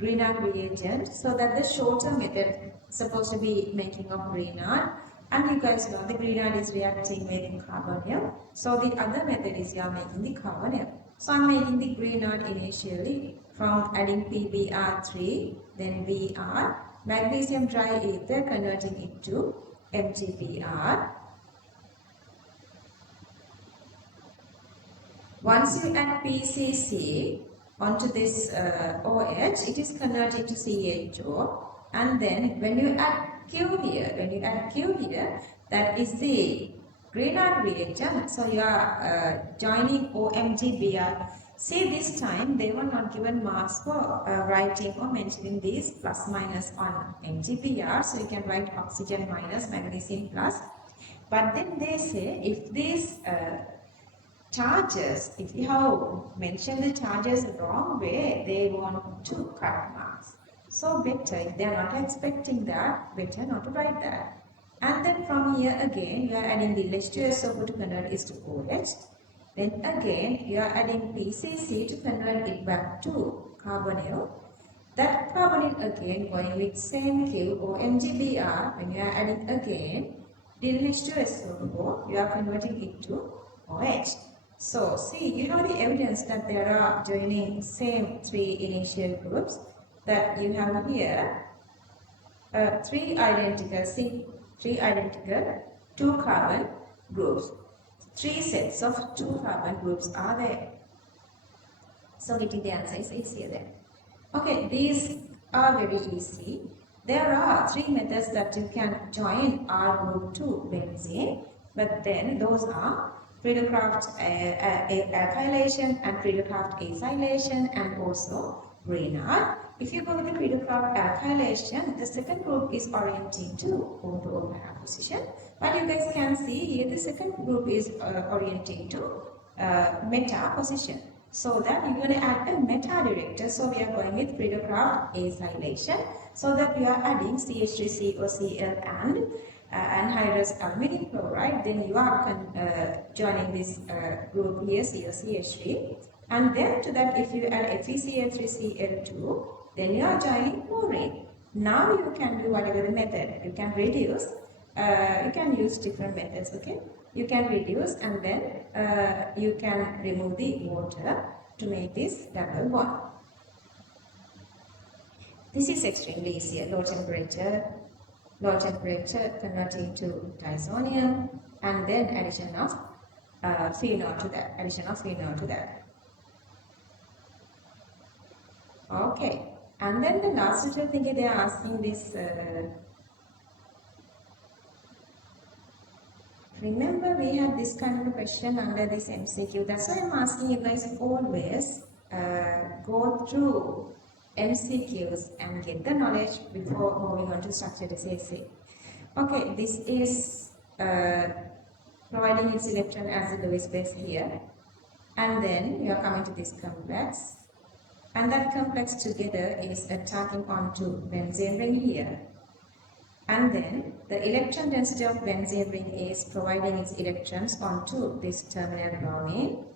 Grignard reagent, so that the shorter method is supposed to be making of Grignard, and you guys know the Grignard is reacting with carbonyl, so the other method is you are making the carbonyl. So I'm making the Grignard initially from adding PBr3, then Br, magnesium dry ether, converting it to MgBr. Once you add PCC onto this OH, it is converted to CHO, and then when you add Q here, that is the Grignard reagent. So you are joining OMgBr. See, this time they were not given marks for writing or mentioning these plus minus on MgBr. So you can write oxygen minus, magnesium plus. But then they say if these charges, if you have mentioned the charges wrong way, they want to cut marks. So better, if they are not expecting that, better not to write that. And then from here again, you are adding the H2SO4 to convert it to OH. Then again, you are adding PCC to convert it back to carbonyl. That carbonyl again going with same Q or MgBr. When you are adding again, the H2SO4, you are converting it to OH. So see, you know the evidence that there are joining same three initial groups that you have here. Three identical 2 carbon groups. 3 sets of 2 carbon groups are there. So getting the answer is easier there. Okay, these are very easy. There are 3 methods that you can join R group to benzene, but then those are Friedel-Crafts alkylation and Friedel-Crafts acylation, and also Grignard. If you go with the Friedel-Crafts alkylation, the second group is orienting to O2O position. But you guys can see here the second group is orienting to meta position. So that you're going to add a meta director. So we are going with Friedel-Crafts acylation. So that we are adding CH3COCl and anhydrous aluminium chloride. Then you are joining this group here, COCH3. And then to that, if you add FeCl3Cl2, then you are joining chlorine. Now you can do whatever the method. You can reduce. You can use different methods. Okay. You can reduce, and then you can remove the water to make this double bond. This is extremely easy. Low temperature converting to disonium, and then addition of phenol to that. Okay, and then the last little thing they are asking this. Remember, we had this kind of a question under this MCQ. That's why I'm asking you guys always go through MCQs and get the knowledge before moving on to structured assay. Okay, this is providing its electron as the Lewis base here, and then you are coming to this complex, and that complex together is attacking onto benzene ring here. And then the electron density of benzene ring is providing its electrons onto this terminal bromine.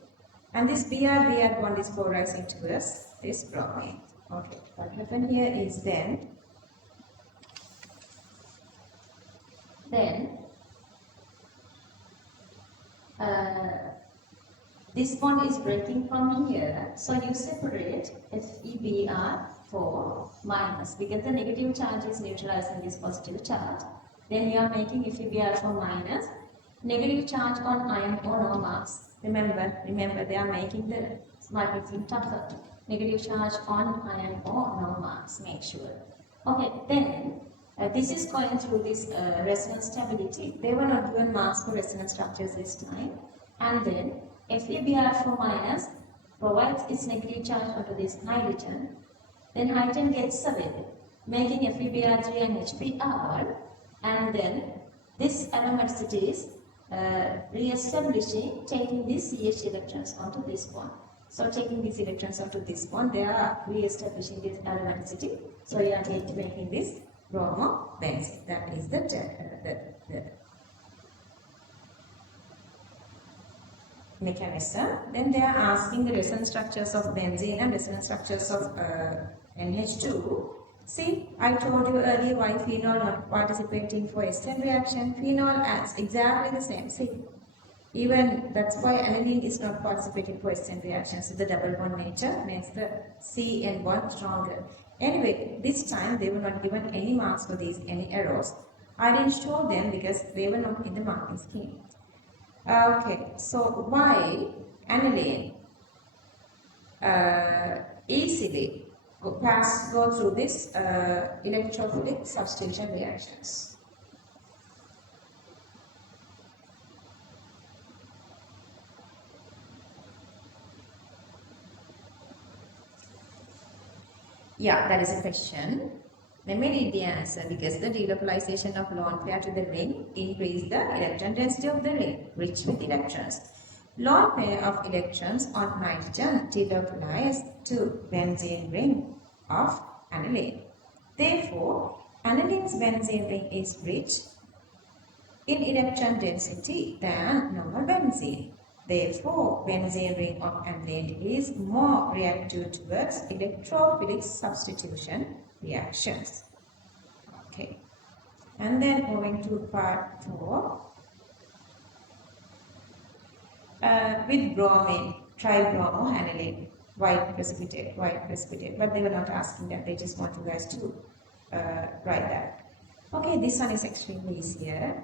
And this Br bond is polarizing towards this bromine. Okay, what happened here is then This bond is breaking from here, so you separate FeBr for minus because the negative charge is neutralizing this positive charge. Then you are making FeBr for minus. Negative charge on iron or no marks. Remember they are making the matrixing tougher. Negative charge on iron or no marks. Make sure. Okay, then this is going through this resonance stability. They were not given marks for resonance structures this time. And then FeBr4 minus provides its negative charge onto this hydrogen. Then hydrogen gets away, making FeBr3 and HBr. And then this aromaticity is re-establishing, taking these CH electrons onto this bond. So taking these electrons onto this bond, they are re-establishing this aromaticity. So you are making this bromobenzene. That is the mechanism. Then they are asking the resonance structures of benzene and resonance structures of NH2. See, I told you earlier why phenol not participating for S10 reaction. Phenol acts exactly the same. See, even that's why aniline is not participating for S10 reactions. So the double bond nature makes the CN bond stronger. Anyway, this time they were not given any marks for these, any errors. I didn't show them because they were not in the marking scheme. Okay, so why aniline easily go through this electrophilic substitution reactions? Yeah, that is a question. Let me read the answer. Because the delocalization of lone pair to the ring increase the electron density of the ring, rich with electrons. Lone pair of electrons on nitrogen delocalize to benzene ring of aniline. Therefore, aniline's benzene ring is rich in electron density than normal benzene. Therefore, benzene ring of aniline is more reactive towards electrophilic substitution reactions. Okay, and then moving to part 4. With bromine, tribromoaniline, white precipitate, but they were not asking that, they just want you guys to write that. Okay, this one is extremely easier.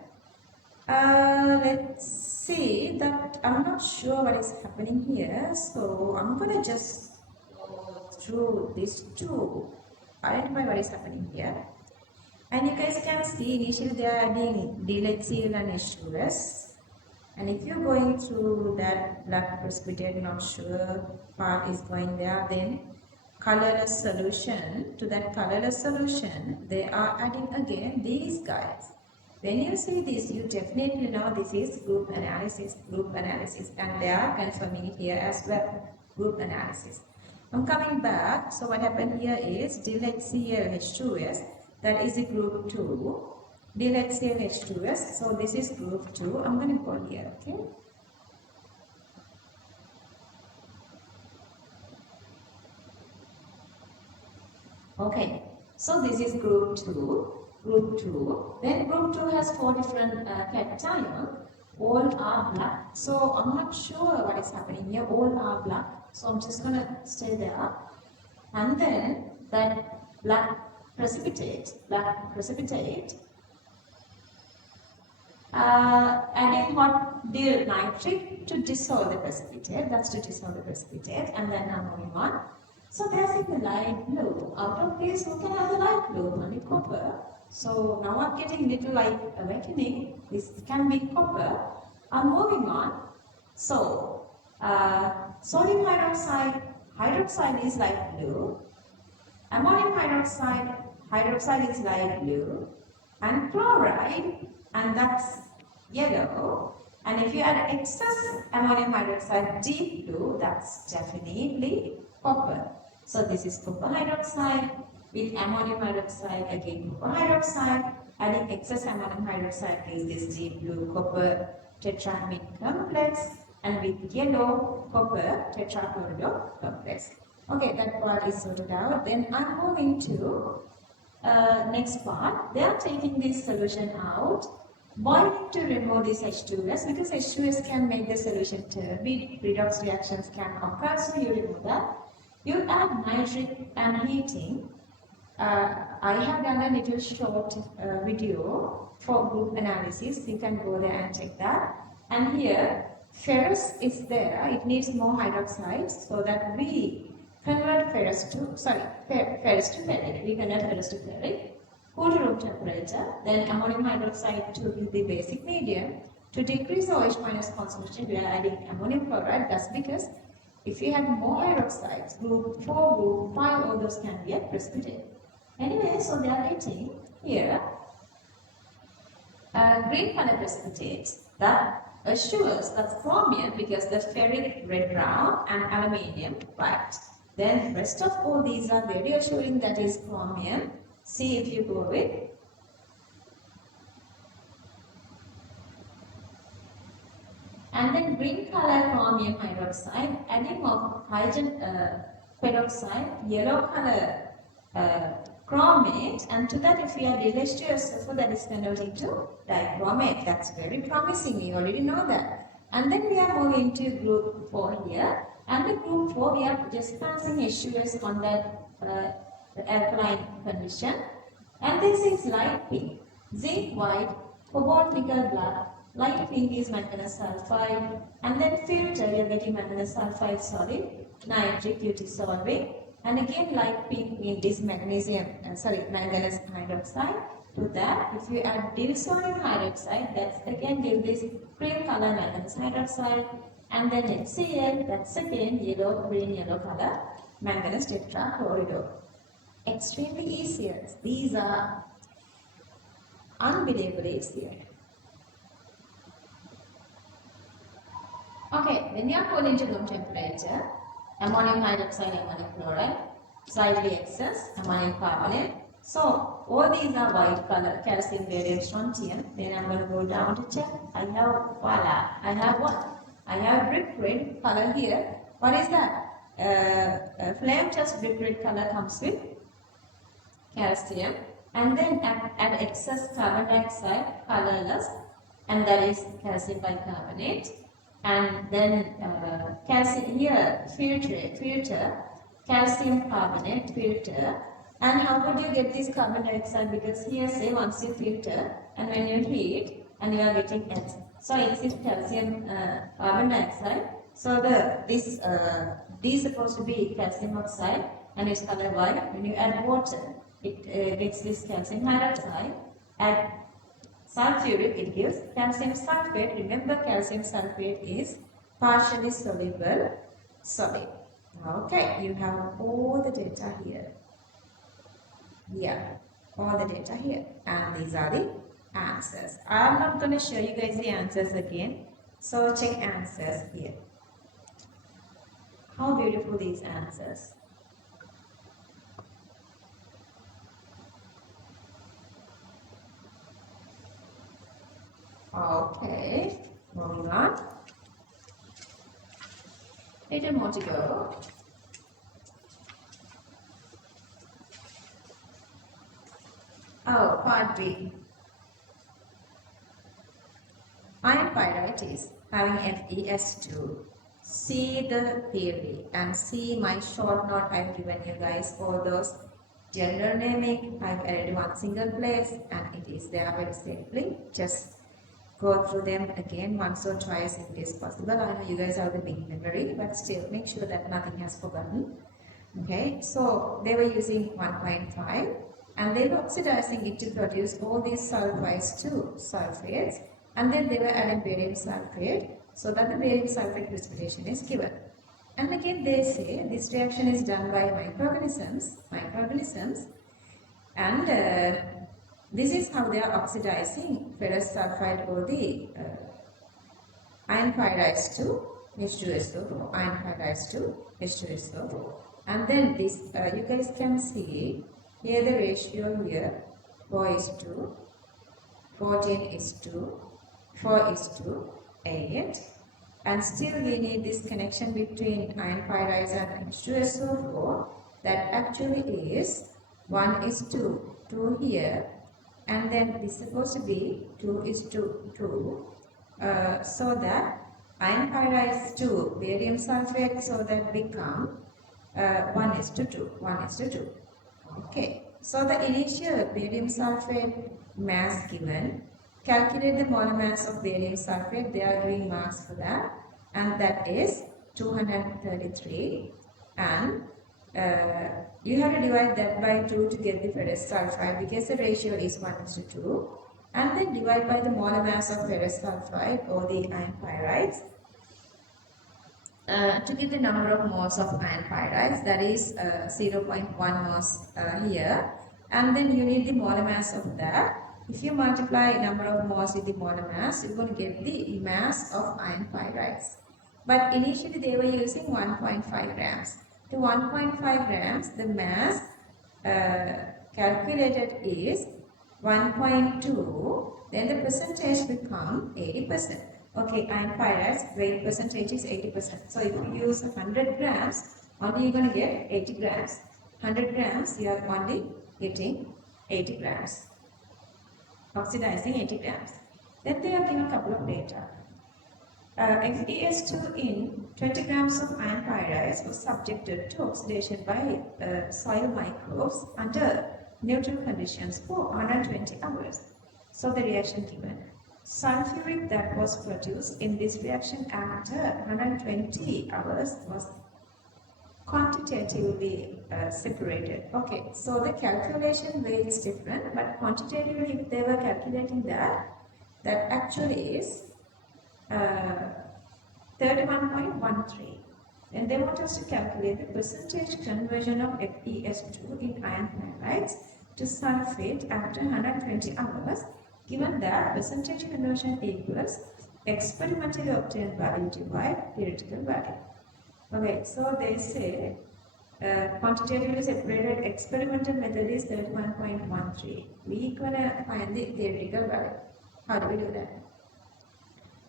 Let's see that I'm not sure what is happening here, so I'm gonna just go through this to identify what is happening here. And you guys can see initially they are adding DHCl and H2S. And if you're going through that black precipitate, not sure part is going there, then colorless solution, to that colorless solution, they are adding again these guys. When you see this, you definitely know this is group analysis, and they are confirming it here as well, group analysis. I'm coming back. So what happened here is DHCl H2S, that is a group 2. DHCl H2S, so this is group 2. I'm going to go here, okay? Okay, so this is group 2. Then group 2 has 4 different cations. All are black. So I'm not sure what is happening here. All are black. So I'm just going to stay there. And then that black precipitate, adding what? The nitric to dissolve the precipitate. That's to dissolve the precipitate. And then I'm moving on. So there's in the light blue. Out of this, who can have the light blue? Only copper. So now I'm getting little like awakening. This can be copper. I'm moving on. So sodium hydroxide is light blue. Ammonium hydroxide is light blue. And chloride, and that's yellow. And if you add excess ammonium hydroxide, deep blue, that's definitely copper. So this is copper hydroxide with ammonium hydroxide, again copper hydroxide. Adding excess ammonium hydroxide is this deep blue copper tetraamine complex, and with yellow copper tetrachloride complex. Okay, that part is sorted out. Then I'm moving to next part. They are taking this solution out Boiling to remove this H2S, because H2S can make the solution turbid, redox reactions can occur, so you remove that. You add nitric and heating. I have done a little short video for group analysis. You can go there and check that. And here, ferrous is there. It needs more hydroxide, so that we convert ferrous to ferric. We convert ferrous to ferric. Cool to room temperature. Then ammonium hydroxide to give the basic medium. To decrease the OH minus concentration, we are adding ammonium chloride. That's because if you have more hydroxides, group 4, group 5, all those can be a precipitate. Anyway, so they are getting here green color precipitates that assures that chromium, because the ferric red brown and aluminium white. Then rest of all these are very assuring, that is chromium. See if you go with and then green color chromium hydroxide, adding of hydrogen peroxide, yellow color chromate, and to that if we add H2SO4, that is converting to dichromate. That's very promising, we already know that. And then we are moving to group 4 here, and the group 4 we are just passing H2S on that alkaline condition. And this is light pink, zinc white, cobalt nickel black, light pink is manganese sulfide, and then filter you are getting manganese sulfide solid, nitric due to dissolving, and again light pink means this manganese hydroxide. To that, if you add dilsonium hydroxide, that's again give this cream color manganese hydroxide, and then HCl, that's again green yellow color manganese tetrachlorid. Extremely easier. These are unbelievably easier. Okay, when you are cooling to room temperature, ammonium hydroxide, ammonium chloride, slightly excess, ammonium carbonate. So, all these are white color, calcium, barium, strontium. Then I'm going to go down to check. I have, voila, I have what? I have brick red color here. What is that? Flame test brick red color comes with calcium. And then add excess carbon dioxide, colorless, and that is calcium bicarbonate. And then calcium here, filter, calcium carbonate, filter. And how would you get this carbon dioxide? Because here say once you filter and when you heat and you are getting X. So it's calcium carbon dioxide. So this is supposed to be calcium oxide and it's color white. When you add water, it gets this calcium hydroxide. Add sulfuric, it gives calcium sulfate. Remember, calcium sulfate is partially soluble solid. Okay, you have all the data here. Yeah, all the data here. And these are the answers. I'm not going to show you guys the answers again. So check answers here. How beautiful these answers. Okay, moving on. Little more to go. Oh, part B. Iron pyrite is having FeS2. See the theory and see my short note I've given you guys, all those general naming. I've added one single place and it is there very simply. Just go through them again once or twice if it is possible. I know you guys have the big memory, but still make sure that nothing has forgotten. Okay, so they were using 1.5 and they were oxidizing it to produce all these sulfides to sulfates, and then they were adding barium sulfate so that the barium sulfate precipitation is given. And again they say this reaction is done by microorganisms, and this is how they are oxidizing ferrous sulfide or the iron pyrites to H2SO4, iron pyrites to H2SO4. And then this, you guys can see here the ratio here 4 is to 14 is to 4 is to 8. And still we need this connection between iron pyrites and H2SO4, that actually is 1 is to 2 here and then it's supposed to be 2 is to 2, so that iron pyrides to barium sulfate, so that become 1 is to 2, 1 is to 2. Okay, so the initial barium sulfate mass given, calculate the molar mass of barium sulfate, they are doing marks for that, and that is 233, and you have to divide that by 2 to get the ferrous sulfide, because the ratio is 1 to 2, and then divide by the molar mass of ferrous sulfide or the iron pyrides to get the number of moles of iron pyrides, that is 0.1 moles here, and then you need the molar mass of that. If you multiply number of moles with the molar mass, you're going to get the mass of iron pyrides. But initially they were using 1.5 grams. To 1.5 grams, the mass calculated is 1.2, then the percentage become 80%. Okay, iron pyrides, weight percentage is 80%. So if you use 100 grams, only you're going to get 80 grams. 100 grams, you are only getting 80 grams. Oxidizing 80 grams. Then they have given a couple of data. FeS2 in 20 grams of iron pyrides was subjected to oxidation by soil microbes under neutral conditions for 120 hours. So the reaction given. Sulfuric that was produced in this reaction after 120 hours was quantitatively separated. Okay, so the calculation way is different, but quantitatively if they were calculating that actually is 31.13. And they want us to calculate the percentage conversion of FeS2 in iron pyrides to sulfate after 120 hours, given that percentage conversion equals experimentally obtained value divided theoretical value. Okay, so they say quantitatively separated experimental method is 31.13. We gonna find the theoretical value. How do we do that?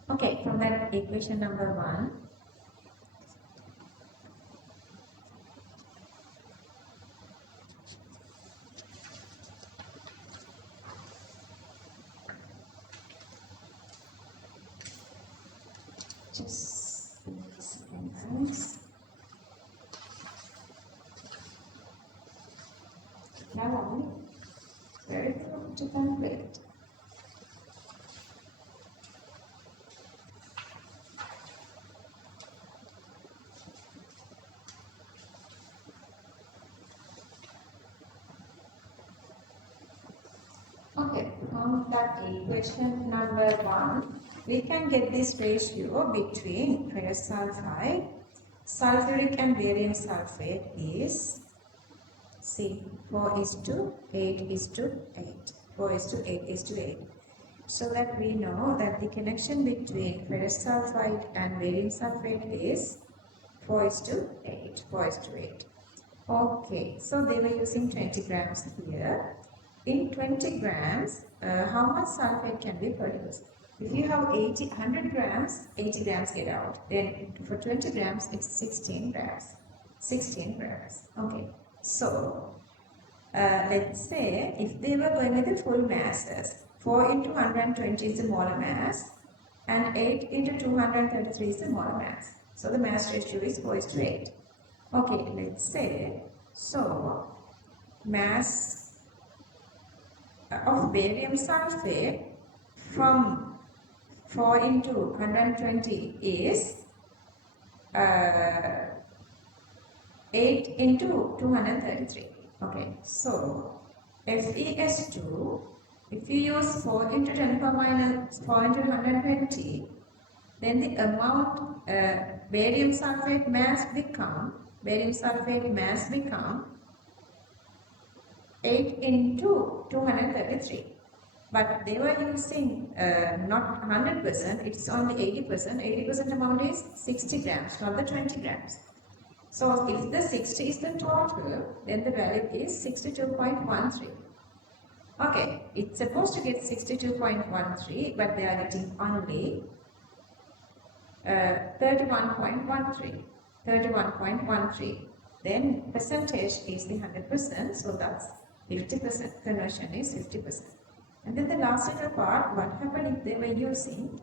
Okay, from that equation number 1, just a second, guys. Now, very good to complete. Okay, from that equation number 1, we can get this ratio between ferrous sulfide, sulfuric and barium sulfate is, see, 4 is to 8 is to 8. 4 is to 8 is to 8. So that we know that the connection between ferrous sulfide and barium sulfate is 4 is to 8. 4 is to 8. Okay, so they were using 20 grams here. In 20 grams, how much sulfate can be produced? If you have 100 grams, 80 grams get out. Then for 20 grams, it's 16 grams. 16 grams. Okay. So, let's say if they were going with the full masses, 4 into 120 is the molar mass and 8 into 233 is the molar mass. So, the mass ratio is 4 is to 8. Okay, let's say, so, mass of barium sulfate from 4 into 120 is 8 into 233. Okay, so FeS2, if you use 4 into 10 to the power minus 4 into 120, then the amount barium sulfate mass become 8 into 233. But they were using not 100%, it's only 80%. 80% amount is 60 grams, not the 20 grams. So if the 60 is the total, then the value is 62.13. Okay, it's supposed to get 62.13, but they are getting only 31.13. 31.13. Then percentage is the 100%, so that's 50%. Conversion is 50%. And then the last little part, what happened if they were using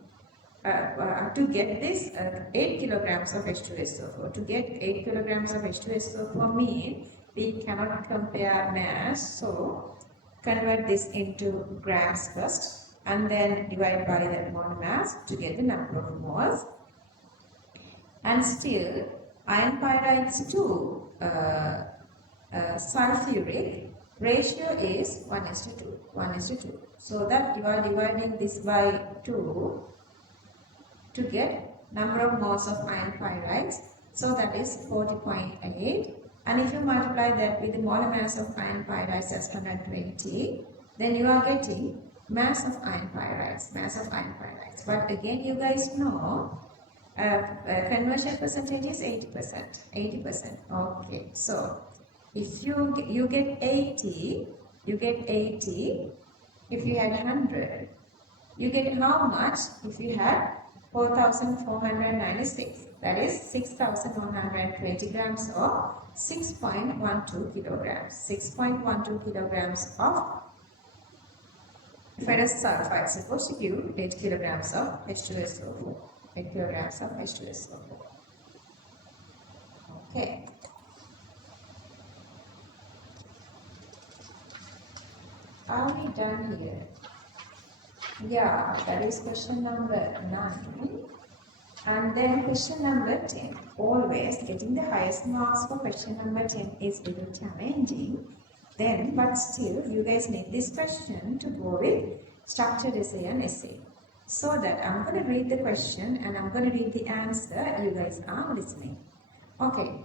to get this 8 kilograms of H2SO4. To get 8 kilograms of H2SO4 mean we cannot compare mass, so convert this into grams first and then divide by the mole mass to get the number of moles. And still iron pyrites to sulfuric ratio is 1:2. 1:2. So that you are dividing this by 2 to get number of moles of iron pyrites. So that is 40.8. And if you multiply that with the molar mass of iron pyrites as 120, then you are getting mass of iron pyrites. Mass of iron pyrites. But again, you guys know conversion percentage is 80%. 80%. Okay. So if you get 80, you get 80. If you had 100, you get how much if you had 4,496? That is 6,120 grams or 6.12 kilograms. 6.12 kilograms of ferrous sulfide supposed to give 8 kilograms of H2SO4. 8 kilograms of H2SO4. Okay. Are we done here? Yeah, that is question number 9. And then question number 10. Always getting the highest marks for question number 10 is a little challenging. Then, but still, you guys need this question to go with structured essay and essay. So that I'm going to read the question and I'm going to read the answer. You guys are listening. Okay.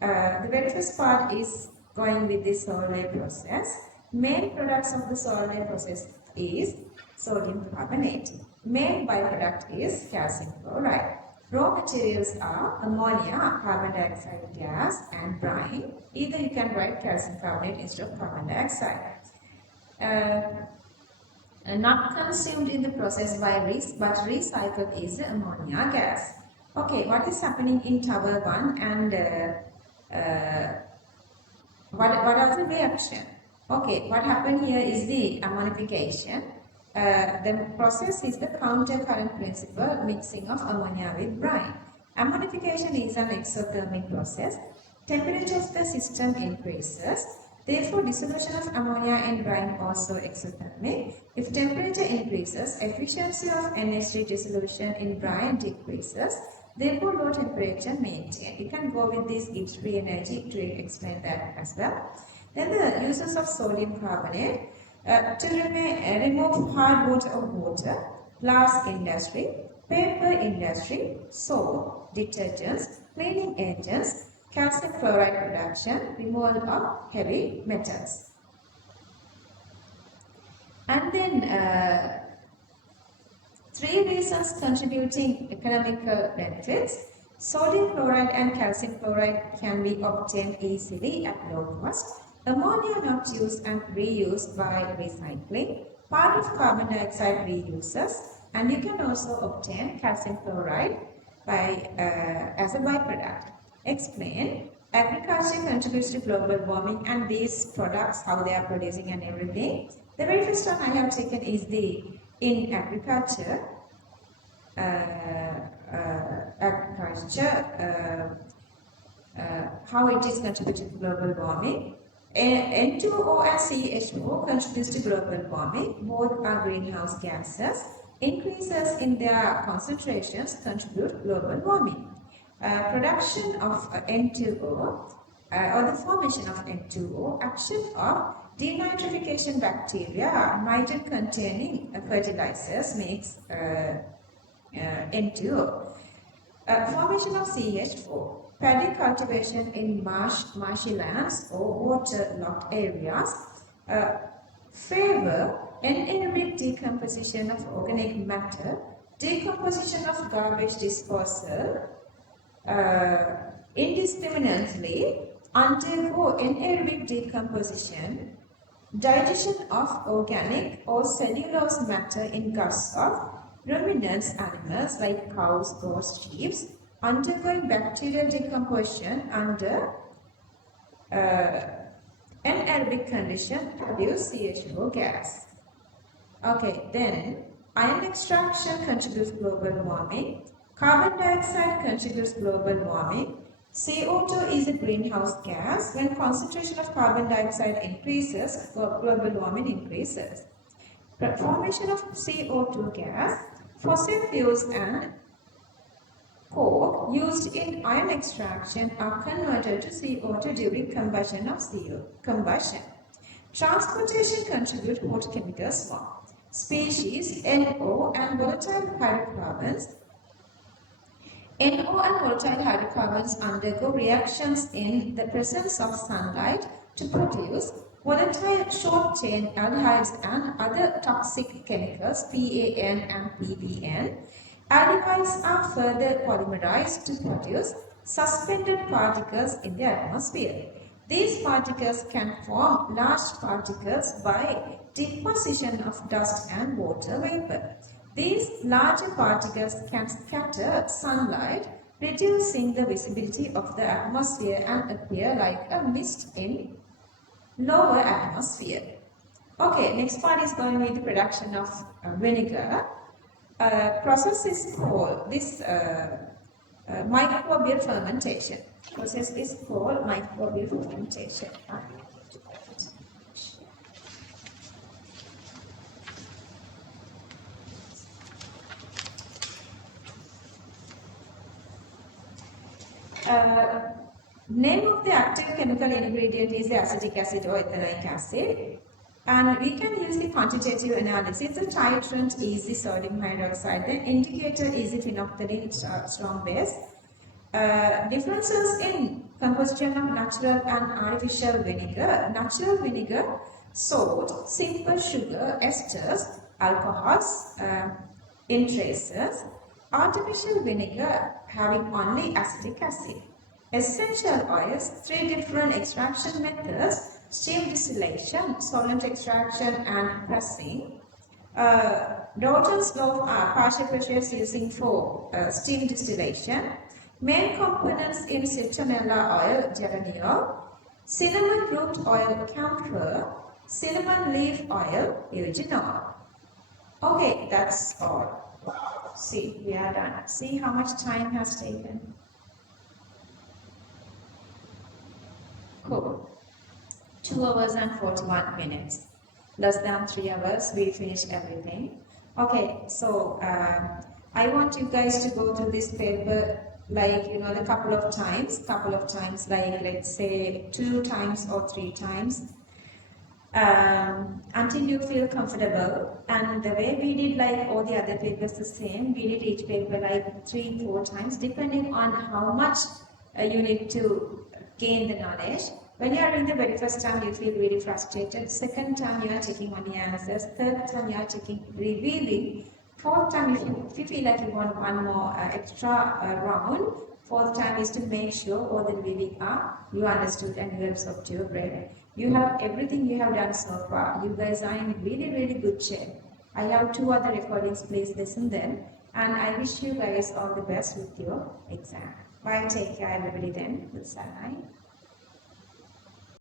The very first part is going with the Solar process. Main products of the Solar process is sodium carbonate. Main byproduct is calcium chloride. Raw materials are ammonia, carbon dioxide gas and brine. Either you can write calcium carbonate instead of carbon dioxide. Not consumed in the process by but recycled is the ammonia gas. Okay, what is happening in tower 1 and what are the reaction? Okay, what happened here is the ammonification. The process is the counter-current principle, mixing of ammonia with brine. Ammonification is an exothermic process. Temperature of the system increases. Therefore, dissolution of ammonia in brine also exothermic. If temperature increases, efficiency of NH3 dissolution in brine decreases. Therefore, low temperature maintained. You can go with this gives free energy to explain that as well. Then the uses of sodium carbonate. To remove hard water or water, glass industry, paper industry, soap, detergents, cleaning agents, calcium chloride production, removal of heavy metals. And then 3 reasons contributing economical benefits. Sodium chloride and calcium chloride can be obtained easily at low cost. Ammonia not used and reused by recycling. Part of carbon dioxide reuses, and you can also obtain calcium chloride by as a byproduct. Explain. Agriculture contributes to global warming and these products, how they are producing and everything. The very first one I have taken is the in agriculture. How it is contributing to global warming. N2O and CH4 contributes to global warming. Both are greenhouse gases. Increases in their concentrations contribute to global warming. Production of N2O or the formation of N2O, action of denitrification bacteria, nitrogen containing fertilizers makes N2O. Formation of CH4. Paddy cultivation in marshy lands or waterlogged areas favor anaerobic decomposition of organic matter, decomposition of garbage disposal indiscriminately, undergo anaerobic decomposition, digestion of organic or cellulose matter in guts of ruminants animals like cows, goats, sheep, undergoing bacterial decomposition under anaerobic condition produce CH4 gas. Okay, then iron extraction contributes global warming. Carbon dioxide contributes global warming. CO2 is a greenhouse gas. When concentration of carbon dioxide increases, global warming increases. Formation of CO2 gas, fossil fuels and coke used in iron extraction are converted to CO2 during combustion of combustion. Transportation contributes photochemical smog. Species NO and volatile hydrocarbons. NO and volatile hydrocarbons undergo reactions in the presence of sunlight to produce volatile short-chain aldehydes and other toxic chemicals PAN and PBN. Aldehydes are further polymerized to produce suspended particles in the atmosphere. These particles can form large particles by deposition of dust and water vapor. These larger particles can scatter sunlight, reducing the visibility of the atmosphere and appear like a mist in lower atmosphere. Okay, next part is going to be the production of vinegar. Process is called this microbial fermentation. Process is called microbial fermentation. Name of the active chemical ingredient is the acetic acid or ethanoic acid. And we can use the quantitative analysis. The titrant is the sodium hydroxide. The indicator is the phenolphthalein strong base. Differences in composition of natural and artificial vinegar. Natural vinegar, salt, simple sugar, esters, alcohols, in traces. Artificial vinegar having only acetic acid. Essential oils, 3 different extraction methods: steam distillation, solvent extraction and pressing. Dalton's law of partial pressures using for steam distillation. Main components in citronella oil, geraniol. Cinnamon root oil, camphor. Cinnamon leaf oil, eugenol. Okay, that's all. See, we are done. See how much time has taken. Cool. 2 hours and 41 minutes. Less than 3 hours, we finished everything. Okay, so I want you guys to go through this paper like, a couple of times, like let's say 2 times or 3 times. Until you feel comfortable. And the way we did like all the other papers the same, we did each paper like 3-4 times depending on how much you need to gain the knowledge. When you are doing the very first time, you feel really frustrated. Second time, you are checking on the answers. Third time, you are checking reviewing. Fourth time, if you feel like you want one more extra round. Fourth time is to make sure all the reviewing you understood and you absorbed your brain. You have everything you have done so far. You guys are in really, really good shape. I have 2 other recordings. Please listen them. And I wish you guys all the best with your exam. Bye. Take care, everybody. Then. Good night.